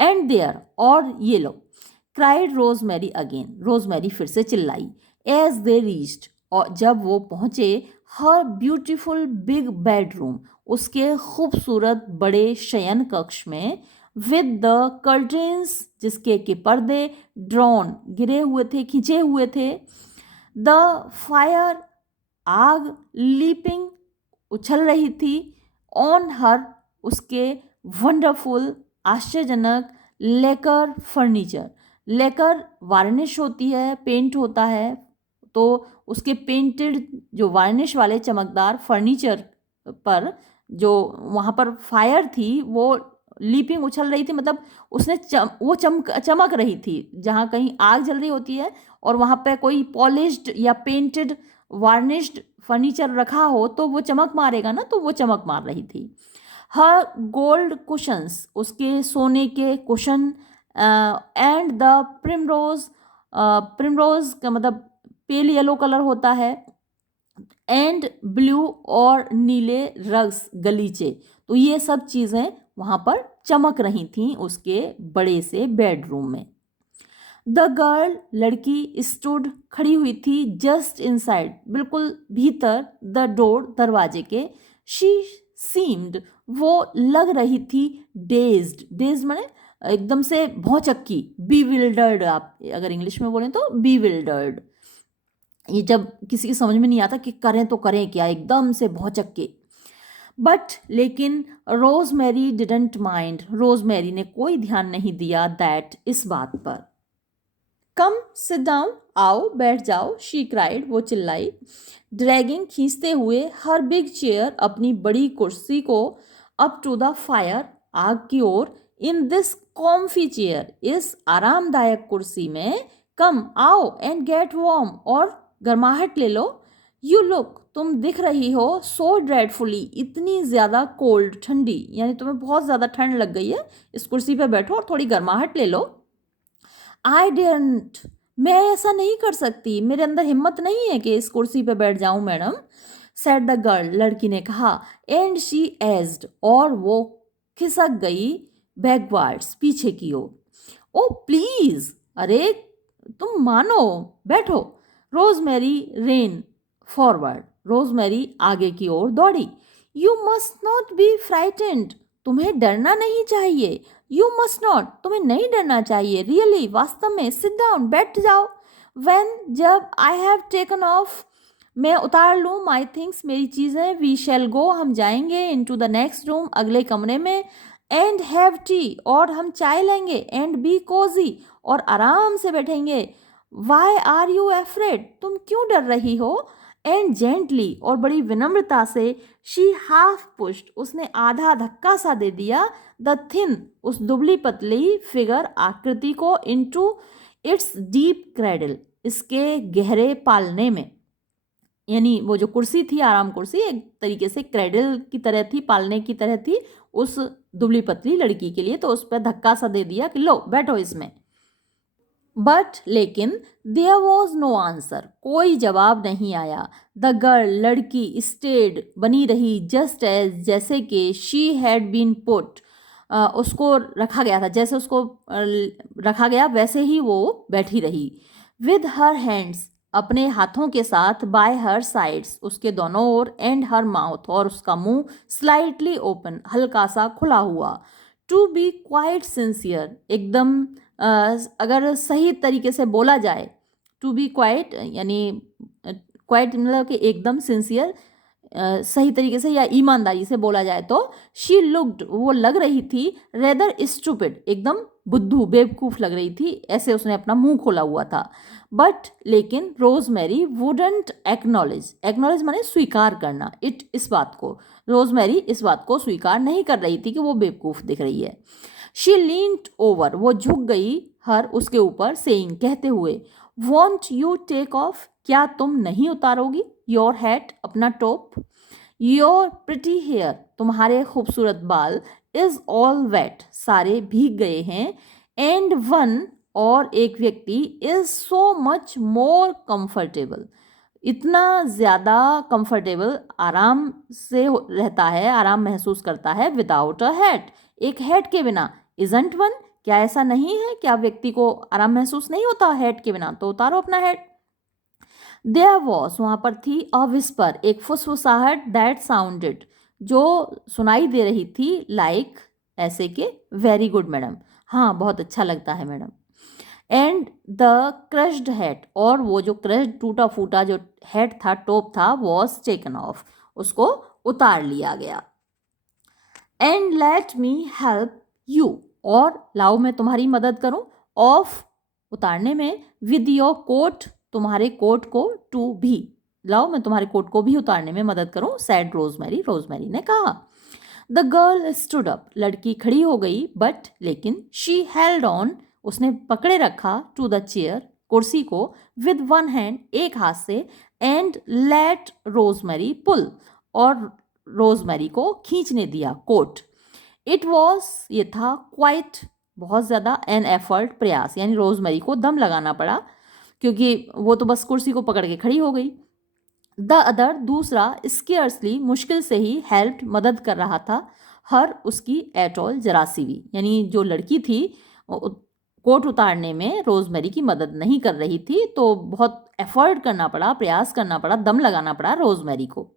एंड देयर, और ये लो, क्राइड रोजमेरी अगेन, रोजमेरी फिर से चिल्लाई, एज दे रीच्ड, और जब वो पहुंचे, हर ब्यूटीफुल बिग बेडरूम, उसके खूबसूरत बड़े शयन कक्ष में, विद द कर्टेन्स, जिसके के पर्दे, ड्रॉन, गिरे हुए थे, खिंचे हुए थे, द फायर, आग, लीपिंग, उछल रही थी, ऑन हर, उसके, वंडरफुल, आश्चर्यजनक, लेकर फर्नीचर, लेकर वार्निश होती है, पेंट होता है, तो उसके पेंटेड जो वार्निश वाले चमकदार फर्नीचर पर जो वहाँ पर फायर थी, वो लीपिंग, उछल रही थी, मतलब उसने वो चमक रही थी, जहाँ कहीं आग जल रही होती है और वहाँ पे कोई पॉलिश्ड या पेंटेड वार्निश्ड फर्नीचर रखा हो तो वो चमक मारेगा ना, तो वो चमक मार रही थी। हर गोल्ड कुशंस, उसके सोने के cushion, and the primrose, primrose का मतलब पेल येलो कलर होता है, एंड ब्लू, और नीले रग्स, गलीचे, तो ये सब चीज़ें वहाँ पर चमक रही थीं उसके बड़े से बेडरूम में। द गर्ल, लड़की, स्टूड, खड़ी हुई थी, जस्ट इनसाइड, बिल्कुल भीतर, द डोर, दरवाजे के, शी सीम्ड, वो लग रही थी, डेज्ड, डेज्ड माने एकदम से भौचक्की, बीविल्डर्ड, आप अगर इंग्लिश में बोलें तो बीविल्डर्ड, ये जब किसी की समझ में नहीं आता कि करें तो करें क्या, एकदम से भौचक्के। बट लेकिन रोजमेरी डिडंट माइंड, रोजमेरी ने कोई ध्यान नहीं दिया, दैट, इस बात पर। कम सिट डाउन, आओ बैठ जाओ, शी क्राइड, वो चिल्लाई, ड्रैगिंग, खींचते हुए, हर बिग चेयर, अपनी बड़ी कुर्सी को, अप टू द फायर, आग की ओर, इन दिस कॉम्फी चेयर, इस आरामदायक कुर्सी में, कम, आओ, एंड गेट वार्म, और गर्माहट ले लो, यू लुक, तुम दिख रही हो, सो ड्रेडफुली, इतनी ज़्यादा कोल्ड, ठंडी, यानी तुम्हें बहुत ज़्यादा ठंड लग गई है, इस कुर्सी पे बैठो और थोड़ी गर्माहट ले लो। आई डेंट, मैं ऐसा नहीं कर सकती, मेरे अंदर हिम्मत नहीं है कि इस कुर्सी पे बैठ जाऊं मैडम, सेड द गर्ल, लड़की ने कहा, एंड शी एज्ड, और वो खिसक गई, बैकवर्ड्स, पीछे की ओर, ओ प्लीज, अरे तुम मानो, बैठो, रोजमेरी रेन फॉरवर्ड, रोजमेरी आगे की ओर दौड़ी, you must not be frightened, तुम्हें डरना नहीं चाहिए, यू मस्ट नॉट, तुम्हें नहीं डरना चाहिए, रियली, वास्तव में, सिट डाउन, बैठ जाओ, व्हेन, जब, आई हैव टेकन ऑफ, मैं उतार लूँ, माई थिंग्स, मेरी चीज़ें, वी शैल गो, हम जाएंगे, इनटू द नेक्स्ट रूम, अगले कमरे में, एंड हैव टी, और हम चाय लेंगे, एंड बी कोजी, और आराम से बैठेंगे, वाई आर यू एफ्रेड, तुम क्यों डर रही हो, एंड जेंटली, और बड़ी विनम्रता से, शी हाफ पुश्ड, उसने आधा धक्का सा दे दिया, द थिन, उस दुबली पतली फिगर, आकृति को, इनटू इट्स डीप क्रेडल, इसके गहरे पालने में, यानी वो जो कुर्सी थी, आराम कुर्सी, एक तरीके से क्रेडल की तरह थी, पालने की तरह थी उस दुबली पतली लड़की के लिए, तो उस पर धक्का सा दे दिया कि लो बैठो इसमें। बट लेकिन देयर वॉज नो आंसर, कोई जवाब नहीं आया, द गर्ल, लड़की, स्टेड, बनी रही, जस्ट एज, जैसे कि, शी हैड बीन पुट, उसको रखा गया था, जैसे उसको रखा गया वैसे ही वो बैठी रही, विद हर हैंड्स, अपने हाथों के साथ, बाय हर साइड्स, उसके दोनों ओर, एंड हर माउथ, और उसका मुंह, स्लाइटली ओपन, हल्का सा खुला हुआ, टू बी क्वाइट सिंसियर, एकदम अगर सही तरीके से बोला जाए, टू बी क्वाइट यानी क्वाइट मतलब कि एकदम, सिंसियर सही तरीके से या ईमानदारी से बोला जाए तो शी लुक्ड, वो लग रही थी, रेदर स्टूपिड, एकदम बुद्धू बेवकूफ़ लग रही थी, ऐसे उसने अपना मुंह खोला हुआ था। बट लेकिन रोजमेरी वुडंट एक्नॉलेज, एक्नॉलेज माने स्वीकार करना, इस बात को, रोजमेरी इस बात को स्वीकार नहीं कर रही थी कि वो बेवकूफ़ दिख रही है। शी लीन्ड ओवर, वो झुक गई, हर उसके ऊपर, सेइंग कहते हुए, वॉन्ट यू टेक ऑफ, क्या तुम नहीं उतारोगी, योर हैट, अपना टॉप, योर प्रिटी हेयर, तुम्हारे खूबसूरत बाल, इज ऑल वेट, सारे भीग गए हैं, एंड वन, और एक व्यक्ति, is so much more comfortable, इतना ज़्यादा कंफर्टेबल, आराम से रहता है, आराम महसूस करता है, विदाउट अ हैट, एक हैट के बिना, इजंट वन, क्या ऐसा नहीं है, क्या व्यक्ति को आराम महसूस नहीं होता हैट के बिना, तो उतारो अपना हैट। देयर वॉज, वहाँ पर थी, अ विस्पर, एक फुसफुसाहट, दैट साउंडेड, जो सुनाई दे रही थी, लाइक, ऐसे के, वेरी गुड मैडम, हाँ बहुत अच्छा लगता है madam, and the crushed head, और वो जो क्रश्ड टूटा फूटा जो हेड था, टॉप था, वॉज टेकन ऑफ, उसको उतार लिया गया। And let me help you, और लाओ मैं तुम्हारी मदद करूं, ऑफ, उतारने में, विद योर कोट, तुम्हारे कोट को, टू भी, लाओ मैं तुम्हारे कोट को भी उतारने में मदद करूं, सैड रोजमेरी, रोजमेरी ने कहा। द गर्ल स्टूड अप, लड़की खड़ी हो गई, बट लेकिन, शी हेल्ड ऑन, उसने पकड़े रखा, टू द चेयर, कुर्सी को, विद वन हैंड, एक हाथ से, एंड लेट रोजमेरी पुल, और रोजमेरी को खींचने दिया, कोट। इट वॉज, ये था, क्वाइट, बहुत ज़्यादा, एन एफर्ट, प्रयास, यानी रोजमेरी को दम लगाना पड़ा, क्योंकि वो तो बस कुर्सी को पकड़ के खड़ी हो गई। द अदर, दूसरा, स्केयर्सली, मुश्किल से ही, हेल्प, मदद कर रहा था, हर, उसकी, एट ऑल, जरा सी भी, यानी जो लड़की थी कोट उतारने में रोजमेरी की मदद नहीं कर रही थी, तो बहुत एफर्ट करना पड़ा, प्रयास करना पड़ा, दम लगाना पड़ा रोजमेरी को।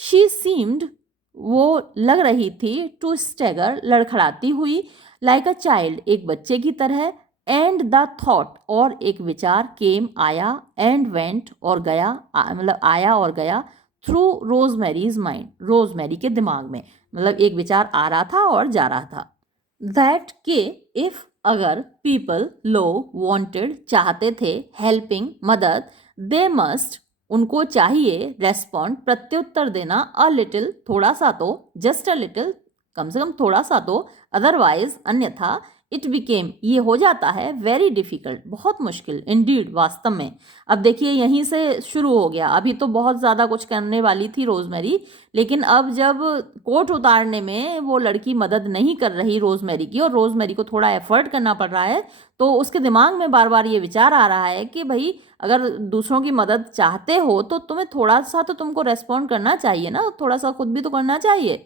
शी सीम्ड, वो लग रही थी, टू स्टेगर, लड़खड़ाती हुई, लाइक अ चाइल्ड, एक बच्चे की तरह, एंड द थॉट, और एक विचार, केम, आया, एंड वेंट, और गया, मतलब आया और गया, थ्रू रोजमेरीज माइंड, रोजमेरी के दिमाग में, मतलब एक विचार आ रहा था और जा रहा था, दैट के, इफ, अगर, पीपल, लोग, वांटेड, चाहते थे, हेल्पिंग, मदद, दे मस्ट, उनको चाहिए, रेस्पॉन्ड, प्रत्युत्तर देना, अ लिटिल, थोड़ा सा तो, जस्ट अ लिटिल, कम से कम थोड़ा सा तो, अदरवाइज, अन्यथा, इट बिकेम, ये हो जाता है, वेरी डिफिकल्ट, बहुत मुश्किल, इंडीड, वास्तव में। अब देखिए यहीं से शुरू हो गया, अभी तो बहुत ज़्यादा कुछ करने वाली थी रोजमेरी, लेकिन अब जब कोट उतारने में वो लड़की मदद नहीं कर रही रोजमेरी की, और रोजमेरी को थोड़ा एफर्ट करना पड़ रहा है, तो उसके दिमाग में बार बार ये विचार आ रहा है कि भाई अगर दूसरों की मदद चाहते हो तो तुम्हें थोड़ा सा तो तुमको रेस्पॉन्ड करना चाहिए ना, थोड़ा सा खुद भी तो करना चाहिए,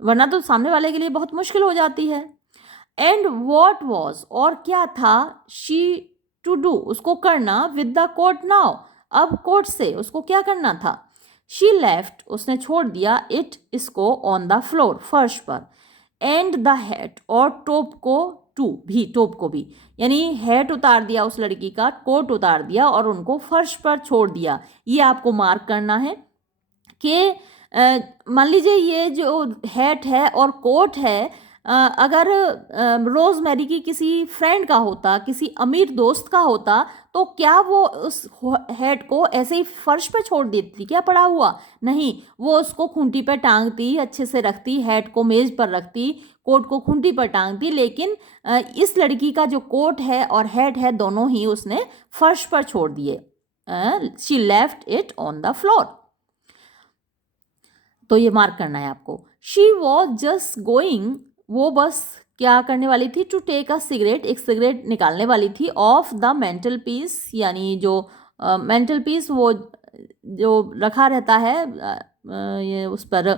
वरना तो सामने वाले के लिए बहुत मुश्किल हो जाती है। एंड वॉट वॉज, और क्या था, शी टू डू, उसको करना, विद द कोट नाउ, अब कोट से उसको क्या करना था। शी लेफ्ट, उसने छोड़ दिया, इट, इसको, ऑन द फ्लोर, फर्श पर, एंड द हैट, और टोप को, टू भी, टोप को भी, यानी हैट उतार दिया उस लड़की का, कोट उतार दिया और उनको फर्श पर छोड़ दिया। ये आपको मार्क करना है कि मान लीजिए ये जो हैट है और कोट है, अगर रोजमेरी की किसी फ्रेंड का होता, किसी अमीर दोस्त का होता, तो क्या वो उस हैट को ऐसे ही फर्श पे छोड़ देती क्या पड़ा हुआ? नहीं, वो उसको खूंटी पर टांगती, अच्छे से रखती, हैट को मेज पर रखती, कोट को खूंटी पर टांगती, लेकिन इस लड़की का जो कोट है और हैट है, दोनों ही उसने फर्श पर छोड़ दिए। She left it on the floor, तो ये मार्क करना है आपको। शी वॉज जस्ट गोइंग, वो बस क्या करने वाली थी, टू टेक अ सिगरेट, एक सिगरेट निकालने वाली थी, ऑफ द मेंटल पीस, यानी जो मेंटल पीस वो जो रखा रहता है ये उस पर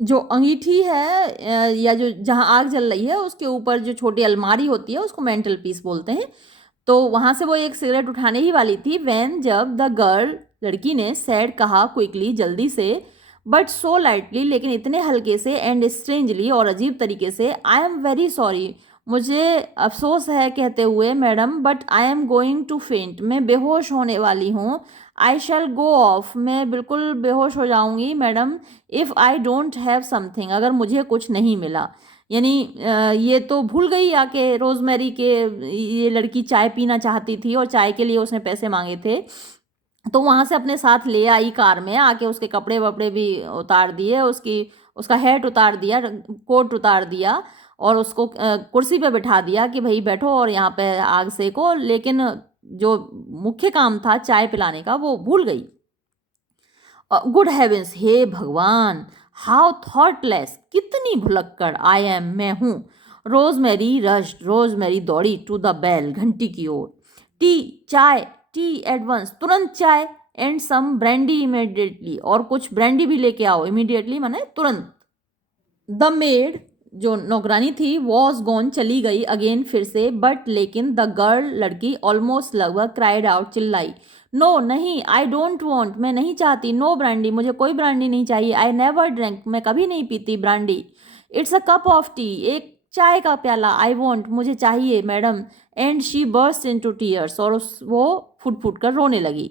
जो अंगीठी है या जो जहाँ आग जल रही है उसके ऊपर जो छोटी अलमारी होती है उसको मेंटल पीस बोलते हैं। तो वहाँ से वो एक सिगरेट उठाने ही वाली थी, व्हेन, जब, द गर्ल, लड़की ने, सैड, कहा, क्विकली, जल्दी से, बट सो लाइटली, लेकिन इतने हल्के से, एंड स्ट्रेंजली, और अजीब तरीके से, आई एम वेरी सॉरी, मुझे अफसोस है कहते हुए, madam, but I am going to faint, मैं बेहोश होने वाली हूँ, आई शैल गो ऑफ, मैं बिल्कुल बेहोश हो जाऊंगी madam, if I don't have something, अगर मुझे कुछ नहीं मिला। यानी ये तो भूल गई आके रोजमेरी के, ये लड़की चाय पीना चाहती थी और चाय के लिए उसने पैसे मांगे थे, तो वहां से अपने साथ ले आई कार में, आके उसके कपड़े वपड़े भी उतार दिए, उसका हैट उतार दिया, कोट उतार दिया, और उसको कुर्सी पे बिठा दिया कि भाई बैठो और यहाँ पे आग सेको, लेकिन जो मुख्य काम था चाय पिलाने का वो भूल गई। गुड हेवेंस, हे भगवान, हाउ थॉटलेस, कितनी भुलक्कड़, आई एम, मैं हूँ। रोजमेरी रश्ड, रोजमेरी दौड़ी टू द बेल, घंटी की ओर। टी, चाय, टी एट वंस, तुरंत चाय, एंड सम ब्रांडी इमीडिएटली, और कुछ ब्रांडी भी लेके आओ, इमीडिएटली माने तुरंत। द मेड, जो नौकरानी थी, वॉज गॉन, चली गई, अगेन, फिर से, बट लेकिन, द गर्ल, लड़की, ऑलमोस्ट, लगभग, क्राइड आउट, चिल्लाई, नो, नहीं, आई डोंट वॉन्ट, मैं नहीं चाहती, नो ब्रांडी, मुझे कोई ब्रांडी नहीं चाहिए, आई नेवर ड्रिंक, मैं कभी नहीं पीती brandy, it's a cup of T, एक चाय का प्याला, आई वॉन्ट, मुझे चाहिए madam, and she burst into tears, और वो फुट फुट कर रोने लगी।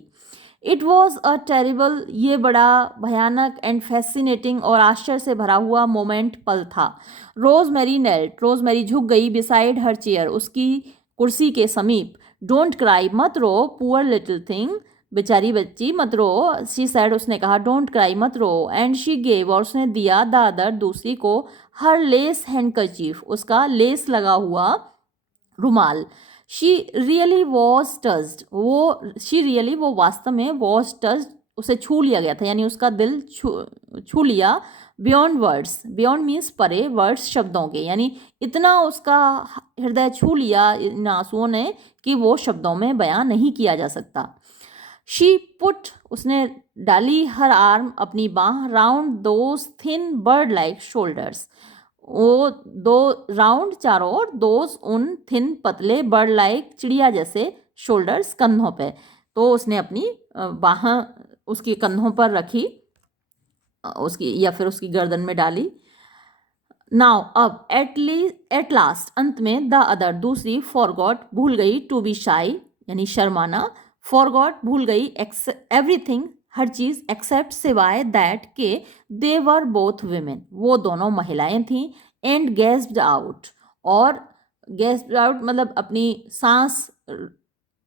इट वॉज अ टेरिबल, ये बड़ा भयानक, एंड फैसिनेटिंग, और आश्चर्य से भरा हुआ मोमेंट, पल था। रोजमेरी नेल्ट, रोजमेरी झुक गई, बिसाइड हर चेयर, उसकी कुर्सी के समीप। डोंट क्राई, मत रो, पुअर लिटिल थिंग, बेचारी बच्ची, मत रो, शी सैड, उसने कहा, डोंट क्राई, मत रो, एंड शी गेव, और उसने दिया, द अदर, दूसरी को, हर लेस हैंडकरचीफ, उसका लेस लगा हुआ रुमाल। She really was touched, she really, वो वास्तव में, वॉज टच्ड, उसे छू लिया गया था, यानी उसका दिल छू लिया, बियॉन्ड वर्ड्स, बियॉन्ड मीन्स परे, वर्ड्स शब्दों के, यानी इतना उसका हृदय छू लिया इन आंसुओं ने कि वो शब्दों में बयां नहीं किया जा सकता। शी पुट, उसने डाली, हर आर्म, अपनी बाह, round those thin bird like shoulders, वो दो राउंड, चारों ओर, दोज, उन, थिन, पतले, बर्ड लाइक, चिड़िया जैसे, शोल्डर्स, कंधों पे, तो उसने अपनी बाह उसके कंधों पर रखी, उसकी, या फिर उसकी गर्दन में डाली। नाउ, अब, एट लास्ट, अंत में, द अदर, दूसरी, फॉरगॉट, भूल गई, टू बी शाई, यानी शर्माना, फॉरगॉट, भूल गई, एवरीथिंग, हर चीज, एक्सेप्ट, सिवाय, दैट, के, दे वर बोथ वीमेन, वो दोनों महिलाएं थीं, एंड गेस्प्ड आउट, और गेस्प्ड आउट मतलब अपनी सांस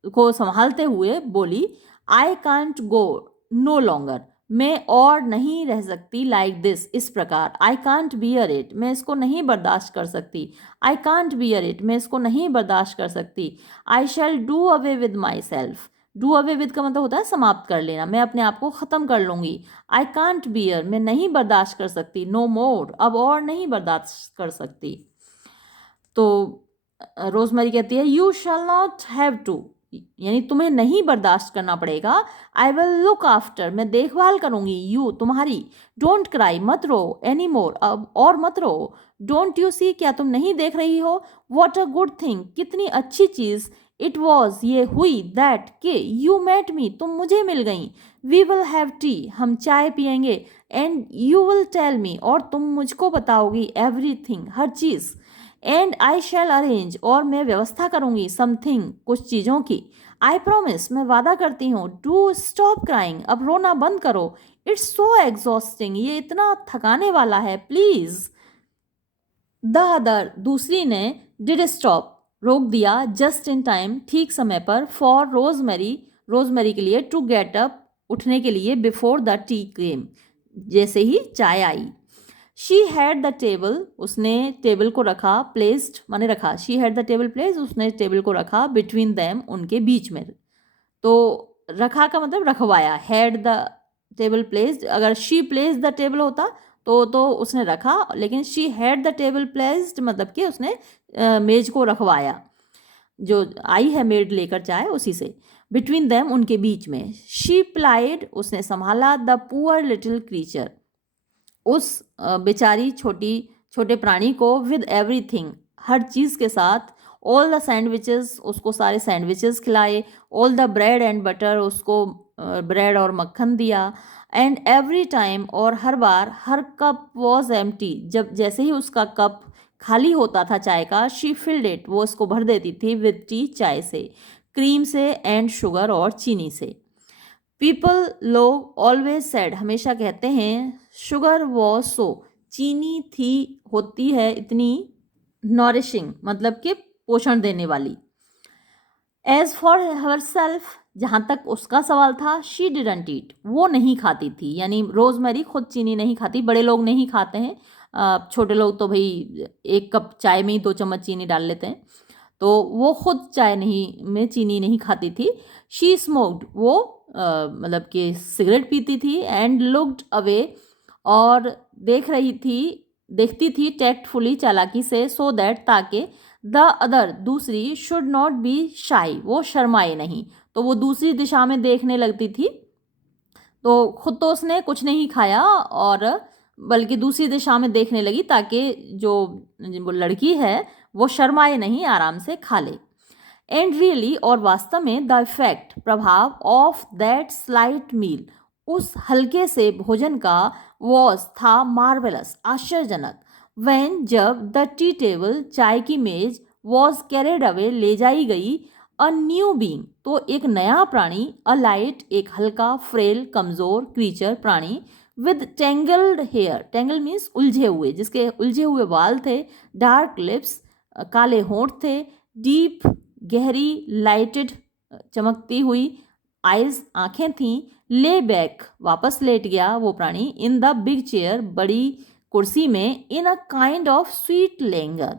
को संभालते हुए बोली, I can't go no longer, मैं और नहीं रह सकती, लाइक दिस, इस प्रकार, आई कांट बियर इट, मैं इसको नहीं बर्दाश्त कर सकती, आई कांट बियर इट, मैं इसको नहीं बर्दाश्त कर सकती, I shall do away with myself, do away with का मतलब होता है समाप्त कर लेना, मैं अपने आप को ख़त्म कर लूँगी, आई कांट बियर, मैं नहीं बर्दाश्त कर सकती, नो मोर, अब और नहीं बर्दाश्त कर सकती। तो रोजमेरी कहती है, you shall not have to, यानी तुम्हें नहीं बर्दाश्त करना पड़ेगा, आई विल लुक आफ्टर, मैं देखभाल करूंगी, यू, तुम्हारी, डोंट क्राई, मत रो, एनी मोर, अब और मत रो, डोंट यू सी, क्या तुम नहीं देख रही हो, वॉट अ गुड थिंग, कितनी अच्छी चीज़, इट वॉज, ये हुई, दैट, के, यू मेट मी, तुम मुझे मिल गई, वी विल हैव टी, हम चाय पियेंगे, and you will tell me, और तुम मुझको बताओगी, एवरीथिंग, हर चीज़, एंड आई शैल अरेंज, और मैं व्यवस्था करूंगी, समथिंग, कुछ चीज़ों की, आई प्रोमिस, मैं वादा करती हूँ, डू स्टॉप क्राइंग, अब रोना बंद करो, इट्स सो एग्जॉस्टिंग, ये इतना थकाने वाला है, प्लीज। द अदर, दूसरी ने, डिड स्टॉप, रोक दिया, जस्ट इन टाइम, ठीक समय पर, फॉर रोजमेरी, रोजमेरी के लिए, टू गेट अप, उठने के लिए, बिफोर द टी केम, जैसे ही चाय आई। शी हैड द टेबल, उसने टेबल को रखा, प्लेस्ड माने रखा, she had the table place, उसने टेबल को रखा, बिटवीन देम, उनके बीच में, तो रखा का मतलब रखवाया, हैड द टेबल प्लेस्ड, अगर शी प्लेस द टेबल होता तो उसने रखा, लेकिन she had the table placed मतलब कि उसने मेज को रखवाया, जो आई है मेड लेकर चाय उसी से, बिटवीन देम, उनके बीच में। शी प्लाइड, उसने संभाला, द पुअर लिटिल क्रीचर, उस बेचारी छोटे प्राणी को, विद एवरीथिंग, हर चीज़ के साथ, ऑल द सैंडविचेस, उसको सारे सैंडविचेस खिलाए, all the bread and butter, उसको ब्रेड और मक्खन दिया, एंड एवरी टाइम, और हर बार, हर कप वॉज एम्प्टी, जब जैसे ही उसका कप खाली होता था चाय का, शी फिल्ड इट, वो उसको भर देती थी, विद टी, चाय से, क्रीम से, एंड शुगर, और चीनी से। पीपल, लोग, ऑलवेज सेड, हमेशा कहते हैं, शुगर वॉज सो, चीनी थी, होती है इतनी, नॉरिशिंग मतलब कि पोषण देने वाली। एज फॉर हर सेल्फ, जहाँ तक उसका सवाल था, शी डिडंट ईट, वो नहीं खाती थी, यानी रोजमेरी खुद चीनी नहीं खाती, बड़े लोग नहीं खाते हैं, छोटे लोग तो भाई एक कप चाय में ही 2 चम्मच चीनी डाल लेते हैं, तो वो खुद चाय नहीं में चीनी नहीं खाती थी। शी स्मोक्ड, वो मतलब कि सिगरेट पीती थी, एंड लुक्ड अवे, और देखती थी टैक्टफुली, चालाकी से, सो दैट, ताकि, द अदर, दूसरी, शुड नॉट बी शाई, वो शर्माए नहीं, तो वो दूसरी दिशा में देखने लगती थी, तो खुद तो उसने कुछ नहीं खाया, और बल्कि दूसरी दिशा में देखने लगी ताकि जो वो लड़की है वो शर्माए नहीं, आराम से खा ले। एंड रियली, और वास्तव में, द इफेक्ट, प्रभाव, ऑफ दैट स्लाइट मील, उस हल्के से भोजन का, वॉज, था, मार्वेलस, आश्चर्यजनक, व्हेन, जब, द टी टेबल, चाय की मेज, वॉज कैरिड अवे, ले जाई गई, अ न्यू बीइंग, तो एक नया प्राणी, अ लाइट, एक हल्का, फ्रेल, कमजोर, क्रीचर, प्राणी, with tangled hair, tangle means उलझे हुए, जिसके उलझे हुए बाल थे, डार्क लिप्स, काले होंठ थे, डीप, गहरी, लाइटेड, चमकती हुई, आइज, आंखें थीं, ले बैक, वापस लेट गया वो प्राणी, इन द बिग चेयर, बड़ी कुर्सी में, in a kind of sweet languor,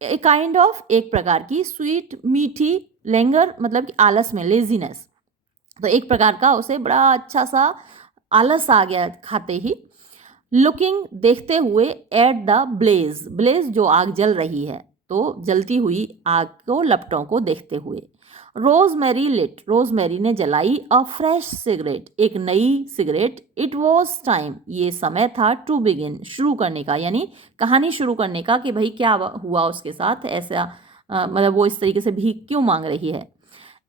a kind of, एक प्रकार की, स्वीट, मीठी, लैंगर मतलब कि आलस में, लेजीनेस, तो एक प्रकार का उसे बड़ा अच्छा सा आलस आ गया खाते ही। लुकिंग, देखते हुए, एट द ब्लेज, ब्लेज जो आग जल रही है, तो जलती हुई आग को, लपटों को देखते हुए। रोजमेरी लिट, रोजमेरी ने जलाई, अ फ्रेश सिगरेट, एक नई सिगरेट, इट वॉज टाइम, ये समय था, टू बिगिन, शुरू करने का, यानी कहानी शुरू करने का, कि भाई क्या हुआ उसके साथ, ऐसा मतलब वो इस तरीके से भीख क्यों मांग रही है।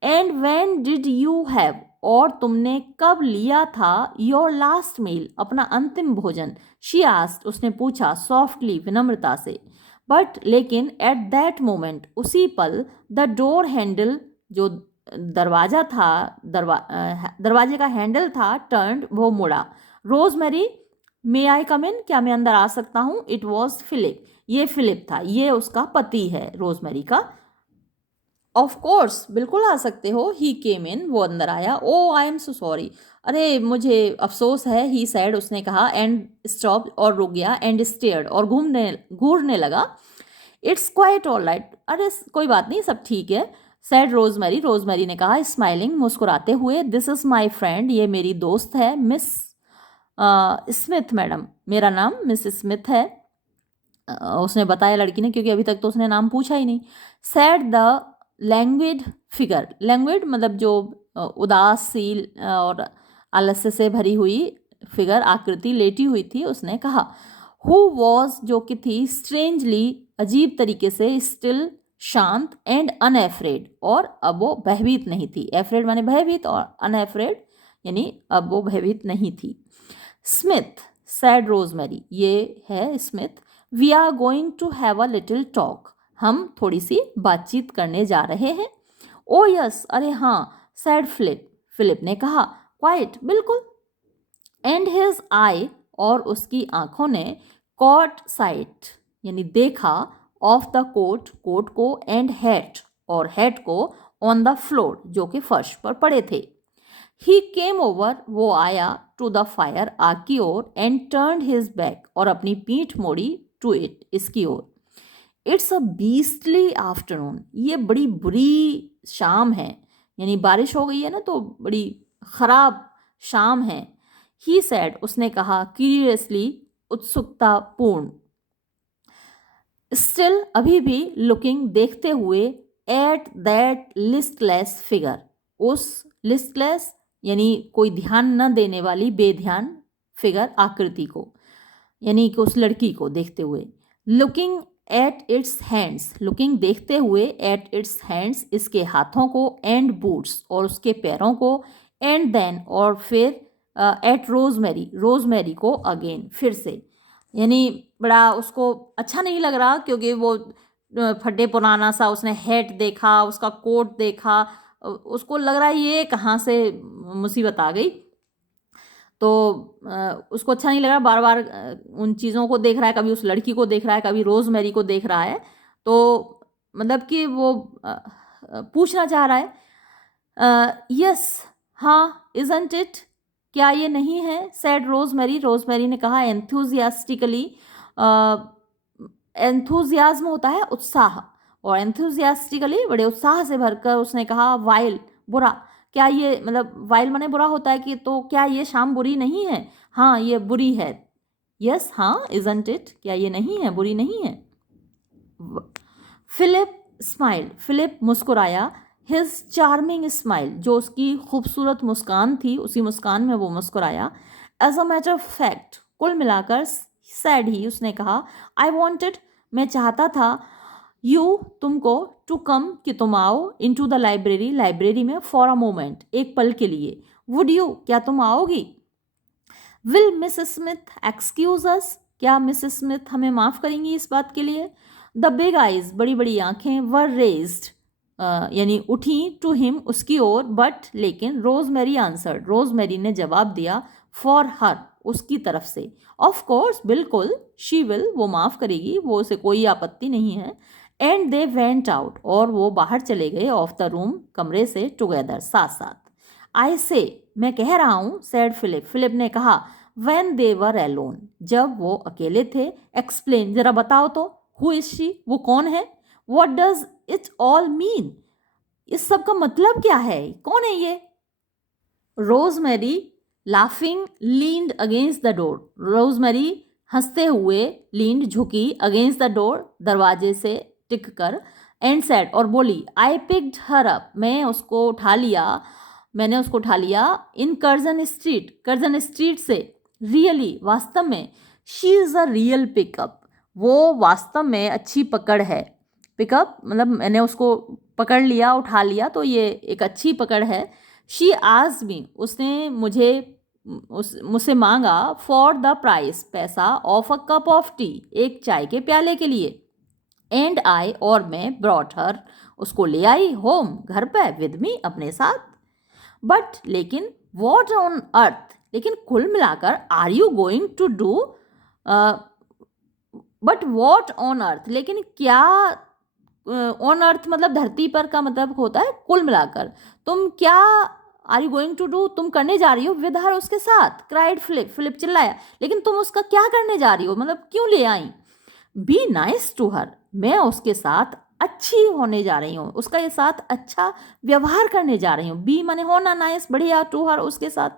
And when did you have, और तुमने कब लिया था, योर लास्ट मील, अपना अंतिम भोजन, शी आस्क्ड, उसने पूछा, सॉफ्टली, विनम्रता से, बट, लेकिन, एट दैट मोमेंट, उसी पल, द डोर हैंडल, जो दरवाजा था, दरवाजे का हैंडल था, टर्न्ड, वो मुड़ा, रोजमेरी, मे आई कम इन, क्या मैं अंदर आ सकता हूँ, इट वॉज फिलिप, ये फिलिप था, ये उसका पति है रोजमेरी का। ऑफ कोर्स, बिल्कुल आ सकते हो, ही केम इन, वो अंदर आया, ओ आई एम सो सॉरी, अरे मुझे अफसोस है, ही सैड, उसने कहा, एंड स्टॉप, और रुक गया, एंड स्टेयर्ड, और घूरने लगा, इट्स क्वाइट ऑल राइट, अरे कोई बात नहीं, सब ठीक है, सैड रोजमेरी, रोजमेरी ने कहा, स्माइलिंग, मुस्कुराते हुए, दिस इज माई फ्रेंड, ये मेरी दोस्त है, मिस स्मिथ मैडम, मेरा नाम मिस स्मिथ है, उसने बताया लड़की ने, क्योंकि अभी तक तो उसने नाम पूछा ही नहीं। सैड द लैंग्वेड फिगर, लैंग्वेड मतलब जो उदासीन और आलस्य से भरी हुई फिगर, आकृति, लेटी हुई थी, उसने कहा, हु वॉज, जो कि थी, स्ट्रेंजली, अजीब तरीके से, स्टिल, शांत, एंड अनएफ्रेड, और अब वो भयभीत नहीं थी, एफ्रेड माने भयभीत, और अनएफ्रेड यानी अब वो भयभीत नहीं थी। स्मिथ, सैड रोजमेरी, ये है Smith, we are going to have a little talk, हम थोड़ी सी बातचीत करने जा रहे हैं। ओ यस, अरे हाँ, सैड फिलिप, फिलिप ने कहा, क्वाइट, बिल्कुल, एंड हिज आई, और उसकी आंखों ने, कॉट साइट, यानी देखा, ऑफ द कोट, कोट को, एंड हैट, और हैट को, ऑन द फ्लोर, जो कि फर्श पर पड़े थे। ही केम ओवर, वो आया, टू द फायर, आग की ओर, एंड टर्न्ड हिज बैक, और अपनी पीठ मोड़ी, टू इट, इसकी ओर। इट्स अ बीस्टली आफ्टरनून, ये बड़ी बुरी शाम है, यानी बारिश हो गई है ना, तो बड़ी खराब शाम है। ही सैड, उसने कहा, क्यूरियसली, उत्सुकता पूर्ण, स्टिल, अभी भी, लुकिंग, देखते हुए, एट दैट लिस्टलेस फिगर, उस लिस्टलेस यानी कोई ध्यान न देने वाली, बेध्यान, फिगर, आकृति को, यानी कि उस लड़की को देखते हुए। Looking at its hands, looking, देखते हुए, एट इट्स हैंड्स, इसके हाथों को, एंड बूट्स, और उसके पैरों को, एंड देन, और फिर, एट रोजमेरी, रोजमेरी को अगेन, फिर से, यानी बड़ा उसको अच्छा नहीं लग रहा क्योंकि वो फटे पुराना सा उसने हैट देखा, उसका कोट देखा, उसको लग रहा है ये कहाँ से मुसीबत आ गई। तो उसको अच्छा नहीं लग रहा, बार बार उन चीज़ों को देख रहा है, कभी उस लड़की को देख रहा है, कभी रोज़मेरी को देख रहा है। तो मतलब कि वो पूछना चाह रहा है, यस, हाँ, इजंट इट, क्या ये नहीं है, सैड रोज़मेरी, रोज़मेरी ने कहा एंथुजियास्टिकली। एंथुजियाज्म होता है उत्साह, और एंथुजियास्टिकली बड़े उत्साह से भरकर उसने कहा वाइल, बुरा, क्या ये, मतलब वाइल माने बुरा होता है कि, तो क्या ये शाम बुरी नहीं है, हाँ ये बुरी है, यस, हाँ, इजंट इट, क्या ये नहीं है, बुरी नहीं है। फिलिप स्माइल, फिलिप मुस्कुराया, हिज चार्मिंग स्माइल, जो उसकी खूबसूरत मुस्कान थी उसी मुस्कान में वो मुस्कुराया। As a matter of fact, कुल मिलाकर सैड ही, उसने कहा, आई वॉन्टेड, मैं चाहता था, यू, तुमको, टू कम, कि तुम आओ, इन टू द लाइब्रेरी, लाइब्रेरी में, फॉर अ मोमेंट, एक पल के लिए, वुड यू, क्या तुम आओगी, विल मिसेस स्मिथ एक्सक्यूज अस, क्या मिसेस स्मिथ हमें माफ़ करेंगी इस बात के लिए। द बिग आइज, बड़ी बड़ी आंखें, वर रेज्ड, यानी उठी, टू हिम, उसकी ओर, बट, लेकिन, रोजमेरी आंसर्ड, रोजमेरी ने जवाब दिया, फॉर हर, उसकी तरफ से, ऑफ कोर्स, बिल्कुल, शी विल, वो माफ़ करेगी, वो उसे कोई आपत्ति नहीं है। एंड दे वेंट आउट, और वो बाहर चले गए, ऑफ द रूम, कमरे से, टुगेदर, साथ साथ। आई से, मैं कह रहा हूँ, सैड फिलिप, फिलिप ने कहा, व्हेन दे वर एलोन, जब वो अकेले थे, एक्सप्लेन, जरा बताओ तो, हु इज शी, वो कौन है, what does it all mean, इस सब का मतलब क्या है, कौन है ये। Rosemary laughing leaned against the door, rosemary हंसते हुए, लीन्ड, झुकी, अगेंस्ट द डोर, दरवाजे से टिक कर, एंड सेड, और बोली, आई पिक्ड हर अप, मैं उसको उठा लिया, मैंने उसको उठा लिया, इन कर्जन स्ट्रीट, कर्जन स्ट्रीट से, रियली, वास्तव में, she is a real pickup, वो वास्तव में अच्छी पकड़ है, पिकअप मतलब मैंने उसको पकड़ लिया, उठा लिया, तो ये एक अच्छी पकड़ है। शी आस्क्ड मी, उसने मुझसे मांगा, फॉर द प्राइस, पैसा, of a cup of T, एक चाय के प्याले के लिए, एंड आई, और मैं, ब्रॉट हर, उसको ले आई, होम, घर पे, विद मी, अपने साथ। बट, लेकिन, वॉट ऑन अर्थ, लेकिन कुल मिलाकर, are you going to do, but what on earth, लेकिन क्या, ऑन अर्थ मतलब धरती पर का मतलब होता है कुल मिलाकर, तुम क्या, are you going to do, तुम करने जा रही हो, विद हर, उसके साथ, क्राइड फिलिप, फिलिप चिल्लाया, लेकिन तुम उसका क्या करने जा रही हो, मतलब क्यों ले आई। बी नाइस टू हर, मैं उसके साथ अच्छी होने जा रही हूँ, उसका ये साथ अच्छा व्यवहार करने जा रही हूँ, बी माने होना, नाइस, बढ़िया, टू हर, उसके साथ।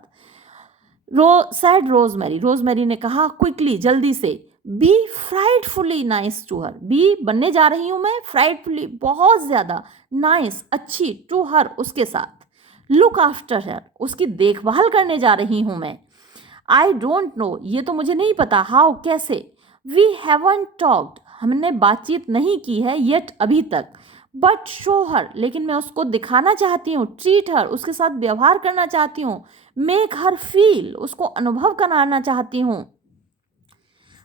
सैड रोजमेरी, रोजमेरी ने कहा, क्विकली, जल्दी से, be frightfully nice to her, be बनने जा रही हूँ मैं, फ्राइडफुली, बहुत ज़्यादा, नाइस, अच्छी, टू हर, उसके साथ, लुक आफ्टर हर, उसकी देखभाल करने जा रही हूँ मैं। आई डोंट नो, ये तो मुझे नहीं पता, हाउ, कैसे, वी हैवंट टॉक्ड, हमने बातचीत नहीं की है, येट, अभी तक, बट शो हर, लेकिन मैं उसको दिखाना चाहती हूँ, ट्रीट हर, उसके साथ व्यवहार करना चाहती हूँ, मेक हर फील, उसको अनुभव कराना चाहती हूँ,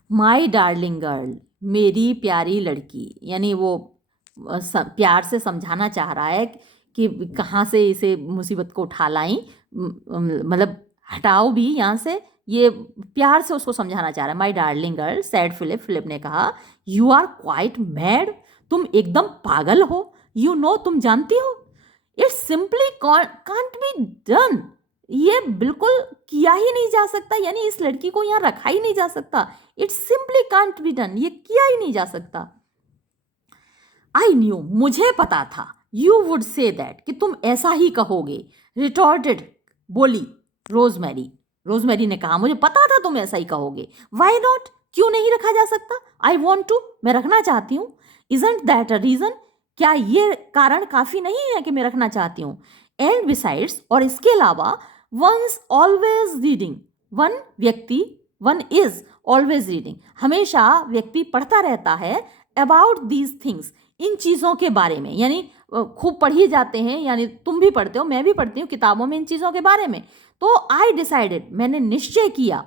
माई डार्लिंग गर्ल, मेरी प्यारी लड़की, यानी वो प्यार से समझाना चाह रहा है कि कहाँ से इसे मुसीबत को उठा लाई, मतलब हटाओ भी यहाँ से, ये प्यार से उसको समझाना चाह रहा है। My darling girl, said Philip, Philip ने कहा, यू आर क्वाइट मैड, तुम एकदम पागल हो, यू नो, तुम जानती हो, it simply can't be done, ये बिल्कुल किया ही नहीं जा सकता, यानी इस लड़की को यहाँ रखा ही नहीं जा सकता, it simply can't be done, ये किया ही नहीं जा सकता। आई न्यू, मुझे पता था, यू वुड से दैट, कि तुम ऐसा ही कहोगे, रिटॉर्टेड, बोली रोजमेरी, रोजमेरी ने कहा, मुझे पता था तुम ऐसा ही कहोगे, वाई नॉट, क्यों नहीं रखा जा सकता, आई वॉन्ट टू, मैं रखना चाहती हूँ, इजंट दैट अ रीजन, क्या ये कारण काफी नहीं है कि मैं रखना चाहती हूँ, एंड बिसाइड्स, और इसके अलावा, वंस ऑलवेज रीडिंग, वन व्यक्ति, वन इज ऑलवेज रीडिंग, हमेशा व्यक्ति पढ़ता रहता है, अबाउट दीज थिंग्स, इन चीज़ों के बारे में, यानी खूब पढ़ी जाते हैं, यानी तुम भी पढ़ते हो, मैं भी पढ़ती हूँ किताबों में इन चीज़ों के बारे में। तो आई डिसाइडेड, मैंने निश्चय किया,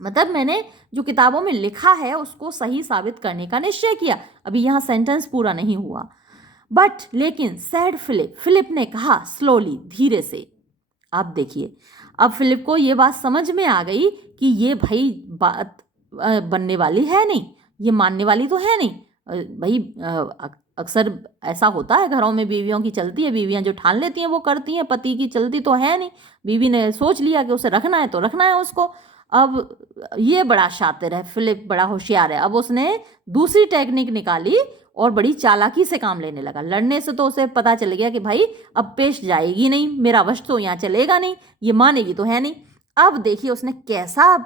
मतलब मैंने जो किताबों में लिखा है उसको सही साबित करने का निश्चय किया। अभी यहाँ सेंटेंस पूरा नहीं हुआ। बट लेकिन सैड फिलिप, फिलिप ने कहा स्लोली, धीरे से। अब देखिए, अब फिलिप को ये बात समझ में आ गई कि ये भाई बात बनने वाली है नहीं, ये मानने वाली तो है नहीं। भाई अक्सर ऐसा होता है, घरों में बीवियों की चलती है, बीवियां जो ठान लेती हैं वो करती हैं, पति की चलती तो है नहीं। बीवी ने सोच लिया कि उसे रखना है तो रखना है उसको। अब ये बड़ा शातिर है, फिलिप बड़ा होशियार है। अब उसने दूसरी टेक्निक निकाली और बड़ी चालाकी से काम लेने लगा। लड़ने से तो उसे पता चल गया कि भाई अब पेश जाएगी नहीं, मेरा वश तो यहाँ चलेगा नहीं, ये मानेगी तो है नहीं। अब देखिए उसने कैसा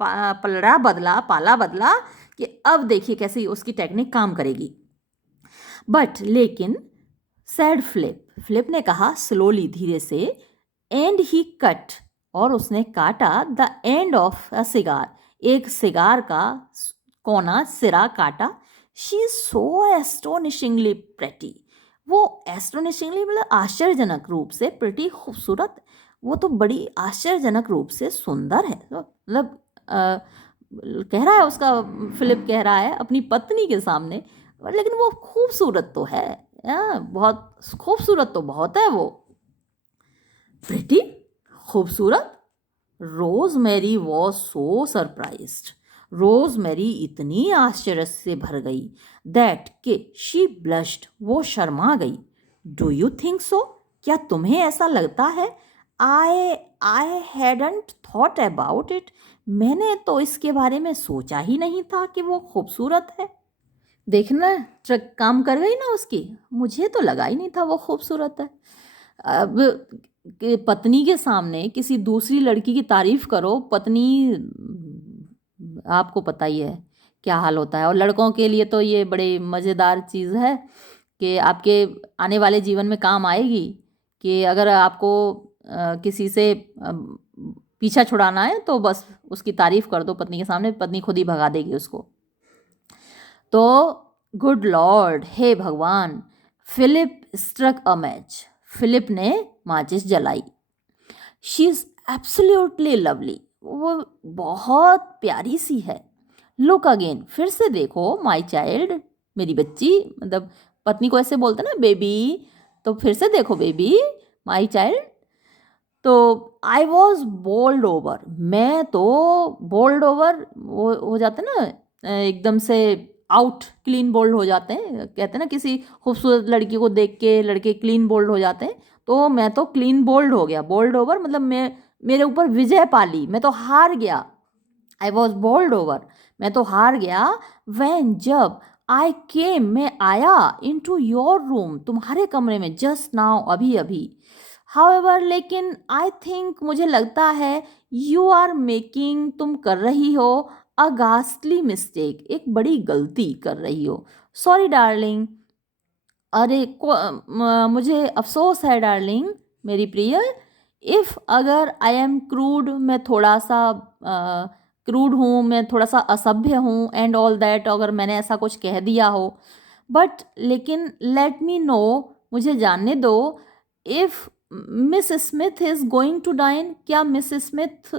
पलड़ा बदला, पाला बदला, कि अब देखिए कैसी उसकी टेक्निक काम करेगी। बट लेकिन सैड फिलिप, फिलिप ने कहा स्लोली, धीरे से, एंड ही कट, और उसने काटा the end of a cigar, एक सिगार का कोना, सिरा काटा। शी सो एस्टोनिशिंगली प्रेटी, वो एस्टोनिशिंगली मतलब आश्चर्यजनक रूप से, प्रेटी खूबसूरत, वो तो बड़ी आश्चर्यजनक रूप से सुंदर है। तो मतलब कह रहा है उसका, फिलिप कह रहा है अपनी पत्नी के सामने, लेकिन वो खूबसूरत तो है, बहुत खूबसूरत तो बहुत है वो। प्रिटी, खूबसूरत। Rosemary was so surprised, rosemary इतनी आश्चर्य से भर गई, दैट के शी ब्लश्ड, वो शर्मा गई। डू यू थिंक सो, क्या तुम्हें ऐसा लगता है? I hadn't thought about it, मैंने तो इसके बारे में सोचा ही नहीं था कि वो खूबसूरत है। देखना, ट्रक काम कर गई ना उसकी, मुझे तो लगा ही नहीं था वो खूबसूरत है। अब पत्नी के सामने किसी दूसरी लड़की की तारीफ करो, पत्नी, आपको पता ही है क्या हाल होता है। और लड़कों के लिए तो ये बड़े मज़ेदार चीज़ है कि आपके आने वाले जीवन में काम आएगी, कि अगर आपको किसी से पीछा छुड़ाना है तो बस उसकी तारीफ कर दो पत्नी के सामने, पत्नी खुद ही भगा देगी उसको। तो गुड लॉर्ड, हे भगवान, Philip struck a match, Philip ने माचिस जलाई। शी इज़ एब्सोल्युटली लवली, वो बहुत प्यारी सी है। लुक अगेन, फिर से देखो, माई चाइल्ड, मेरी बच्ची, मतलब पत्नी को ऐसे बोलते ना बेबी, तो फिर से देखो बेबी, माई चाइल्ड। तो आई वॉज बोल्ड ओवर, मैं तो बोल्ड ओवर, वो हो जाते ना एकदम से आउट, क्लीन बोल्ड हो जाते हैं, कहते हैं ना किसी खूबसूरत लड़की को देख के लड़के क्लीन बोल्ड हो जाते हैं, तो मैं तो क्लीन बोल्ड हो गया। बोल्ड ओवर मतलब मैं, मेरे ऊपर विजय पाली, मैं तो हार गया। आई वॉज बोल्ड ओवर, मैं तो हार गया। वैन, जब, आई केम, मैं आया, इन टू योर रूम, तुम्हारे कमरे में, जस्ट नाउ, अभी अभी। हाउएवर, लेकिन आई थिंक, मुझे लगता है, यू आर मेकिंग, तुम कर रही हो, अ गास्टली मिस्टेक, एक बड़ी गलती कर रही हो। सॉरी डार्लिंग, अरे मुझे अफसोस है डार्लिंग, मेरी प्रिय। इफ़, अगर, आई एम क्रूड, मैं थोड़ा सा क्रूड हूँ, मैं थोड़ा सा असभ्य हूँ, एंड ऑल दैट, अगर मैंने ऐसा कुछ कह दिया हो। बट लेकिन लेट मी नो, मुझे जानने दो, if Miss Smith is going to dine, क्या मिस स्मिथ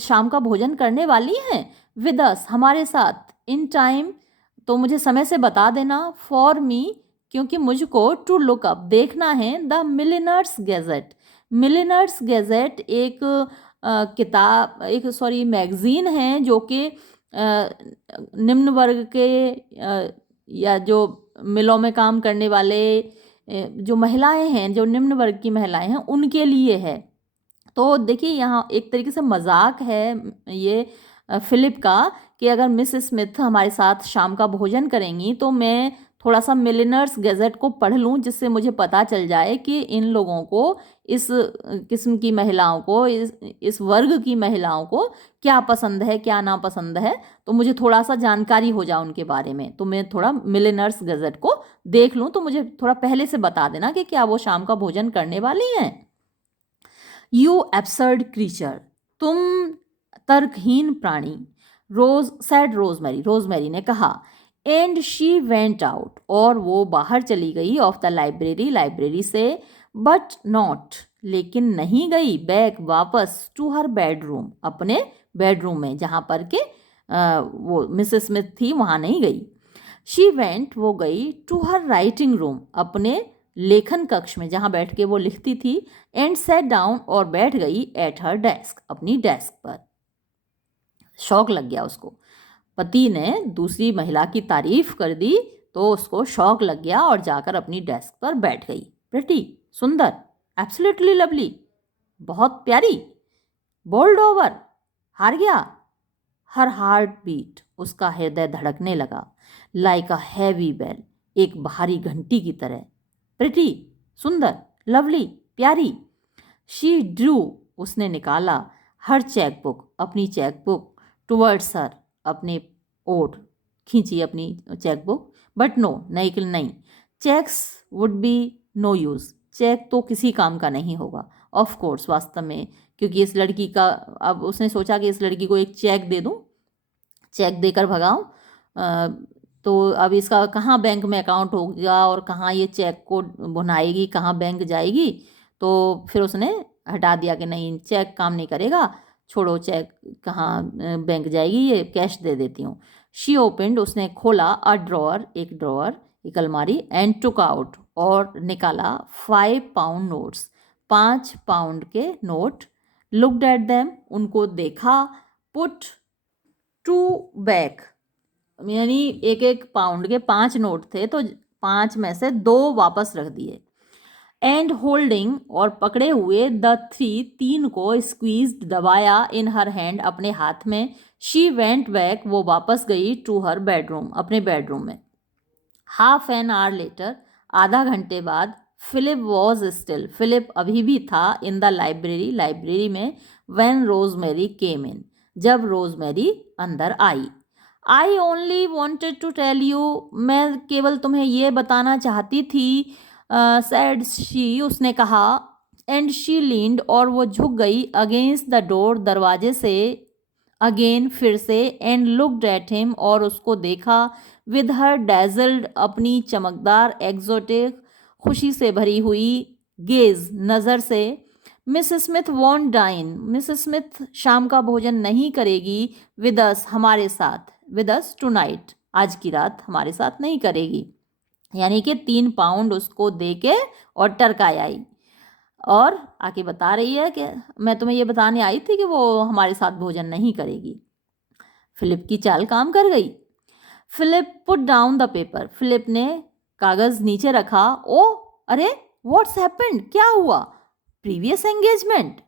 शाम का भोजन करने वाली हैं विद अस, हमारे साथ, इन टाइम, तो मुझे समय से बता देना, फॉर मी, क्योंकि मुझको, टू लुक अप, देखना है, द मिलिनर्स गैजेट। मिलिनर्स गैजेट एक किताब, एक सॉरी मैगज़ीन है जो कि निम्न वर्ग के या जो मिलों में काम करने वाले जो महिलाएं हैं, जो निम्न वर्ग की महिलाएं हैं, उनके लिए है। तो देखिए यहाँ एक तरीके से मजाक है ये फिलिप का, कि अगर मिस स्मिथ हमारे साथ शाम का भोजन करेंगी तो मैं थोड़ा सा मिलिनर्स गैजेट को पढ़ लूँ, जिससे मुझे पता चल जाए कि इन लोगों को, इस किस्म की महिलाओं को, इस वर्ग की महिलाओं को क्या पसंद है, क्या नापसंद है, तो मुझे थोड़ा सा जानकारी हो जाए उनके बारे में। तो मैं थोड़ा मिलिनर्स गैजेट को देख लूँ, तो मुझे थोड़ा पहले से बता देना कि क्या वो शाम का भोजन करने वाली हैं। यू एब्सर्ड क्रीचर, तुम तर्कहीन प्राणी, रोज सैड रोजमेरी, रोजमेरी ने कहा, एंड शी वेंट आउट, और वो बाहर चली गई, ऑफ द लाइब्रेरी, लाइब्रेरी से, बट नॉट, लेकिन नहीं गई, बैक, वापस, टू हर बेडरूम, अपने बेडरूम में जहाँ पर के वो मिसेस स्मिथ थी वहाँ नहीं गई। शी वेंट, वो गई, टू हर राइटिंग रूम, अपने लेखन कक्ष में जहाँ बैठ के वो लिखती थी, एंड सेट डाउन, और बैठ गई, एट हर डेस्क, अपनी डेस्क पर। शौक लग गया उसको, पति ने दूसरी महिला की तारीफ कर दी तो उसको शौक लग गया और जाकर अपनी डेस्क पर बैठ गई। प्रिटी, सुंदर, एब्सोल्युटली लवली, बहुत प्यारी, बोल्ड ओवर, हार गया, हर हार्ट बीट, उसका हृदय धड़कने लगा, लाइक अ हैवी बेल, एक भारी घंटी की तरह। प्रिटी, सुंदर, लवली, प्यारी, शी ड्रू, उसने निकाला, हर चेकबुक, अपनी चेकबुक, टुवर्ड्स हर, अपने ओर खींची अपनी चेकबुक, बट नो, नहीं, cheques would be no use, cheque तो किसी काम का नहीं होगा, ऑफ कोर्स, वास्तव में, क्योंकि इस लड़की का, अब उसने सोचा कि इस लड़की को एक चेक दे दूं, चेक देकर भगाऊं, तो अब इसका कहाँ बैंक में अकाउंट होगा और कहाँ ये चेक को भुनाएगी, कहाँ बैंक जाएगी, तो फिर उसने हटा दिया कि नहीं, चेक काम नहीं करेगा, छोड़ो, चेक कहाँ बैंक जाएगी, ये कैश दे देती हूँ। शी ओपनड, उसने खोला, अ ड्रॉअर, एक ड्रॉअर, एक अलमारी, एंड टुक आउट, और निकाला, 5 पाउंड नोट्स, 5 पाउंड के नोट, लुक्ड एट देम, उनको देखा, पुट 2 बैक, यानी एक एक पाउंड के 5 नोट थे तो 5 में से 2 वापस रख दिए, एंड होल्डिंग, और पकड़े हुए, द 3 को, स्क्वीज्ड, दबाया, इन हर हैंड, अपने हाथ में, शी वेंट बैक, वो वापस गई, टू हर बेडरूम, अपने बेडरूम में। हाफ एन आवर लेटर, आधा घंटे बाद, फिलिप वॉज स्टिल, फिलिप अभी भी था, इन द लाइब्रेरी, लाइब्रेरी में, व्हेन रोजमेरी केम इन, जब रोजमेरी अंदर आई। I only wanted to tell you, मैं केवल तुम्हें ये बताना चाहती थी, सैड शी, उसने कहा, एंड शी लीन्ड, और वो झुक गई, अगेंस्ट द डोर, दरवाजे से, अगेन, फिर से, एंड लुक्ड एट हिम, और उसको देखा, विद हर डैजल्ड, अपनी चमकदार, एग्जोटिक, खुशी से भरी हुई, गेज, नज़र से, Miss Smith won't dine, Miss Smith शाम का भोजन नहीं करेगी, विद अस, हमारे साथ, विद अस टू नाइट, आज की रात हमारे साथ नहीं करेगी, यानी कि 3 पाउंड उसको दे के और टरकाई आई, और आके बता रही है कि मैं तुम्हें ये बताने आई थी कि वो हमारे साथ भोजन नहीं करेगी। फिलिप की चाल काम कर गई। Philip put down the paper, Philip ने कागज नीचे रखा। ओ, अरे, व्हाट्स हैपेंड, क्या हुआ? प्रीवियस एंगेजमेंट,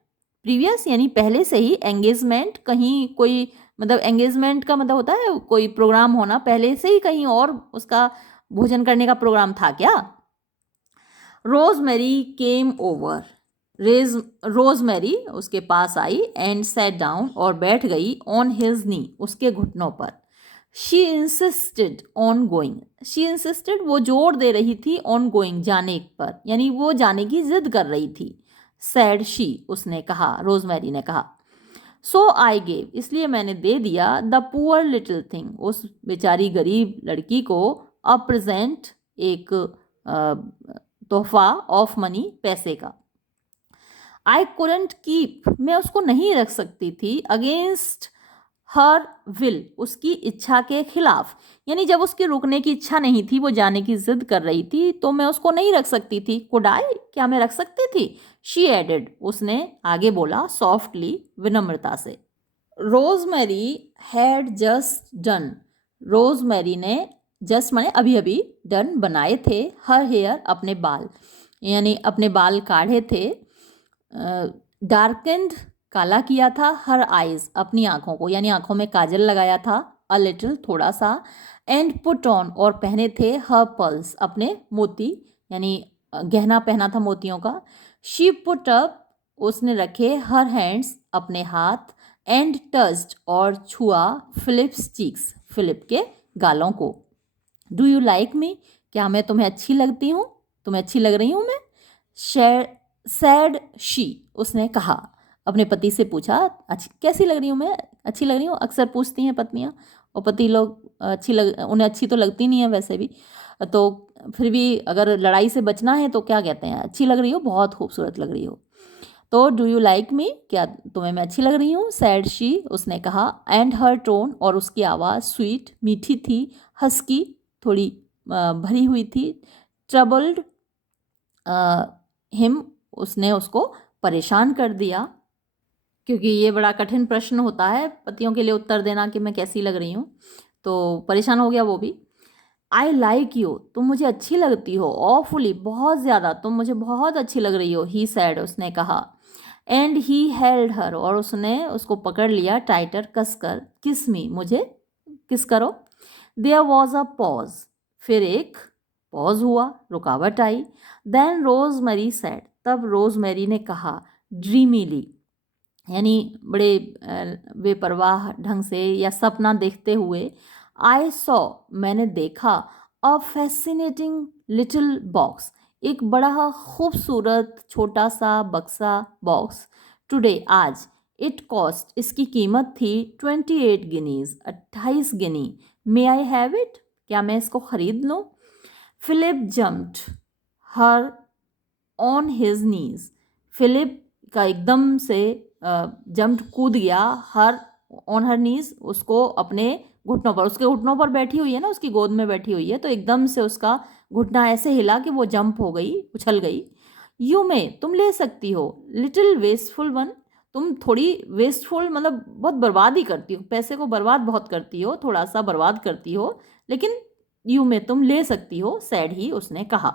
प्रीवियस यानी पहले से ही, एंगेजमेंट कहीं कोई, मतलब एंगेजमेंट का मतलब होता है कोई प्रोग्राम होना, पहले से ही कहीं और उसका भोजन करने का प्रोग्राम था क्या? रोजमेरी केम ओवर, रोजमेरी उसके पास आई, एंड सैट डाउन, और बैठ गई, ऑन हिज नी, उसके घुटनों पर। She insisted on going, she insisted, वो जोर दे रही थी, ऑन गोइंग, जाने पर, यानी वो जाने की जिद कर रही थी। सैड शी, उसने कहा, रोजमेरी ने कहा। सो आई गेव, इसलिए मैंने दे दिया, द पुअर लिटिल थिंग, उस बेचारी गरीब लड़की को, अ प्रेजेंट, एक तोहफा, ऑफ मनी, पैसे का। आई कुडंट कीप, मैं उसको नहीं रख सकती थी, अगेंस्ट हर विल, उसकी इच्छा के खिलाफ, यानी जब उसकी रुकने की इच्छा नहीं थी, वो जाने की जिद कर रही थी, तो मैं उसको नहीं रख सकती थी। कुड आई, क्या मैं रख सकती थी? शी एडेड, उसने आगे बोला, सॉफ्टली, विनम्रता से। Rosemary had just done, rosemary ने, जस्ट माने अभी अभी, डन बनाए थे, हर हेयर, अपने बाल, यानी अपने बाल काढ़े थे, डार्केंड, काला किया था, हर आइज, अपनी आंखों को, यानी आंखों में काजल लगाया था, अ लिटिल, थोड़ा सा, एंड पुट ऑन, और पहने थे, हर पल्स, अपने मोती, यानी गहना पहना था मोतियों का। शी पुट अप, उसने रखे, हर हैंड्स, अपने हाथ, एंड टच्ड, और छुआ, फिलिप्स चीक्स, फिलिप के गालों को। डू यू लाइक मी, क्या मैं तुम्हें अच्छी लगती हूँ, तुम्हें अच्छी लग रही हूँ मैं? सैड शी, उसने कहा, अपने पति से पूछा, अच्छी कैसी लग रही हूँ मैं, अच्छी लग रही हूँ, अक्सर पूछती हैं पत्नियाँ, और पति लोग उन्हें अच्छी तो लगती नहीं है वैसे भी, तो फिर भी अगर लड़ाई से बचना है तो क्या कहते हैं, अच्छी लग रही हो, बहुत खूबसूरत लग रही हो। तो डू यू लाइक मी, क्या तुम्हें मैं अच्छी लग रही हूँ, सैड शी, उसने कहा, एंड हर टोन, और उसकी आवाज़, स्वीट, मीठी थी, हस्की, थोड़ी भरी हुई थी, ट्रबल्ड हिम, उसने उसको परेशान कर दिया। क्योंकि ये बड़ा कठिन प्रश्न होता है पतियों के लिए उत्तर देना कि मैं कैसी लग रही हूँ, तो परेशान हो गया वो भी। आई लाइक यू, तुम मुझे अच्छी लगती हो, ऑफुली, बहुत ज़्यादा, तुम मुझे बहुत अच्छी लग रही हो, ही सैड, उसने कहा। एंड ही हेल्ड हर, और उसने उसको पकड़ लिया, टाइटर, कसकर, किस मी, मुझे किस करो। देयर वॉज अ पॉज, फिर एक पॉज हुआ, रुकावट आई। देन रोज मैरी सैड, तब रोज मैरी ने कहा, ड्रीमीली, यानी बड़े बेपरवाह ढंग से या सपना देखते हुए, आई सॉ, मैंने देखा, अ फैसिनेटिंग लिटिल बॉक्स, एक बड़ा खूबसूरत छोटा सा बक्सा, बॉक्स, टुडे, आज, इट कॉस्ट, इसकी कीमत थी 28 guineas, 28 guinea, may I have it, क्या मैं इसको खरीद लूँ। Philip jumped her on his knees, Philip का एकदम से जम्प्ड, कूद गया, हर ऑन हर नीज, उसको अपने घुटनों पर, उसके घुटनों पर बैठी हुई है ना, उसकी गोद में बैठी हुई है, तो एकदम से उसका घुटना ऐसे हिला कि वो जंप हो गई, उछल गई। यू में, तुम ले सकती हो, लिटिल वेस्टफुल वन, तुम थोड़ी वेस्टफुल मतलब बहुत बर्बादी करती हो, पैसे को बर्बाद बहुत करती हो, थोड़ा सा बर्बाद करती हो, लेकिन यू में, तुम ले सकती हो, सैड ही, उसने कहा।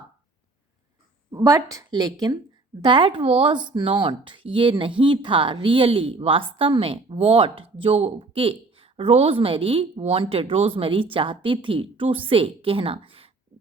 बट लेकिन, दैट वॉज नॉट, ये नहीं था, रियली, वास्तव में, वॉट, जो कि, रोजमेरी वॉन्टेड, रोजमेरी चाहती थी, टू से, कहना।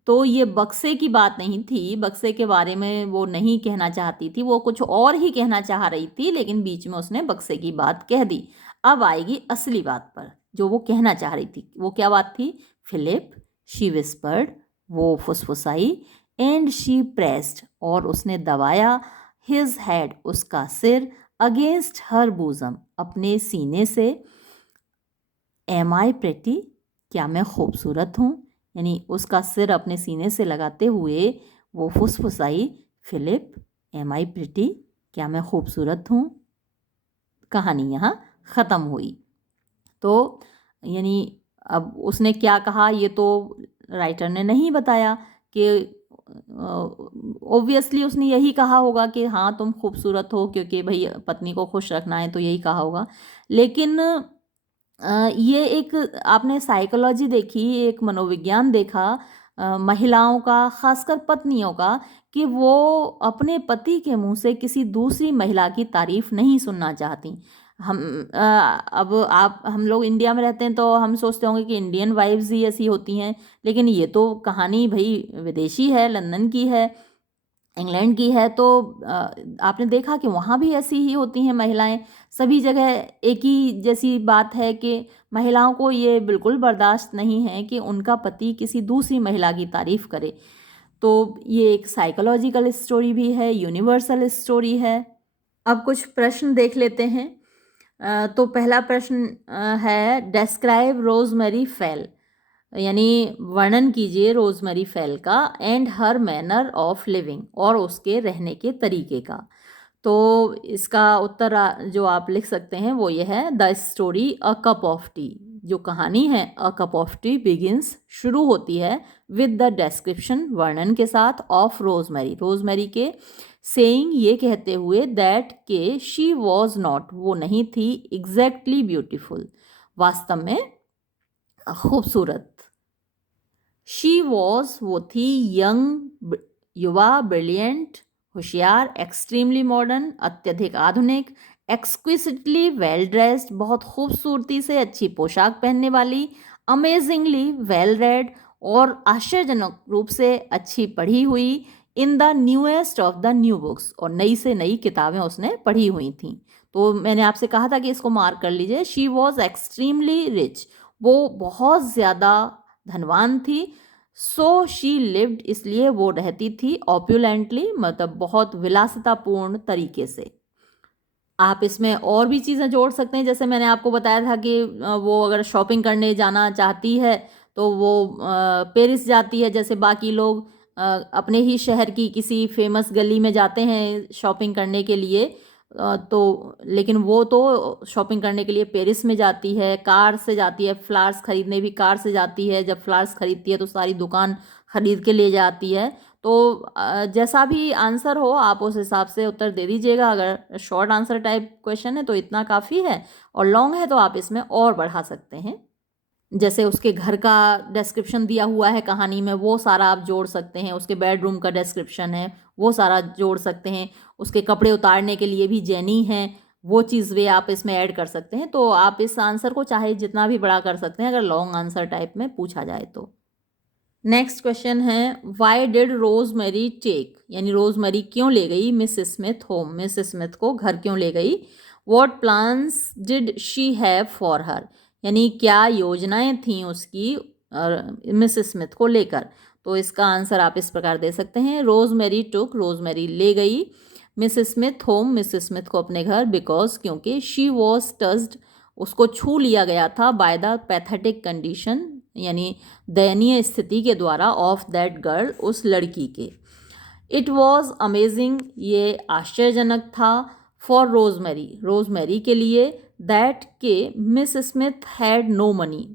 तो ये बक्से की बात नहीं थी, बक्से के बारे में वो नहीं कहना चाहती थी, वो कुछ और ही कहना चाह रही थी, लेकिन बीच में उसने बक्से की बात कह दी। अब आएगी असली बात पर, जो वो कहना चाह रही थी, वो क्या बात थी। फिलिप, शी विस्पर्ड, वो फुसफुसाई, एंड शी प्रेस्ड, और उसने दबाया, हिज हेड, उसका सिर, अगेंस्ट हर बूजम, अपने सीने से। एम आई प्रेटी, क्या मैं खूबसूरत हूँ, यानी उसका सिर अपने सीने से लगाते हुए वो फुसफुसाई, फिलिप, एम आई प्रिटी, क्या मैं खूबसूरत हूँ। कहानी यहाँ ख़त्म हुई। तो यानी अब उसने क्या कहा ये तो राइटर ने नहीं बताया, कि ऑब्वियसली उसने यही कहा होगा कि हाँ तुम खूबसूरत हो, क्योंकि भाई पत्नी को खुश रखना है तो यही कहा होगा। लेकिन ये एक आपने साइकोलॉजी देखी, एक मनोविज्ञान देखा महिलाओं का, खासकर पत्नियों का, कि वो अपने पति के मुंह से किसी दूसरी महिला की तारीफ नहीं सुनना चाहती। हम अब आप हम लोग इंडिया में रहते हैं तो हम सोचते होंगे कि इंडियन वाइफ्स ही ऐसी होती हैं, लेकिन ये तो कहानी भाई विदेशी है, लंदन की है, इंग्लैंड की है, तो आपने देखा कि वहाँ भी ऐसी ही होती हैं महिलाएं। सभी जगह एक ही जैसी बात है कि महिलाओं को ये बिल्कुल बर्दाश्त नहीं है कि उनका पति किसी दूसरी महिला की तारीफ करे। तो ये एक साइकोलॉजिकल स्टोरी भी है, यूनिवर्सल स्टोरी है। अब कुछ प्रश्न देख लेते हैं। तो पहला प्रश्न है, डेस्क्राइब रोजमेरी फेल, यानी वर्णन कीजिए रोजमेरी फेल का, and her manner of living, और उसके रहने के तरीके का। तो इसका उत्तर जो आप लिख सकते हैं वो ये है, the story a cup of T, जो कहानी है a cup of T begins, शुरू होती है, विद द डिस्क्रिप्शन, वर्णन के साथ, ऑफ रोजमेरी, रोजमेरी के, सेइंग, ये कहते हुए, दैट के शी वॉज नॉट, वो नहीं थी, एग्जैक्टली ब्यूटीफुल, वास्तव में खूबसूरत। शी वॉज, वो थी, यंग, युवा, ब्रिलियंट, होशियार, एक्सट्रीमली मॉडर्न, अत्यधिक आधुनिक, एक्सक्विसिटली वेल ड्रेस्ड, बहुत खूबसूरती से अच्छी पोशाक पहनने वाली, अमेजिंगली वेल रेड, और आश्चर्यजनक रूप से अच्छी पढ़ी हुई, in the newest of the new books, और नई से नई किताबें उसने पढ़ी हुई थीं। तो मैंने आपसे कहा था कि इसको मार्क कर लीजिए। शी वॉज एक्सट्रीमली रिच, वो बहुत ज़्यादा धनवान थी। सो शी लिव्ड, इसलिए वो रहती थी, ऑप्युलेंटली, मतलब बहुत विलासितापूर्ण तरीके से। आप इसमें और भी चीज़ें जोड़ सकते हैं, जैसे मैंने आपको बताया था कि वो अगर शॉपिंग करने जाना चाहती है तो वो पेरिस जाती है, जैसे बाकी लोग अपने ही शहर की किसी फेमस गली में जाते हैं शॉपिंग करने के लिए, तो लेकिन वो तो शॉपिंग करने के लिए पेरिस में जाती है, कार से जाती है, फ्लावर्स खरीदने भी कार से जाती है, जब फ्लावर्स खरीदती है तो सारी दुकान खरीद के ले जाती है। तो जैसा भी आंसर हो आप उस हिसाब से उत्तर दे दीजिएगा। अगर शॉर्ट आंसर टाइप क्वेश्चन है तो इतना काफ़ी है, और लॉन्ग है तो आप इसमें और बढ़ा सकते हैं। जैसे उसके घर का डिस्क्रिप्शन दिया हुआ है कहानी में, वो सारा आप जोड़ सकते हैं। उसके बेडरूम का डिस्क्रिप्शन है, वो सारा जोड़ सकते हैं। उसके कपड़े उतारने के लिए भी जेनी है, वो चीज़ वे आप इसमें ऐड कर सकते हैं। तो आप इस आंसर को चाहे जितना भी बड़ा कर सकते हैं अगर लॉन्ग आंसर टाइप में पूछा जाए तो। नेक्स्ट क्वेश्चन है, why did Rosemary take, यानी रोज मैरी क्यों ले गई Miss Smith home, Miss Smith को घर क्यों ले गई। What plans did she have for her, यानी क्या योजनाएं थीं उसकी मिस स्मिथ को लेकर। तो इसका आंसर आप इस प्रकार दे सकते हैं, रोज मैरी टुक, रोज मैरी ले गई Miss Smith home, Miss Smith को अपने घर, बिकॉज क्योंकि शी वॉज टच्ड, उसको छू लिया गया था, बाय द पैथेटिक कंडीशन, यानी दयनीय स्थिति के द्वारा, ऑफ दैट गर्ल, उस लड़की के। इट वॉज अमेजिंग, ये आश्चर्यजनक था, फॉर रोजमेरी, रोजमेरी के लिए, दैट के Miss Smith had no money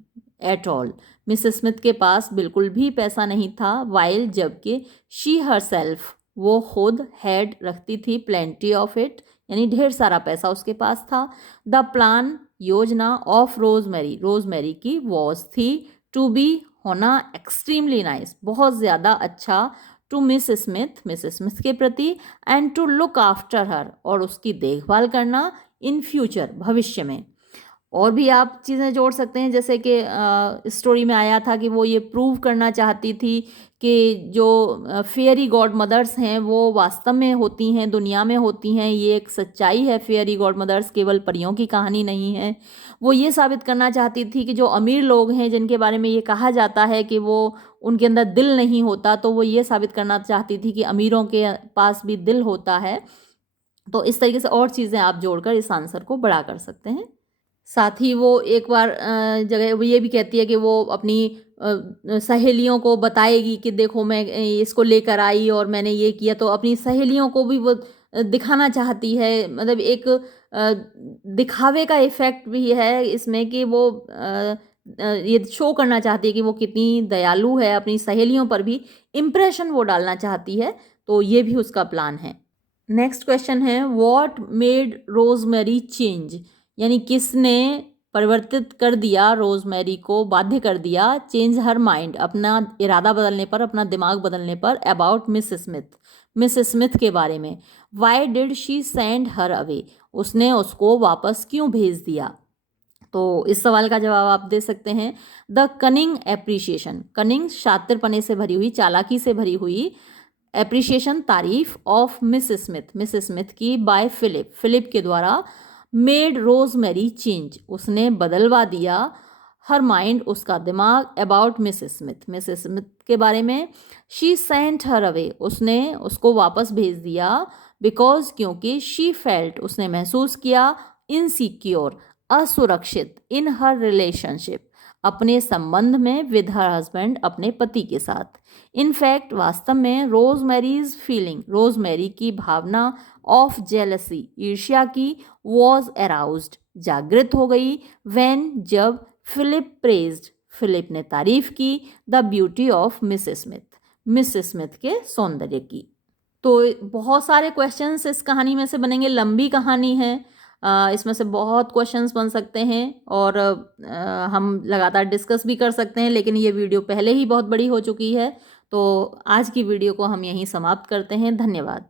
at all, Miss Smith के पास बिल्कुल भी पैसा नहीं था, वाइल, जबकि शी हर सेल्फ, वो खुद, हैड रखती थी, प्लेंटी ऑफ इट, यानी ढेर सारा पैसा उसके पास था। द प्लान, योजना, ऑफ रोजमेरी, रोजमेरी की, वॉज थी, टू बी, होना, एक्सट्रीमली नाइस, बहुत ज़्यादा अच्छा, to Miss Smith, Miss Smith के प्रति, and to look after her, और उसकी देखभाल करना, इन फ्यूचर, भविष्य में। और भी आप चीज़ें जोड़ सकते हैं, जैसे कि स्टोरी में आया था कि वो ये प्रूव करना चाहती थी कि जो फेयरी गॉड मदर्स हैं वो वास्तव में होती हैं, दुनिया में होती हैं, ये एक सच्चाई है, फेयरी गॉड मदर्स केवल परियों की कहानी नहीं है। वो ये साबित करना चाहती थी कि जो अमीर लोग हैं जिनके बारे में ये कहा जाता है कि वो उनके अंदर दिल नहीं होता, तो वो ये साबित करना चाहती थी कि अमीरों के पास भी दिल होता है। तो इस तरीके से और चीज़ें आप जोड़कर इस आंसर को बड़ा कर सकते हैं। साथ ही वो एक बार जगह वो ये भी कहती है कि वो अपनी सहेलियों को बताएगी कि देखो मैं इसको लेकर आई और मैंने ये किया, तो अपनी सहेलियों को भी वो दिखाना चाहती है, मतलब एक दिखावे का इफ़ेक्ट भी है इसमें कि वो ये शो करना चाहती है कि वो कितनी दयालु है, अपनी सहेलियों पर भी इम्प्रेशन वो डालना चाहती है, तो ये भी उसका प्लान है। नेक्स्ट क्वेश्चन है, व्हाट मेड रोजमेरी चेंज, यानी किसने परिवर्तित कर दिया रोजमेरी को, बाध्य कर दिया, चेंज हर माइंड, अपना इरादा बदलने पर, अपना दिमाग बदलने पर, about miss Smith, Miss Smith के बारे में। Why did she send her away, उसने उसको वापस क्यों भेज दिया। तो इस सवाल का जवाब आप दे सकते हैं, द कनिंग एप्रिशिएशन, कनिंग शातिरपने से भरी हुई, चालाकी से भरी हुई, एप्रिशिएशन तारीफ, of miss Smith, Miss Smith की, बाय फिलिप, फिलिप के द्वारा, मेड रोजमेरी चेंज, उसने बदलवा दिया, हर माइंड, उसका दिमाग, about miss Smith, Miss Smith के बारे में, शी सेंट हर अवे, उसने उसको वापस भेज दिया, बिकॉज क्योंकि, शी फेल्ट, उसने महसूस किया, इनसिक्योर, असुरक्षित, इन हर रिलेशनशिप, अपने संबंध में, विद हर हस्बैंड, अपने पति के साथ। इनफैक्ट, वास्तव में, रोजमेरीज फीलिंग, रोजमेरी की भावना, ऑफ जेलसी, ईर्ष्या की, वॉज अराउज्ड, जागृत हो गई, व्हेन, जब, फिलिप प्रेज्ड, फिलिप ने तारीफ की, the beauty of miss Smith, Miss Smith के सौंदर्य की। तो बहुत सारे क्वेश्चंस इस कहानी में से बनेंगे, लंबी कहानी है, इसमें से बहुत क्वेश्चंस बन सकते हैं और हम लगातार डिस्कस भी कर सकते हैं, लेकिन ये वीडियो पहले ही बहुत बड़ी हो चुकी है, तो आज की वीडियो को हम यहीं समाप्त करते हैं। धन्यवाद।